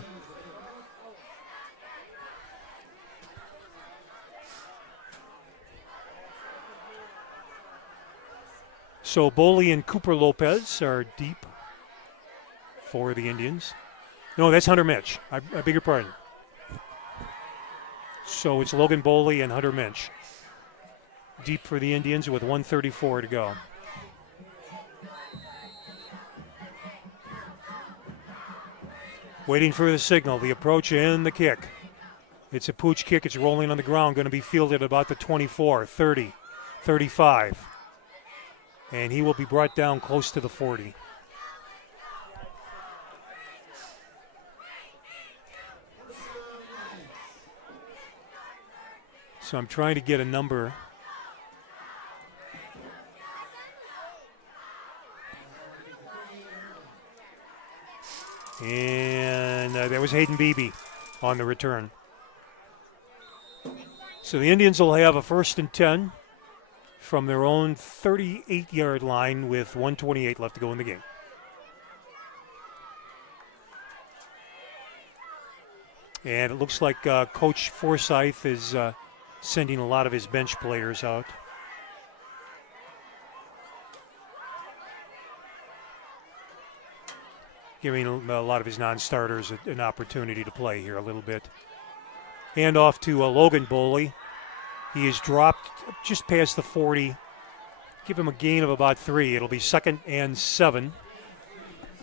So Boley and Cooper Lopez are deep for the Indians. No, that's Hunter Mitch. I beg your pardon. So it's Logan Boley and Hunter Mitch. Deep for the Indians with 1:34 to go. Waiting for the signal, the approach and the kick. It's a pooch kick. It's rolling on the ground. Going to be fielded about the 24, 30, 35. And he will be brought down close to the 40. So I'm trying to get a number. And that was Hayden Beebe on the return. So the Indians will have a 1st and 10 from their own 38-yard line with 1:28 left to go in the game. And it looks like Coach Forsyth is sending a lot of his bench players out. Giving a lot of his non-starters an opportunity to play here a little bit. Hand off to Logan Boley. He is dropped just past the 40. Give him a gain of about 3. It'll be 2nd and 7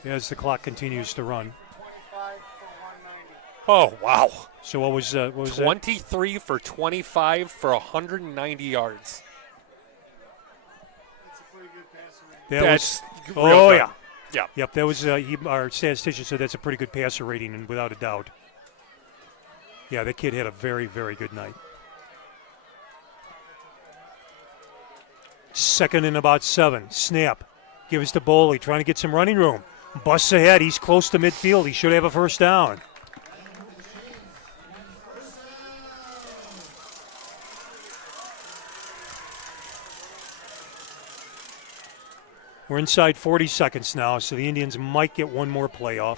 as the clock continues to run. 25 for 190. Oh, wow. So what was that? 23 for 25 for 190 yards. That's a pretty good passer rating. That That's was, real oh, good. yeah. Yeah. Yep, that was our statistician said that's a pretty good passer rating, and without a doubt. Yeah, that kid had a very, very good night. Second and about 7. Snap. Give us to Boley, trying to get some running room. Busts ahead. He's close to midfield. He should have a first down. We're inside 40 seconds now, so the Indians might get one more playoff.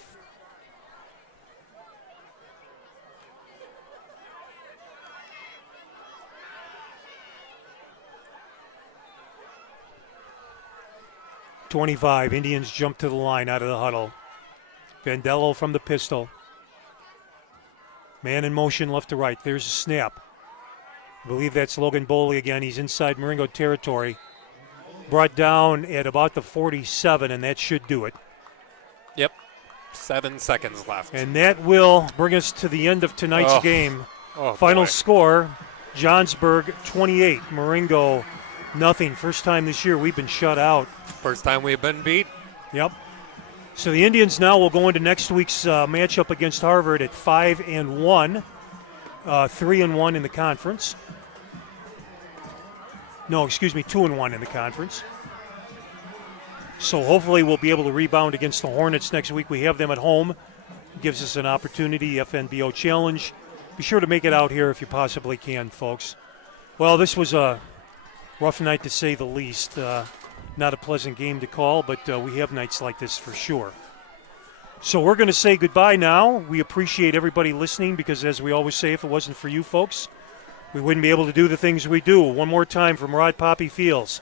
.25, Indians jump to the line out of the huddle. Vandello from the pistol. Man in motion left to right. There's a snap. I believe that's Logan Boley again. He's inside Maringo territory. Brought down at about the 47, and that should do it. Yep. 7 seconds left. And that will bring us to the end of tonight's game. Final score, Johnsburg 28, Maringo nothing. First time this year we've been shut out. First time we've been beat. Yep. So the Indians now will go into next week's matchup against Harvard at 5-1, 3-1 in the conference. No, excuse me, 2-1 in the conference. So hopefully we'll be able to rebound against the Hornets next week. We have them at home. Gives us an opportunity, FNBO Challenge. Be sure to make it out here if you possibly can, folks. Well, this was a rough night to say the least. Not a pleasant game to call, but we have nights like this for sure. So we're going to say goodbye now. We appreciate everybody listening because, as we always say, if it wasn't for you folks, we wouldn't be able to do the things we do. One more time from Rod Poppy Fields.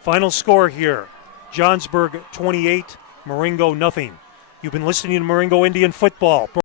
Final score here, Johnsburg 28, Maringo nothing. You've been listening to Maringo Indian Football.